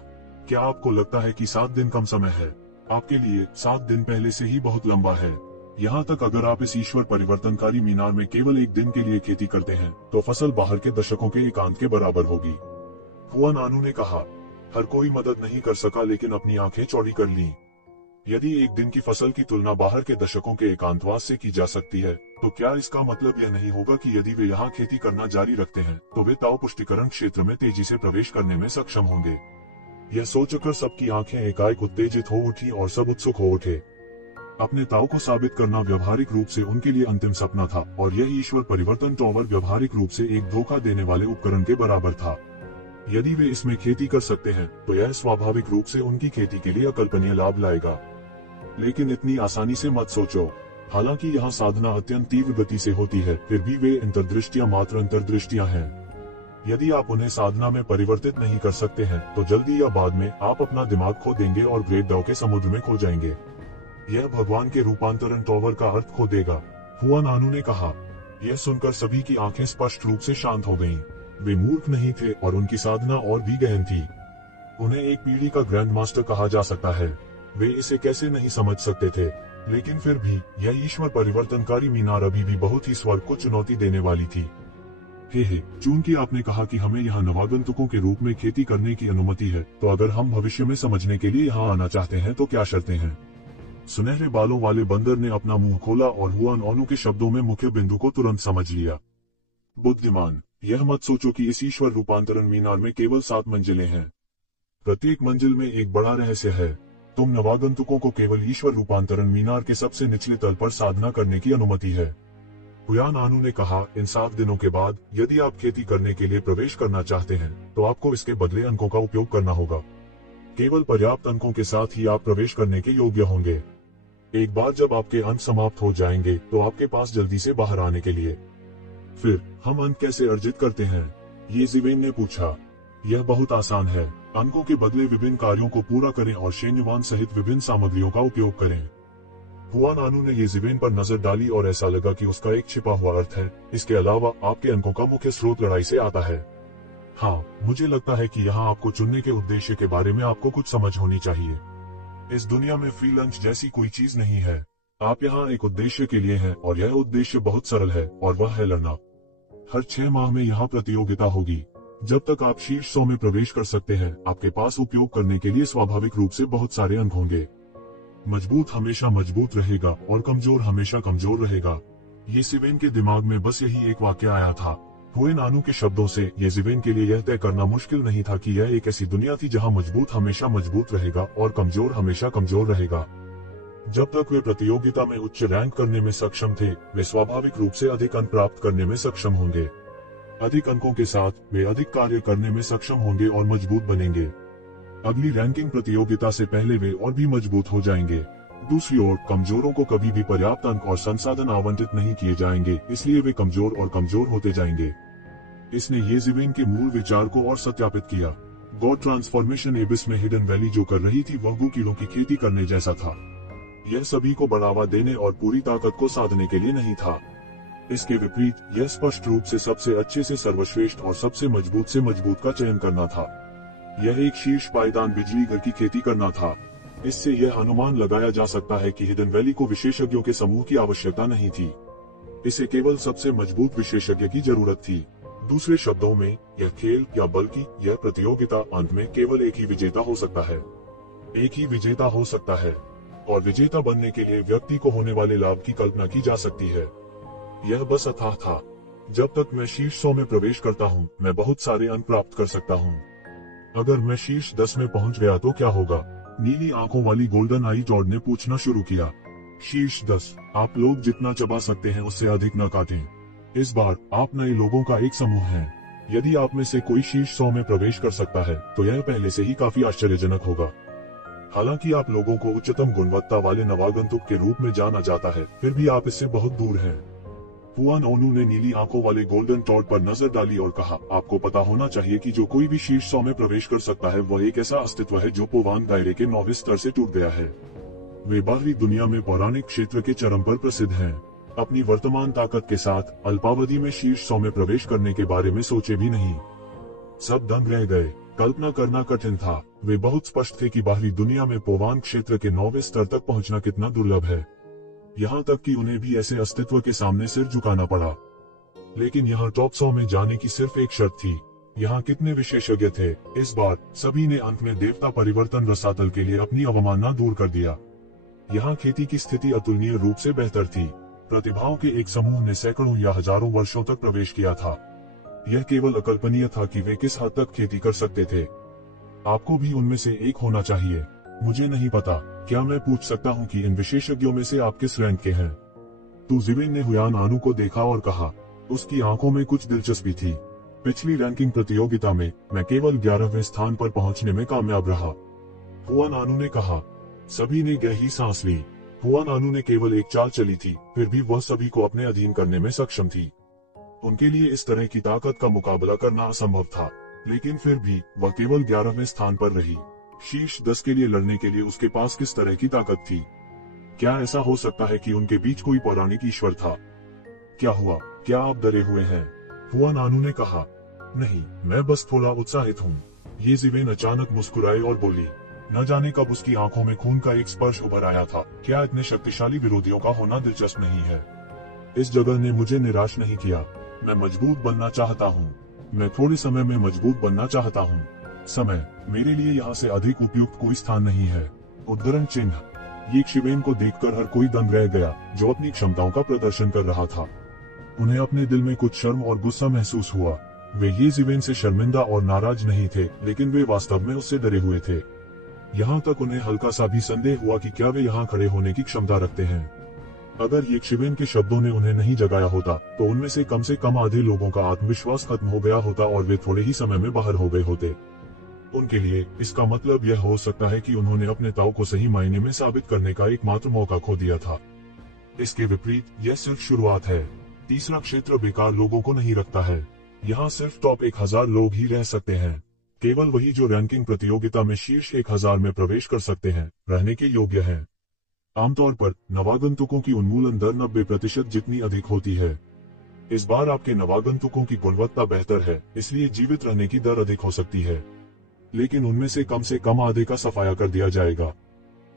क्या आपको लगता है कि 7 दिन कम समय है? आपके लिए 7 दिन पहले से ही बहुत लंबा है। यहाँ तक अगर आप इस ईश्वर परिवर्तनकारी मीनार में केवल एक दिन के लिए खेती करते हैं तो फसल बाहर के दशकों के एकांत के बराबर होगी। हुआन आनू ने कहा, हर कोई मदद नहीं कर सका लेकिन अपनी आंखें चौड़ी कर लीं। यदि एक दिन की फसल की तुलना बाहर के दशकों के एकांतवास से की जा सकती है तो क्या इसका मतलब यह नहीं होगा कि यदि वे यहाँ खेती करना जारी रखते हैं तो वे ताओ पुष्टिकरण क्षेत्र में तेजी से प्रवेश करने में सक्षम होंगे? यह सोचकर सबकी आंखें एकाएक उत्तेजित हो उठी और सब उत्सुक हो उठे। अपने ताओ को साबित करना व्यवहारिक रूप से उनके लिए अंतिम सपना था और यह ईश्वर परिवर्तन टॉवर व्यवहारिक रूप से एक धोखा देने वाले उपकरण के बराबर था। यदि वे इसमें खेती कर सकते हैं तो यह स्वाभाविक रूप से उनकी खेती के लिए अकल्पनीय लाभ लाएगा। लेकिन इतनी आसानी से मत सोचो। हालांकि यहाँ साधना अत्यंत तीव्र गति से होती है, फिर भी वे अंतर्दृष्टियां मात्र अंतर्दृष्टियां हैं। यदि आप उन्हें साधना में परिवर्तित नहीं कर सकते हैं तो जल्दी या बाद में आप अपना दिमाग खो देंगे और ग्रेट डाउ के समुद्र में खो जाएंगे। यह भगवान के रूपांतरण टॉवर का अर्थ खो देगा। हुआन आनू ने कहा। यह सुनकर सभी की आंखें स्पष्ट रूप से शांत हो गईं। वे मूर्ख नहीं थे और उनकी साधना और भी गहन थी। उन्हें एक पीढ़ी का ग्रैंड मास्टर कहा जा सकता है। वे इसे कैसे नहीं समझ सकते थे, लेकिन फिर भी यह ईश्वर परिवर्तनकारी मीनार अभी भी बहुत ही स्वर्ग को चुनौती देने वाली थी। हे, चूंकि आपने कहा कि हमें यहाँ नवागंतुकों के रूप में खेती करने की अनुमति है, तो अगर हम भविष्य में समझने के लिए यहाँ आना चाहते हैं तो क्या शर्तें हैं? सुनहरे बालों वाले बंदर ने अपना मुंह खोला और हुआन आनू के शब्दों में मुख्य बिंदु को तुरंत समझ लिया। बुद्धिमान, यह मत सोचो कि इस ईश्वर रूपांतरण मीनार में केवल 7 मंजिलें हैं। प्रत्येक मंजिल में एक बड़ा रहस्य है। तुम नवागंतुकों को केवल ईश्वर रूपांतरण मीनार के सबसे निचले तल पर साधना करने की अनुमति है। हुआन आनू ने कहा, इन 7 दिनों के बाद यदि आप खेती करने के लिए प्रवेश करना चाहते हैं तो आपको इसके बदले अंकों का उपयोग करना होगा। केवल पर्याप्त अंकों के साथ ही आप प्रवेश करने के योग्य होंगे। एक बार जब आपके अंक समाप्त हो जाएंगे तो आपके पास जल्दी से बाहर आने के लिए। फिर हम अंक कैसे अर्जित करते हैं? ये ज़िवेन ने पूछा। यह बहुत आसान है। अंकों के बदले विभिन्न कार्यों को पूरा करें और शैन्यवान सहित विभिन्न सामग्रियों का उपयोग करें। हुआन आनू ने ये ज़िवेन पर नजर डाली और ऐसा लगा कि उसका एक छिपा हुआ अर्थ है। इसके अलावा आपके अंकों का मुख्य स्रोत लड़ाई से आता है। हाँ, मुझे लगता है कि यहाँ आपको चुनने के उद्देश्य के बारे में आपको कुछ समझ होनी चाहिए। इस दुनिया में फ्री लंच जैसी कोई चीज नहीं है। आप यहाँ एक उद्देश्य के लिए हैं और यह उद्देश्य बहुत सरल है और वह है लड़ना। हर 6 माह में यहाँ प्रतियोगिता होगी। जब तक आप शीर्ष 100 में प्रवेश कर सकते हैं, आपके पास उपयोग करने के लिए स्वाभाविक रूप से बहुत सारे अंक होंगे। मजबूत हमेशा मजबूत रहेगा और कमजोर हमेशा कमजोर रहेगा। ये ज़िवेन के दिमाग में बस यही एक वाक्य आया था। हुआन आनू के शब्दों से ये ज़िवेन के लिए यह तय करना मुश्किल नहीं था कि यह एक ऐसी दुनिया थी जहां मजबूत हमेशा मजबूत रहेगा और कमजोर हमेशा कमजोर रहेगा। जब तक वे प्रतियोगिता में उच्च रैंक करने में सक्षम थे, वे स्वाभाविक रूप से अधिक अंक प्राप्त करने में सक्षम होंगे। अधिक अंकों के साथ वे अधिक कार्य करने में सक्षम होंगे और मजबूत बनेंगे। अगली रैंकिंग प्रतियोगिता से पहले वे और भी मजबूत हो जाएंगे। दूसरी ओर कमजोरों को कभी भी पर्याप्त अंक और संसाधन आवंटित नहीं किए जाएंगे, इसलिए वे कमजोर और कमजोर होते जाएंगे। इसने येज़ेबेल के मूल विचार को और सत्यापित किया। गॉड ट्रांसफॉर्मेशन एबिस में हिडन वैली जो कर रही थी वह कीड़ों की खेती करने जैसा था। यह सभी को बढ़ावा देने और पूरी ताकत को साधने के लिए नहीं था। इसके विपरीत यह स्पष्ट रूप से सबसे अच्छे से सर्वश्रेष्ठ और सबसे मजबूत से मजबूत का चयन करना था। यह एक शीर्ष पायदान बिजली घर की खेती करना था। इससे यह अनुमान लगाया जा सकता है कि हिडन वैली को विशेषज्ञों के समूह की आवश्यकता नहीं थी। इसे केवल सबसे मजबूत विशेषज्ञ की जरूरत थी। दूसरे शब्दों में, यह खेल या बल्कि यह प्रतियोगिता अंत में केवल एक ही विजेता हो सकता है। एक ही विजेता हो सकता है, और विजेता बनने के लिए व्यक्ति को होने वाले लाभ की कल्पना की जा सकती है। यह बस अथाह था। जब तक मैं शीर्ष 100 में प्रवेश करता हूँ, मैं बहुत सारे अंक प्राप्त कर सकता हूँ। अगर मैं शीर्ष 10 में पहुँच गया तो क्या होगा? नीली आंखों वाली गोल्डन आई टॉड ने पूछना शुरू किया। शीर्ष 10, आप लोग जितना चबा सकते हैं उससे अधिक न काटें। इस बार आप नए लोगों का एक समूह हैं। यदि आप में से कोई शीर्ष 100 में प्रवेश कर सकता है तो यह पहले से ही काफी आश्चर्यजनक होगा। हालांकि आप लोगों को उच्चतम गुणवत्ता वाले नवागंतुक के रूप में जाना जाता है, फिर भी आप इससे बहुत दूर हैं। पुआन ओनू ने नीली आंखों वाले गोल्डन टॉड पर नजर डाली और कहा, आपको पता होना चाहिए कि जो कोई भी शीर्ष 100 में प्रवेश कर सकता है वह एक ऐसा अस्तित्व है जो पोवान दायरे के 9वें स्तर से टूट गया है। वे बाहरी दुनिया में पौराणिक क्षेत्र के चरम पर प्रसिद्ध हैं। अपनी वर्तमान ताकत के साथ अल्पावधि में शीर्ष 100 में प्रवेश करने के बारे में सोचे भी नहीं। सब दंग रह गए। कल्पना करना कठिन था। वे बहुत स्पष्ट थे कि बाहरी दुनिया में पोवान क्षेत्र के 9वें स्तर तक पहुंचना कितना दुर्लभ है। यहाँ तक कि उन्हें भी ऐसे अस्तित्व के सामने सिर झुकाना पड़ा। लेकिन यहाँ टॉप 100 में जाने की सिर्फ एक शर्त थी। यहाँ कितने विशेषज्ञ थे? इस बार सभी ने अंत में देवता परिवर्तन रसातल के लिए अपनी अवमानना दूर कर दिया। यहाँ खेती की स्थिति अतुलनीय रूप से बेहतर थी। प्रतिभाओं के एक समूह ने सैकड़ों या हजारों वर्षों तक प्रवेश किया था। यह केवल अकल्पनीय था कि वे किस हद तक खेती कर सकते थे। आपको भी उनमें से एक होना चाहिए। मुझे नहीं पता, क्या मैं पूछ सकता हूँ कि इन विशेषज्ञों में से आप किस रैंक के हैं? तुज़िवेन ने हुयान आनू को देखा और कहा। उसकी आंखों में कुछ दिलचस्पी थी। पिछली रैंकिंग प्रतियोगिता में मैं केवल 11वें स्थान पर पहुंचने में कामयाब रहा। हुआन आनू ने कहा। सभी ने गहरी सांस ली। हुआन आनू ने केवल एक चाल चली थी, फिर भी वह सभी को अपने अधीन करने में सक्षम थी। उनके लिए इस तरह की ताकत का मुकाबला करना असंभव था, लेकिन फिर भी वह केवल 11वें स्थान पर रही। शीर्ष 10 के लिए लड़ने के लिए उसके पास किस तरह की ताकत थी? क्या ऐसा हो सकता है कि उनके बीच कोई पौराणिक ईश्वर था? क्या हुआ? क्या आप डरे हुए हैं? हुआन आनू ने कहा। नहीं, मैं बस थोड़ा उत्साहित हूँ। येज़ेबेल अचानक मुस्कुराई और बोली। न जाने कब उसकी आंखों में खून का एक स्पर्श उभर आया था। क्या इतने शक्तिशाली विरोधियों का होना दिलचस्प नहीं है? इस जगह ने मुझे निराश नहीं किया। मैं मजबूत बनना चाहता हूँ। मैं थोड़े समय में मजबूत बनना चाहता हूँ। समय मेरे लिए यहाँ से अधिक उपयुक्त कोई स्थान नहीं है। उद्धरण चिन्ह। येज़ेबेल को देखकर हर कोई दंग रह गया, जो अपनी क्षमताओं का प्रदर्शन कर रहा था। उन्हें अपने दिल में कुछ शर्म और गुस्सा महसूस हुआ। वे येज़ेबेल से शर्मिंदा और नाराज नहीं थे, लेकिन वे वास्तव में उससे डरे हुए थे। यहाँ तक उन्हें हल्का सा भी संदेह हुआ कि क्या वे यहाँ खड़े होने की क्षमता रखते हैं। अगर येज़ेबेल के शब्दों ने उन्हें नहीं जगाया होता, तो उनमें से कम आधे लोगों का आत्मविश्वास खत्म हो गया होता और वे थोड़े ही समय में बाहर हो गए होते। उनके लिए इसका मतलब यह हो सकता है कि उन्होंने अपने ताऊ को सही मायने में साबित करने का एकमात्र मौका खो दिया था। इसके विपरीत यह सिर्फ शुरुआत है। तीसरा क्षेत्र बेकार लोगों को नहीं रखता है। यहाँ सिर्फ टॉप 1000 लोग ही रह सकते हैं। केवल वही जो रैंकिंग प्रतियोगिता में शीर्ष 1000 में प्रवेश कर सकते हैं, रहने के योग्य हैं। आमतौर पर नवागंतुकों की उन्मूलन दर 90% जितनी अधिक होती है। इस बार आपके नवागंतुकों की गुणवत्ता बेहतर है, इसलिए जीवित रहने की दर अधिक हो सकती है, लेकिन उनमें से कम आधे का सफाया कर दिया जाएगा।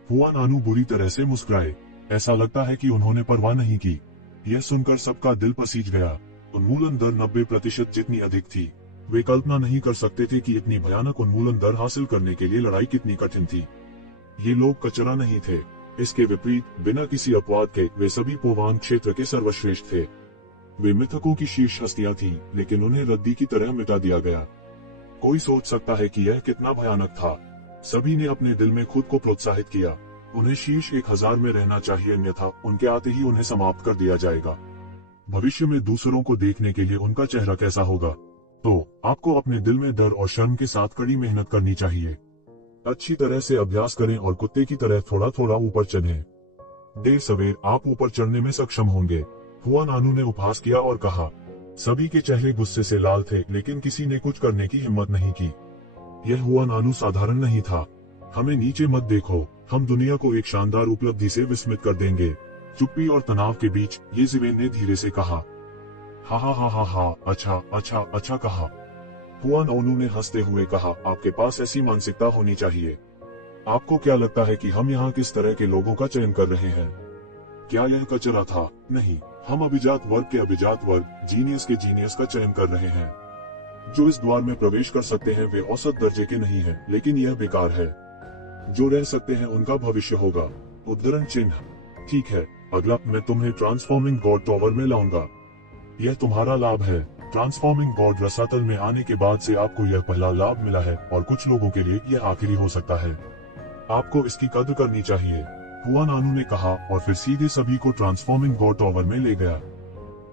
हुआन आनू बुरी तरह से मुस्कुराए। ऐसा लगता है कि उन्होंने परवाह नहीं की। यह सुनकर सबका दिल पसीज गया। उन्मूलन दर 90% जितनी अधिक थी। वे कल्पना नहीं कर सकते थे कि इतनी भयानक उन्मूलन दर हासिल करने के लिए लड़ाई कितनी कठिन थी। ये लोग कचरा नहीं थे। इसके विपरीत, बिना किसी अपवाद के, वे सभी पोवान क्षेत्र के सर्वश्रेष्ठ थे। वे मिथकों की शीर्ष हस्तियां थीं, लेकिन उन्हें रद्दी की तरह मिटा दिया गया। कोई सोच सकता है कि यह कितना भयानक था। सभी ने अपने दिल में खुद को प्रोत्साहित किया। उन्हें शीर्ष 1000 में रहना चाहिए, अन्यथा उनके आते ही उन्हें समाप्त कर दिया जाएगा। भविष्य में दूसरों को देखने के लिए उनका चेहरा कैसा होगा? तो आपको अपने दिल में डर और शर्म के साथ कड़ी मेहनत करनी चाहिए। अच्छी तरह से अभ्यास करें और कुत्ते की तरह थोड़ा थोड़ा ऊपर चढ़ें। देर सवेर आप ऊपर चढ़ने में सक्षम होंगे। हुआन आनू ने उपहास किया और कहा। सभी के चेहरे गुस्से से लाल थे, लेकिन किसी ने कुछ करने की हिम्मत नहीं की। यह हुआन आनू साधारण नहीं था। हमें नीचे मत देखो, हम दुनिया को एक शानदार उपलब्धि से विस्मित कर देंगे। चुप्पी और तनाव के बीच ये जिवेन ने धीरे से कहा। हा हा हा हा हा, अच्छा अच्छा अच्छा कहा। हुआन आनू ने हंसते हुए कहा, आपके पास ऐसी मानसिकता होनी चाहिए। आपको क्या लगता है कि हम यहाँ किस तरह के लोगों का चयन कर रहे हैं? क्या यह कचरा था? नहीं, हम अभिजात वर्ग के अभिजात वर्ग, जीनियस के जीनियस का चयन कर रहे हैं। जो इस द्वार में प्रवेश कर सकते हैं वे औसत दर्जे के नहीं हैं, लेकिन यह बेकार है। जो रह सकते हैं उनका भविष्य होगा। उद्धरण चिन्ह। ठीक है, अगला मैं तुम्हें ट्रांसफॉर्मिंग गॉड टॉवर में लाऊंगा। यह तुम्हारा लाभ है। ट्रांसफॉर्मिंग गॉड रसातल में आने के बाद से आपको यह पहला लाभ मिला है, और कुछ लोगों के लिए यह आखिरी हो सकता है। आपको इसकी कद्र करनी चाहिए, हुआन आनू ने कहा, और फिर सीधे सभी को ट्रांसफॉर्मिंग गॉड टॉवर में ले गया।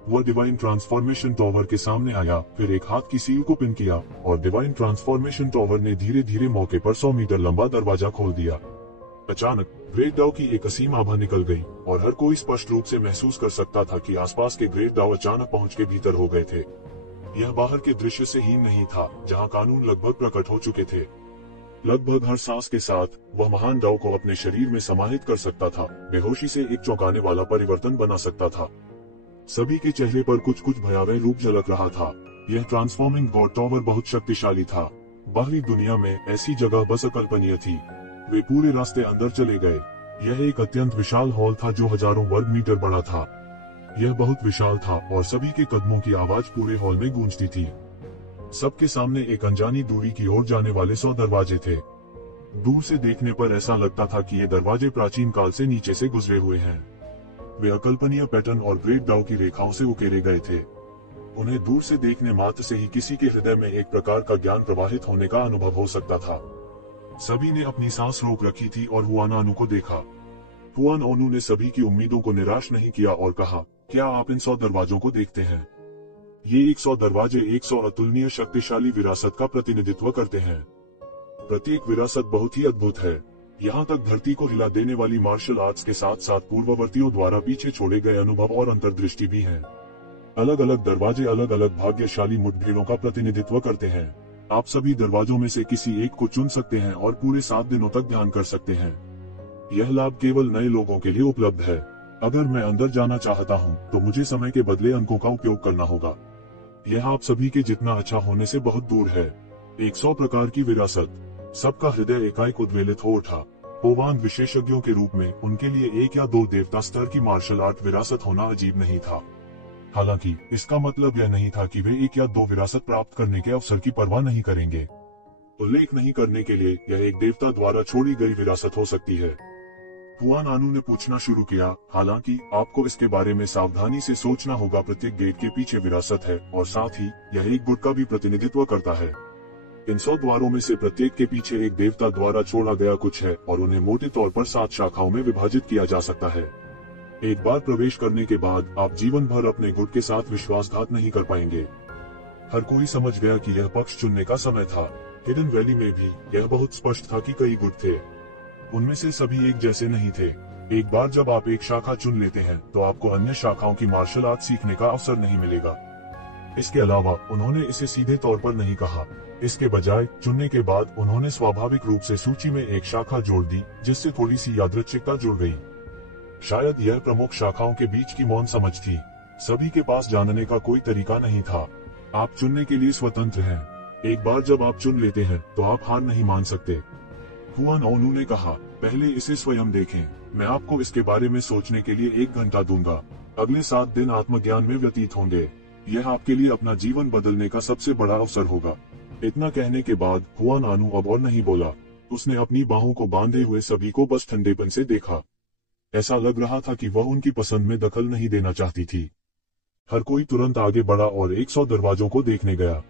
वह डिवाइन ट्रांसफॉर्मेशन टॉवर के सामने आया, फिर एक हाथ की सील को पिन किया, और डिवाइन ट्रांसफॉर्मेशन टॉवर ने धीरे धीरे मौके पर 100 मीटर लंबा दरवाजा खोल दिया। अचानक ग्रेट डाउ की एक असीम आभा निकल गई, और हर कोई स्पष्ट रूप से महसूस कर सकता था कि आसपास के ग्रेट डाउ अचानक पहुंच के भीतर हो गए थे। यह बाहर के दृश्य से हीन नहीं था, जहां कानून लगभग प्रकट हो चुके थे। लगभग हर सांस के साथ वह महान डाउ को अपने शरीर में समाहित कर सकता था, बेहोशी से एक चौंकाने वाला परिवर्तन बना सकता था। सभी के चेहरे पर कुछ कुछ भयावह रूप झलक रहा था। यह ट्रांसफॉर्मिंग गॉड टॉवर बहुत शक्तिशाली था। बाहरी दुनिया में ऐसी जगह बस अकल्पनीय थी। वे पूरे रास्ते अंदर चले गए। यह एक अत्यंत विशाल हॉल था जो हजारों वर्ग मीटर बड़ा था। यह बहुत विशाल था और सभी के कदमों की आवाज पूरे हॉल में गूंजती थी। सबके सामने एक अनजानी दूरी की ओर जाने वाले 100 दरवाजे थे। दूर से देखने पर ऐसा लगता था कि ये दरवाजे प्राचीन काल से नीचे से गुजरे हुए हैं। वे अकल्पनीय पैटर्न और ग्रेट डाउ की रेखाओं से उकेरे गए थे। उन्हें दूर से देखने मात्र से ही किसी के हृदय में एक प्रकार का ज्ञान प्रवाहित होने का अनुभव हो सकता था। सभी ने अपनी सांस रोक रखी थी और हुआन आनू को देखा। हुआन आनू ने सभी की उम्मीदों को निराश नहीं किया और कहा, क्या आप इन 100 दरवाजों को देखते हैं? ये 100 दरवाजे 100 अतुलनीय शक्तिशाली विरासत का प्रतिनिधित्व करते हैं। प्रत्येक विरासत बहुत ही अद्भुत है। यहाँ तक धरती को हिला देने वाली मार्शल आर्ट्स के साथ साथ पूर्ववर्तियों द्वारा पीछे छोड़े गए अनुभव और अंतर्दृष्टि भी हैं। अलग अलग दरवाजे अलग अलग भाग्यशाली मुठभेड़ों का प्रतिनिधित्व करते हैं। आप सभी दरवाजों में से किसी एक को चुन सकते हैं और पूरे 7 दिनों तक ध्यान कर सकते हैं। यह लाभ केवल नए लोगों के लिए उपलब्ध है। अगर मैं अंदर जाना चाहता हूं, तो मुझे समय के बदले अंकों का उपयोग करना होगा। यह आप सभी के जितना अच्छा होने से बहुत दूर है। 100 प्रकार की विरासत। सबका हृदय एकाएक उद्वेलित हो उठा। ओवान विशेषज्ञों के रूप में उनके लिए 1 या 2 देवता स्तर की मार्शल आर्ट विरासत होना अजीब नहीं था। हालांकि इसका मतलब यह नहीं था कि वे 1 या 2 विरासत प्राप्त करने के अवसर की परवाह नहीं करेंगे। उल्लेख नहीं करने के लिए यह एक देवता द्वारा छोड़ी गई विरासत हो सकती है। हुआन आनू ने पूछना शुरू किया, हालांकि आपको इसके बारे में सावधानी से सोचना होगा। प्रत्येक गेट के पीछे विरासत है और साथ ही यह एक गुट का भी प्रतिनिधित्व करता है। इन 100 द्वारों में से प्रत्येक के पीछे एक देवता द्वारा छोड़ा गया कुछ है और उन्हें मोटे तौर पर 7 शाखाओं में विभाजित किया जा सकता है। एक बार प्रवेश करने के बाद आप जीवन भर अपने गुट के साथ विश्वासघात नहीं कर पाएंगे। हर कोई समझ गया कि यह पक्ष चुनने का समय था। हिडन वैली में भी यह बहुत स्पष्ट था कि कई गुट थे। उनमें से सभी एक जैसे नहीं थे। एक बार जब आप एक शाखा चुन लेते हैं, तो आपको अन्य शाखाओं की मार्शल आर्ट सीखने का अवसर नहीं मिलेगा। इसके अलावा उन्होंने इसे सीधे तौर पर नहीं कहा। इसके बजाय चुनने के बाद उन्होंने स्वाभाविक रूप से सूची में एक शाखा जोड़ दी, जिससे थोड़ी सी यादृच्छिकता जुड़ गई। शायद यह प्रमुख शाखाओं के बीच की मौन समझ थी। सभी के पास जानने का कोई तरीका नहीं था। आप चुनने के लिए स्वतंत्र हैं। एक बार जब आप चुन लेते हैं, तो आप हार नहीं मान सकते। हुआन आनू ने कहा, पहले इसे स्वयं देखें। मैं आपको इसके बारे में सोचने के लिए 1 घंटा दूंगा। अगले 7 दिन आत्मज्ञान में व्यतीत होंगे। यह आपके लिए अपना जीवन बदलने का सबसे बड़ा अवसर होगा। इतना कहने के बाद हुआन आनू अब और नहीं बोला। उसने अपनी बाहों को बांधे हुए सभी को बस ठंडेपन से देखा। ऐसा लग रहा था कि वह उनकी पसंद में दखल नहीं देना चाहती थी। हर कोई तुरंत आगे बढ़ा और 100 दरवाजों को देखने गया।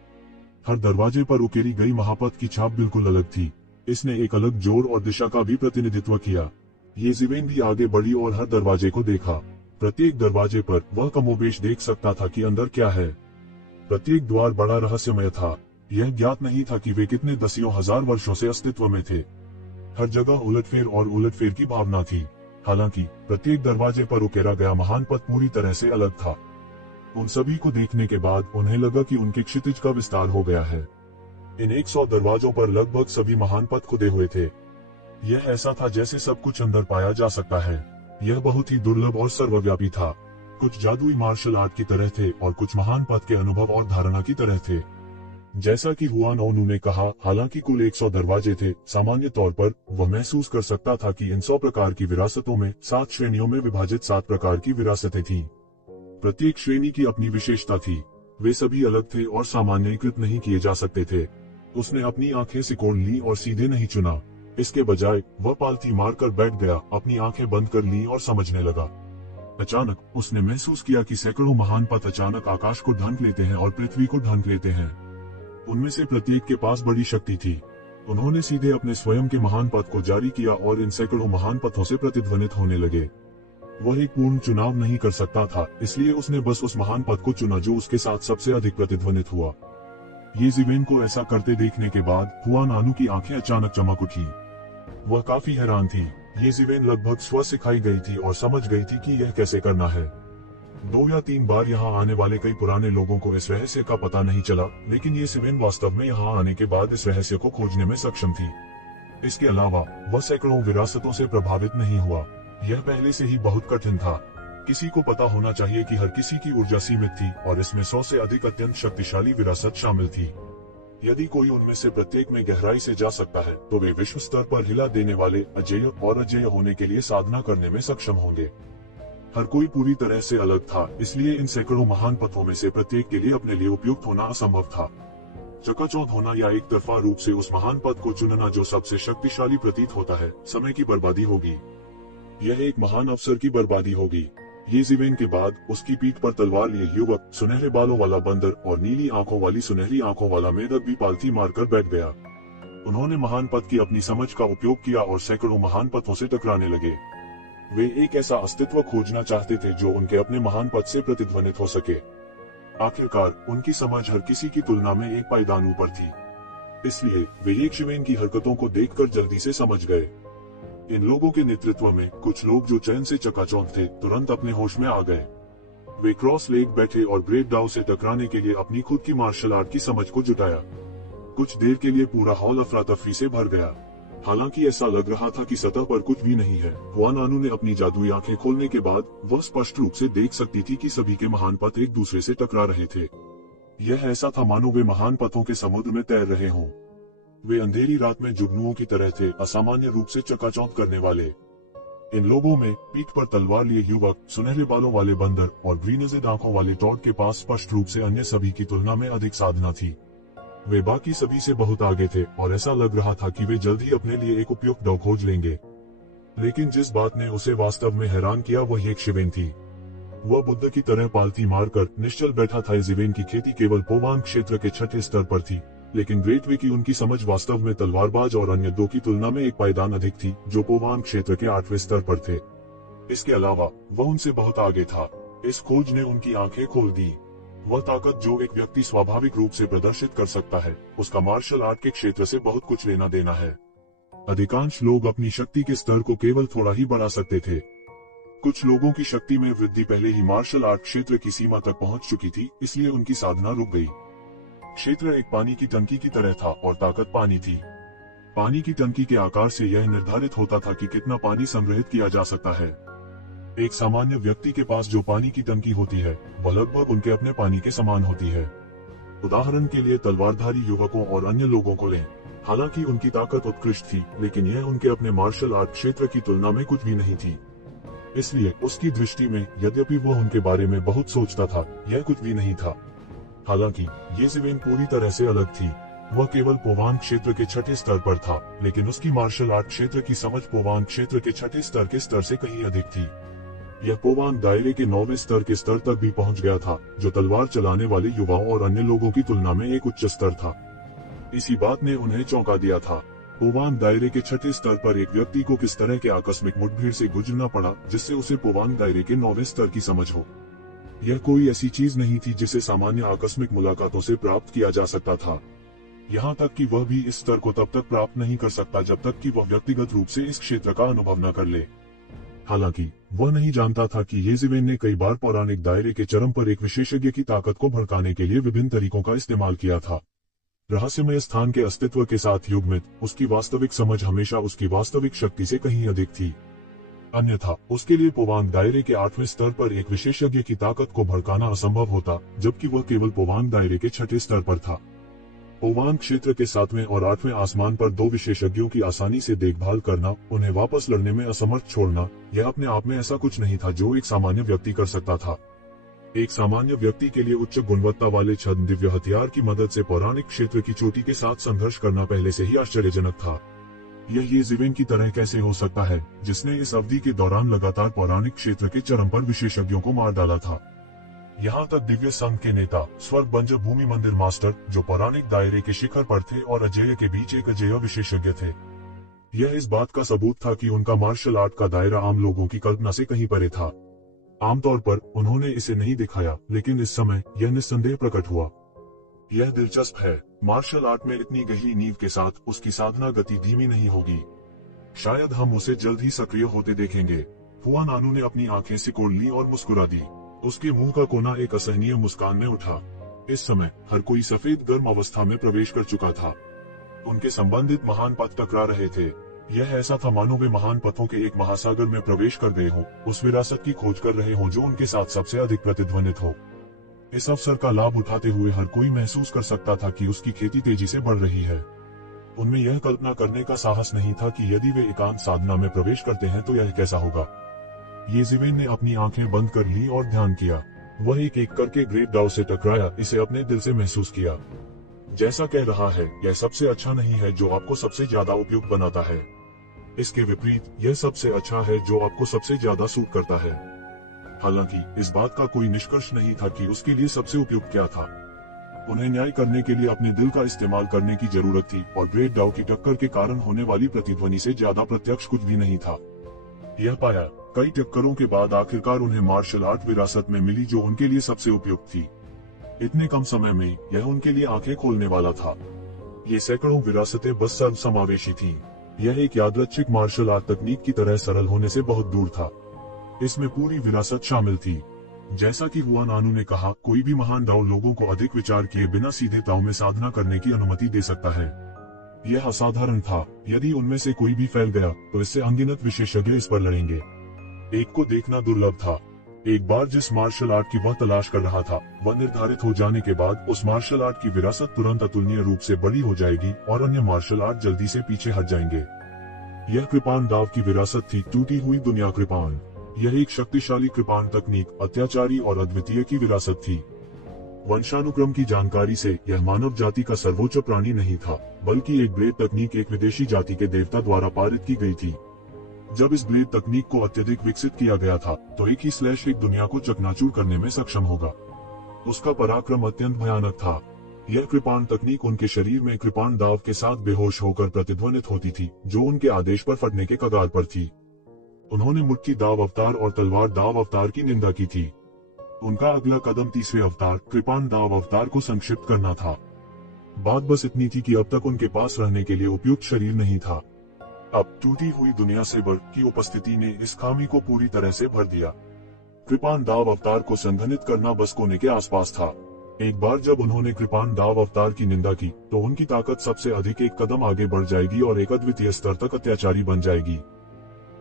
हर दरवाजे पर उकेरी गई महापथ की छाप बिल्कुल अलग थी। इसने एक अलग जोर और दिशा का भी प्रतिनिधित्व किया। ये जिवेन भी आगे बढ़ी और हर दरवाजे को देखा। प्रत्येक दरवाजे पर वह कमोबेश देख सकता था कि अंदर क्या है। प्रत्येक द्वार बड़ा रहस्यमय था। यह ज्ञात नहीं था कि वे कितने दसियों हजार वर्षों से अस्तित्व में थे। हर जगह उलटफेर और उलटफेर की भावना थी। हालांकि प्रत्येक दरवाजे पर उकेरा गया महान पथ पूरी तरह से अलग था। उन सभी को देखने के बाद उन्हें लगा कि उनके क्षितिज का विस्तार हो गया है। इन 100 दरवाजों पर लगभग सभी महान पथ खुदे हुए थे। यह ऐसा था जैसे सब कुछ अंदर पाया जा सकता है। यह बहुत ही दुर्लभ और सर्वव्यापी था। कुछ जादुई मार्शल आर्ट की तरह थे और कुछ महान पथ के अनुभव और धारणा की तरह थे। जैसा कि हुआन ओनू ने कहा, हालांकि कुल 100 दरवाजे थे, सामान्य तौर पर वह महसूस कर सकता था कि इन 100 प्रकार की विरासतों में 7 श्रेणियों में विभाजित 7 प्रकार की विरासतें थीं। प्रत्येक श्रेणी की अपनी विशेषता थी। वे सभी अलग थे और सामान्यीकृत नहीं किए जा सकते थे। उसने अपनी आंखें सिकोड़ ली और सीधे नहीं चुना। इसके बजाय वह पालथी मारकर बैठ गया, अपनी आंखें बंद कर ली और समझने लगा। अचानक उसने महसूस किया कि सैकड़ों महान पथ अचानक आकाश को ढक लेते हैं और पृथ्वी को ढक लेते हैं। उनमें से प्रत्येक के पास बड़ी शक्ति थी। उन्होंने सीधे अपने स्वयं के महान पथ को जारी किया और इन सैकड़ों महान पथों से प्रतिध्वनित होने लगे। वह एक पूर्ण चुनाव नहीं कर सकता था, इसलिए उसने बस उस महान पथ को चुना जो उसके साथ सबसे अधिक प्रतिध्वनित हुआ। ये ज़िवेन को ऐसा करते देखने के बाद हुआन ओनू की आंखें अचानक चमक उठी। वह काफी हैरान थी। ये ज़िवेन लगभग स्व सिखाई गई थी और समझ गई थी कि यह कैसे करना है। 2 या 3 बार यहाँ आने वाले कई पुराने लोगों को इस रहस्य का पता नहीं चला, लेकिन ये ज़िवेन वास्तव में यहाँ आने के बाद इस रहस्य को खोजने में सक्षम थी। इसके अलावा वह सैकड़ों विरासतों से प्रभावित नहीं हुआ। यह पहले से ही बहुत कठिन था। किसी को पता होना चाहिए कि हर किसी की ऊर्जा सीमित थी और इसमें 100 से अधिक अत्यंत शक्तिशाली विरासत शामिल थी। यदि कोई उनमें से प्रत्येक में गहराई से जा सकता है तो वे विश्व स्तर पर हिला देने वाले अजेय और अजेय होने के लिए साधना करने में सक्षम होंगे। हर कोई पूरी तरह से अलग था, इसलिए इन सैकड़ों महान पथों में से प्रत्येक के लिए अपने लिए उपयुक्त होना असंभव था। चकाचौंध होना या एक तरफा रूप से उस महान पथ को चुनना जो सबसे शक्तिशाली प्रतीत होता है, समय की बर्बादी होगी। यह एक महान अवसर की बर्बादी होगी। ये ज़िवेन के बाद उसकी पीठ पर तलवार लिए युवक, सुनहरे बालों वाला बंदर और नीली आंखों वाली सुनहरी आंखों वाला मेढक भी पालथी मारकर बैठ गया। उन्होंने महान पथ की अपनी समझ का उपयोग किया और सैकड़ों महान पथों से टकराने लगे। वे एक ऐसा अस्तित्व खोजना चाहते थे जो उनके अपने महान पथ से प्रतिध्वनित हो सके। आखिरकार उनकी समझ हर किसी की तुलना में एक पायदान ऊपर थी, इसलिए वे एक ज़िवेन की हरकतों को देखकर जल्दी से समझ गए। इन लोगों के नेतृत्व में कुछ लोग जो चैन से चकाचौंध थे, तुरंत अपने होश में आ गए। वे क्रॉस लेग बैठे और ब्रेड डाउ से टकराने के लिए अपनी खुद की मार्शल आर्ट की समझ को जुटाया। कुछ देर के लिए पूरा हॉल अफरा तफरी से भर गया। हालांकि ऐसा लग रहा था कि सतह पर कुछ भी नहीं है। हुआन ओनू ने अपनी जादुई आंखें खोलने के बाद वह स्पष्ट रूप से देख सकती थी कि सभी के महान पथ एक दूसरे से टकरा रहे थे। यह ऐसा था मानो वे महान पथों के समुद्र में तैर रहे हों। वे अंधेरी रात में जुगनुओं की तरह थे, असामान्य रूप से चकाचौंध करने वाले। इन लोगों में पीठ पर तलवार लिए युवक, सुनहरे बालों वाले बंदर और ग्रीनज़ेड आंखों वाले टॉड के पास स्पष्ट रूप से अन्य सभी की तुलना में अधिक साधना थी। वे बाकी सभी से बहुत आगे थे और ऐसा लग रहा था कि वे जल्द ही अपने लिए एक उपयुक्त डॉग खोज लेंगे। लेकिन जिस बात ने उसे वास्तव में हैरान किया वह एक ज़िवेन थी। वह बुद्ध की तरह पालथी मारकर निश्चल बैठा था। ज़िवेन की खेती केवल पोवांग क्षेत्र के 6ठे स्तर पर थी, लेकिन ग्रेट वे की उनकी समझ वास्तव में तलवारबाज और अन्य 2 की तुलना में एक पायदान अधिक थी, जो पोवांग क्षेत्र के 8वें स्तर पर थे। इसके अलावा वह उनसे बहुत आगे था। इस खोज ने उनकी आंखें खोल दी। वह ताकत जो एक व्यक्ति स्वाभाविक रूप से प्रदर्शित कर सकता है, उसका मार्शल आर्ट के क्षेत्र से बहुत कुछ लेना देना है। अधिकांश लोग अपनी शक्ति के स्तर को केवल थोड़ा ही बढ़ा सकते थे। कुछ लोगों की शक्ति में वृद्धि पहले ही मार्शल आर्ट क्षेत्र की सीमा तक पहुंच चुकी थी, इसलिए उनकी साधना रुक गई। क्षेत्र एक पानी की टंकी की तरह था और ताकत पानी थी। पानी की टंकी के आकार से यह निर्धारित होता था कि कितना पानी संग्रहित किया जा सकता है। एक सामान्य व्यक्ति के पास जो पानी की टंकी होती है, वह लगभग उनके अपने पानी के समान होती है। उदाहरण के लिए तलवारधारी युवकों और अन्य लोगों को लें। हालांकि उनकी ताकत उत्कृष्ट थी, लेकिन यह उनके अपने मार्शल आर्ट क्षेत्र की तुलना में कुछ भी नहीं थी। इसलिए उसकी दृष्टि में यद्यपि वह उनके बारे में बहुत सोचता था, यह कुछ भी नहीं था। हालांकि ये ज़िवेन पूरी तरह से अलग थी। वह केवल पोवांग क्षेत्र के 6ठे स्तर पर था, लेकिन उसकी मार्शल आर्ट क्षेत्र की समझ पोवांग क्षेत्र के 6ठे स्तर के स्तर से कहीं अधिक थी। यह पोवांग दायरे के 9वें स्तर के स्तर तक भी पहुंच गया था, जो तलवार चलाने वाले युवाओं और अन्य लोगों की तुलना में एक उच्च स्तर था। इसी बात ने उन्हें चौंका दिया था। पोवांग दायरे के 6ठे स्तर पर एक व्यक्ति को किस तरह के आकस्मिक मुठभेड़ से गुजरना पड़ा, जिससे उसे पोवांग दायरे के 9वें स्तर की समझ हो। यह कोई ऐसी चीज नहीं थी जिसे सामान्य आकस्मिक मुलाकातों से प्राप्त किया जा सकता था। यहाँ तक कि वह भी इस स्तर को तब तक प्राप्त नहीं कर सकता जब तक कि वह व्यक्तिगत रूप से इस क्षेत्र का अनुभव न कर ले। हालांकि वह नहीं जानता था कि येज़ेवेन ने कई बार पौराणिक दायरे के चरम पर एक विशेषज्ञ की ताकत को भड़काने के लिए विभिन्न तरीकों का इस्तेमाल किया था। रहस्यमय स्थान के अस्तित्व के साथ युग्मित उसकी वास्तविक समझ हमेशा उसकी वास्तविक शक्ति से कहीं अधिक थी। अन्यथा उसके लिए पोवांग दायरे के 8वें स्तर पर एक विशेषज्ञ की ताकत को भड़काना असंभव होता, जबकि वह केवल पोवांग दायरे के 6ठे स्तर पर था। पोवांग क्षेत्र के 7वें और 8वें आसमान पर 2 विशेषज्ञों की आसानी से देखभाल करना, उन्हें वापस लड़ने में असमर्थ छोड़ना, यह अपने आप में ऐसा कुछ नहीं था जो एक सामान्य व्यक्ति कर सकता था। एक सामान्य व्यक्ति के लिए उच्च गुणवत्ता वाले छद्म दिव्य हथियार की मदद से पौराणिक क्षेत्र की चोटी के साथ संघर्ष करना पहले से ही आश्चर्यजनक था। यह येज़ेवेन की तरह कैसे हो सकता है, जिसने इस अवधि के दौरान लगातार पौराणिक क्षेत्र के चरम पर विशेषज्ञों को मार डाला था। यहाँ तक दिव्य संघ के नेता स्वर्ग बंजर भूमि मंदिर मास्टर, जो पौराणिक दायरे के शिखर पर थे और अजेय के बीच एक अजेय विशेषज्ञ थे। यह इस बात का सबूत था कि उनका मार्शल आर्ट का दायरा आम लोगों की कल्पना से कहीं परे था। आमतौर पर उन्होंने इसे नहीं दिखाया, लेकिन इस समय यह निस्संदेह प्रकट हुआ। यह दिलचस्प है, मार्शल आर्ट में इतनी गहरी नींव के साथ उसकी साधना गति धीमी नहीं होगी। शायद हम उसे जल्द ही सक्रिय होते देखेंगे। हुआ नानू ने अपनी आंखें सिकोड़ ली और मुस्कुरा दी। उसके मुंह का कोना एक असहनीय मुस्कान में उठा। इस समय हर कोई सफेद गर्म अवस्था में प्रवेश कर चुका था। उनके संबंधित महान पथ टकरा रहे थे। यह ऐसा था मानो वे महान पथों के एक महासागर में प्रवेश कर गए हों, उस विरासत की खोज कर रहे हों जो उनके साथ सबसे अधिक प्रतिध्वनित हो। इस अवसर का लाभ उठाते हुए हर कोई महसूस कर सकता था कि उसकी खेती तेजी से बढ़ रही है। उनमें यह कल्पना करने का साहस नहीं था कि यदि वे एकांत साधना में प्रवेश करते हैं तो यह कैसा होगा। येज़ेवेन ने अपनी आंखें बंद कर ली और ध्यान किया। वह एक एक करके ग्रेट डाउ से टकराया, इसे अपने दिल से महसूस किया। जैसा कह रहा है, यह सबसे अच्छा नहीं है जो आपको सबसे ज्यादा उपयुक्त बनाता है। इसके विपरीत, यह सबसे अच्छा है जो आपको सबसे ज्यादा सूट करता है। हालांकि इस बात का कोई निष्कर्ष नहीं था कि उसके लिए सबसे उपयुक्त क्या था। उन्हें न्याय करने के लिए अपने दिल का इस्तेमाल करने की जरूरत थी, और ग्रेट डाउ की टक्कर के कारण होने वाली प्रतिध्वनि से ज्यादा प्रत्यक्ष कुछ भी नहीं था। यह पाया, कई टक्करों के बाद आखिरकार उन्हें मार्शल आर्ट विरासत में मिली जो उनके लिए सबसे उपयुक्त थी। इतने कम समय में यह उनके लिए आंखें खोलने वाला था। ये सैकड़ों विरासतें बस सर्वसमावेशी थीं। यह एक यादृच्छिक मार्शल आर्ट तकनीक की तरह सरल होने से बहुत दूर था। इसमें पूरी विरासत शामिल थी। जैसा कि हुआ नानू ने कहा, कोई भी महान दाव लोगों को अधिक विचार किए बिना सीधे दाव में साधना करने की अनुमति दे सकता है। यह असाधारण था। यदि उनमें से कोई भी फैल गया तो इससे अनगिनत विशेषज्ञ इस पर लड़ेंगे। एक को देखना दुर्लभ था। एक बार जिस मार्शल आर्ट की वह तलाश कर रहा था, वह निर्धारित हो जाने के बाद उस मार्शल आर्ट की विरासत तुरंत अतुलनीय रूप से बड़ी हो जाएगी और अन्य मार्शल आर्ट जल्दी से पीछे हट जाएंगे। यह कृपाण दाव की विरासत थी, टूटी हुई दुनिया कृपाण। यह एक शक्तिशाली कृपाण तकनीक, अत्याचारी और अद्वितीय की विरासत थी। वंशानुक्रम की जानकारी से यह मानव जाति का सर्वोच्च प्राणी नहीं था, बल्कि एक ब्लेड तकनीक एक विदेशी जाति के देवता द्वारा पारित की गई थी। जब इस ब्लेड तकनीक को अत्यधिक विकसित किया गया था, तो एक ही स्लैश एक दुनिया को चकनाचूर करने में सक्षम होगा। उसका पराक्रम अत्यंत भयानक था। यह कृपाण तकनीक उनके शरीर में कृपाण दाव के साथ बेहोश होकर प्रतिध्वनित होती थी, जो उनके आदेश पर फटने के कगार पर थी। उन्होंने मुट्ठी दाव अवतार और तलवार दाव अवतार की निंदा की थी। उनका अगला कदम तीसरे अवतार कृपाण दाव अवतार को संक्षिप्त करना था। बात बस इतनी थी कि अब तक उनके पास रहने के लिए उपयुक्त शरीर नहीं था। अब टूटी हुई दुनिया से बढ़ की उपस्थिति ने इस खामी को पूरी तरह से भर दिया। कृपाण दाव अवतार को संघनित करना बस कोने के आसपास था। एक बार जब उन्होंने कृपाण दाव अवतार की निंदा की, तो उनकी ताकत सबसे अधिक एक कदम आगे बढ़ जाएगी और एक अद्वितीय स्तर तक अत्याचारी बन जाएगी।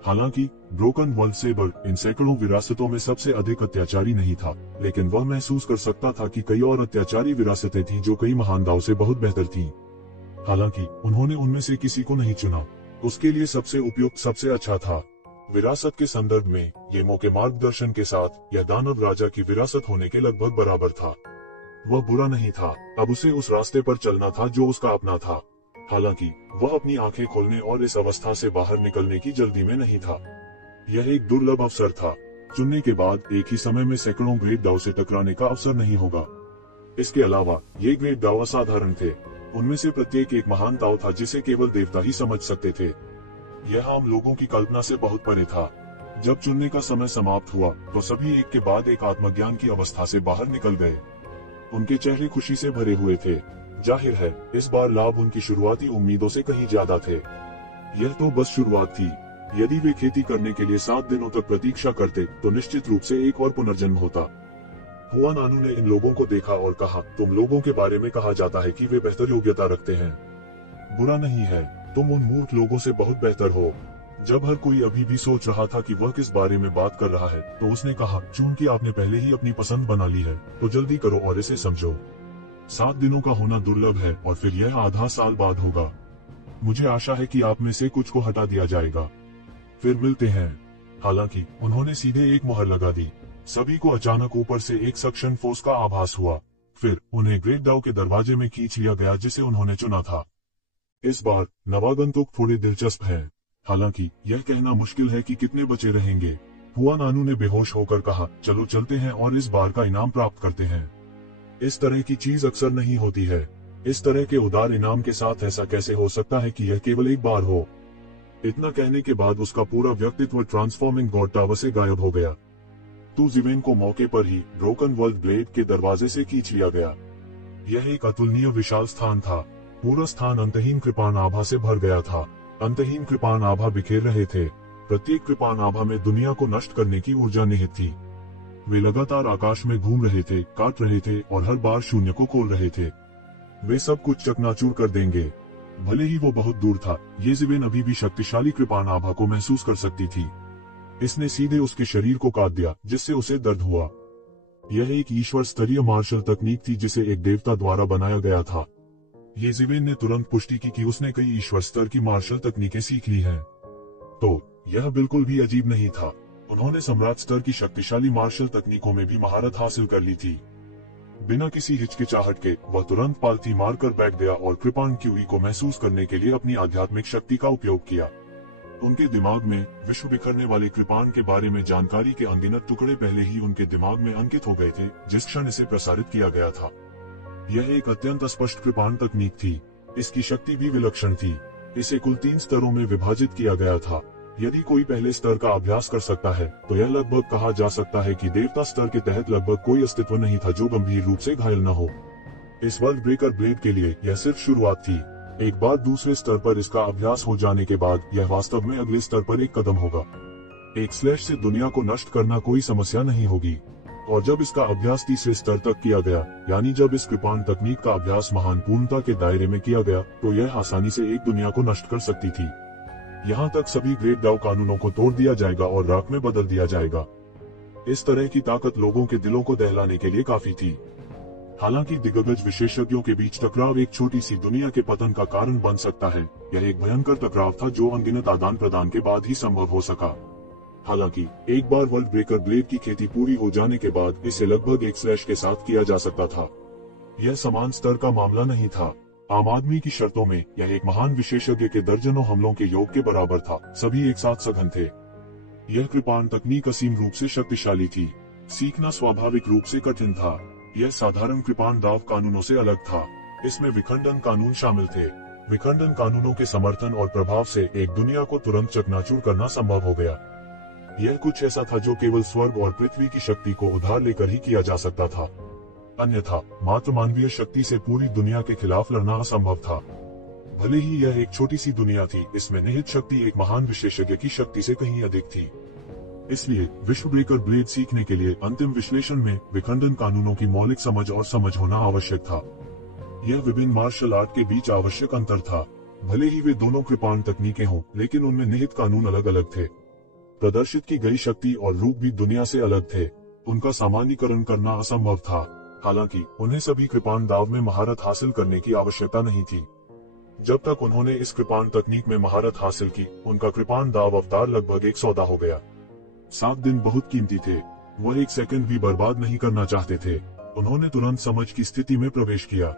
हालांकि ब्रोकन वर्ल्ड सेबर इन सैकड़ों विरासतों में सबसे अधिक अत्याचारी नहीं था, लेकिन वह महसूस कर सकता था कि कई और अत्याचारी विरासतें थीं जो कई महान दाव से बहुत बेहतर थीं। हालांकि उन्होंने उनमें से किसी को नहीं चुना। उसके लिए सबसे उपयुक्त सबसे अच्छा था। विरासत के संदर्भ में येमो के मार्गदर्शन के साथ यह दानव राजा की विरासत होने के लगभग बराबर था। वह बुरा नहीं था, अब उसे उस रास्ते पर चलना था जो उसका अपना था। हालांकि वह अपनी आंखें खोलने और इस अवस्था से बाहर निकलने की जल्दी में नहीं था। यह एक दुर्लभ अवसर था। चुनने के बाद एक ही समय में सैकड़ों ग्रेट दाव से टकराने का अवसर नहीं होगा। इसके अलावा ये ग्रेट दाव असाधारण थे। उनमें से प्रत्येक एक महान दाव था जिसे केवल देवता ही समझ सकते थे। यह आम लोगों की कल्पना से बहुत परे था। जब चुनने का समय समाप्त हुआ, तो सभी एक के बाद एक आत्मज्ञान की अवस्था से बाहर निकल गए। उनके चेहरे खुशी से भरे हुए थे। जाहिर है, इस बार लाभ उनकी शुरुआती उम्मीदों से कहीं ज्यादा थे। यह तो बस शुरुआत थी। यदि वे खेती करने के लिए 7 दिनों तक प्रतीक्षा करते तो निश्चित रूप से एक और पुनर्जन्म होता। हुआ नानू ने इन लोगों को देखा और कहा, तुम लोगों के बारे में कहा जाता है कि वे बेहतर योग्यता रखते हैं। बुरा नहीं है, तुम उन मूर्ख लोगों से बहुत बेहतर हो। जब हर कोई अभी भी सोच रहा था कि वह किस बारे में बात कर रहा है, तो उसने कहा, चूंकि आपने पहले ही अपनी पसंद बना ली है, तो जल्दी करो और इसे समझो। 7 दिनों का होना दुर्लभ है और फिर यह आधा साल बाद होगा। मुझे आशा है कि आप में से कुछ को हटा दिया जाएगा। फिर मिलते हैं। हालांकि उन्होंने सीधे एक मुहर लगा दी। सभी को अचानक ऊपर से एक सक्शन फोर्स का आभास हुआ। फिर उन्हें ग्रेट डाउ के दरवाजे में खींच लिया गया जिसे उन्होंने चुना था। इस बार नवागंतुक थोड़े दिलचस्प हैं। हालांकि यह कहना मुश्किल है कि कितने बचे रहेंगे। हुआ नानू ने बेहोश होकर कहा, चलो चलते हैं और इस बार का इनाम प्राप्त करते हैं। इस तरह की चीज अक्सर नहीं होती है। इस तरह के उदार इनाम के साथ ऐसा कैसे हो सकता है कि यह केवल एक बार हो। इतना कहने के बाद उसका पूरा व्यक्तित्व ट्रांसफॉर्मिंग गॉड टावर से गायब हो गया। तू जिवेन को मौके पर ही ब्रोकन वर्ल्ड ब्लेड के दरवाजे से खींच लिया गया। यह एक अतुलनीय विशाल स्थान था। पूरा स्थान अंतहीन कृपाण आभा से भर गया था। अंतहीन कृपाण आभा बिखेर रहे थे। प्रत्येक कृपाण आभा में दुनिया को नष्ट करने की ऊर्जा निहित थी। वे लगातार आकाश में घूम रहे थे, काट रहे थे और हर बार शून्य को खोल रहे थे। वे सब कुछ चकनाचूर कर देंगे। भले ही वो बहुत दूर था, ये जिवेन अभी भी शक्तिशाली कृपाण आभा को महसूस कर सकती थी। इसने सीधे उसके शरीर को काट दिया, जिससे उसे दर्द हुआ। यह एक ईश्वर स्तरीय मार्शल तकनीक थी जिसे एक देवता द्वारा बनाया गया था। ये जिवेन ने तुरंत पुष्टि की कि उसने कई ईश्वर स्तर की मार्शल तकनीकें सीख ली हैं। तो यह बिल्कुल भी अजीब नहीं था। उन्होंने सम्राट स्तर की शक्तिशाली मार्शल तकनीकों में भी महारत हासिल कर ली थी। बिना किसी हिचकिचाहट के वह तुरंत पालथी मारकर बैठ गया और कृपाण क्यूई को महसूस करने के लिए अपनी आध्यात्मिक शक्ति का उपयोग किया। उनके दिमाग में विश्व बिखरने वाले कृपाण के बारे में जानकारी के अनगिनत टुकड़े पहले ही उनके दिमाग में अंकित हो गए थे जिस क्षण इसे प्रसारित किया गया था। यह एक अत्यंत स्पष्ट कृपाण तकनीक थी। इसकी शक्ति भी विलक्षण थी। इसे कुल 3 स्तरों में विभाजित किया गया था। यदि कोई पहले स्तर का अभ्यास कर सकता है तो यह लगभग कहा जा सकता है कि देवता स्तर के तहत लगभग कोई अस्तित्व नहीं था जो गंभीर रूप से घायल न हो। इस वर्ल्ड ब्रेकर ब्लेड के लिए यह सिर्फ शुरुआत थी। एक बार दूसरे स्तर पर इसका अभ्यास हो जाने के बाद यह वास्तव में अगले स्तर पर एक कदम होगा। एक स्लैश से दुनिया को नष्ट करना कोई समस्या नहीं होगी। और जब इसका अभ्यास तीसरे स्तर तक किया गया, यानी जब इस कृपाण तकनीक का अभ्यास महान पूर्णता के दायरे में किया गया, तो यह आसानी से एक दुनिया को नष्ट कर सकती थी। यहाँ तक सभी ग्रेट डाउ कानूनों को तोड़ दिया जाएगा और राख में बदल दिया जाएगा। इस तरह की ताकत लोगों के दिलों को दहलाने के लिए काफी थी। हालांकि दिग्गज विशेषज्ञों के बीच टकराव एक छोटी सी दुनिया के पतन का कारण बन सकता है। यह एक भयंकर टकराव था जो अनगिनत आदान प्रदान के बाद ही संभव हो सका। हालांकि एक बार वर्ल्ड ब्रेकर ब्लेड की खेती पूरी हो जाने के बाद इसे लगभग एक स्लैश के साथ किया जा सकता था। यह समान स्तर का मामला नहीं था। आम आदमी की शर्तों में यह एक महान विशेषज्ञ के दर्जनों हमलों के योग के बराबर था। सभी एक साथ सघन थे। यह कृपाण तकनीक असीम रूप से शक्तिशाली थी। सीखना स्वाभाविक रूप से कठिन था। यह साधारण कृपाण दाव कानूनों से अलग था। इसमें विखंडन कानून शामिल थे। विखंडन कानूनों के समर्थन और प्रभाव से एक दुनिया को तुरंत चकनाचूर करना संभव हो गया। यह कुछ ऐसा था जो केवल स्वर्ग और पृथ्वी की शक्ति को उधार लेकर ही किया जा सकता था। अन्यथा मात्र मानवीय शक्ति से पूरी दुनिया के खिलाफ लड़ना असंभव था। भले ही यह एक छोटी सी दुनिया थी, इसमें निहित शक्ति एक महान विशेषज्ञ की शक्ति से कहीं अधिक थी। इसलिए विश्व ब्रेकर ब्लेड सीखने के लिए अंतिम विश्लेषण में विखंडन कानूनों की मौलिक समझ और समझ होना आवश्यक था। यह विभिन्न मार्शल आर्ट के बीच आवश्यक अंतर था। भले ही वे दोनों कृपाण तकनीकें हों, लेकिन उनमें निहित कानून अलग अलग थे। प्रदर्शित की गई शक्ति और रूप भी दुनिया से अलग थे। उनका सामान्यीकरण करना असंभव था। हालांकि उन्हें सभी कृपाण दाव में महारत हासिल करने की आवश्यकता नहीं थी। जब तक उन्होंने इस कृपाण तकनीक में महारत हासिल की, उनका कृपाण दाव अवतार लगभग एक सौदा हो गया। 7 दिन बहुत कीमती थे। वह एक सेकंड भी बर्बाद नहीं करना चाहते थे। उन्होंने तुरंत समझ की स्थिति में प्रवेश किया।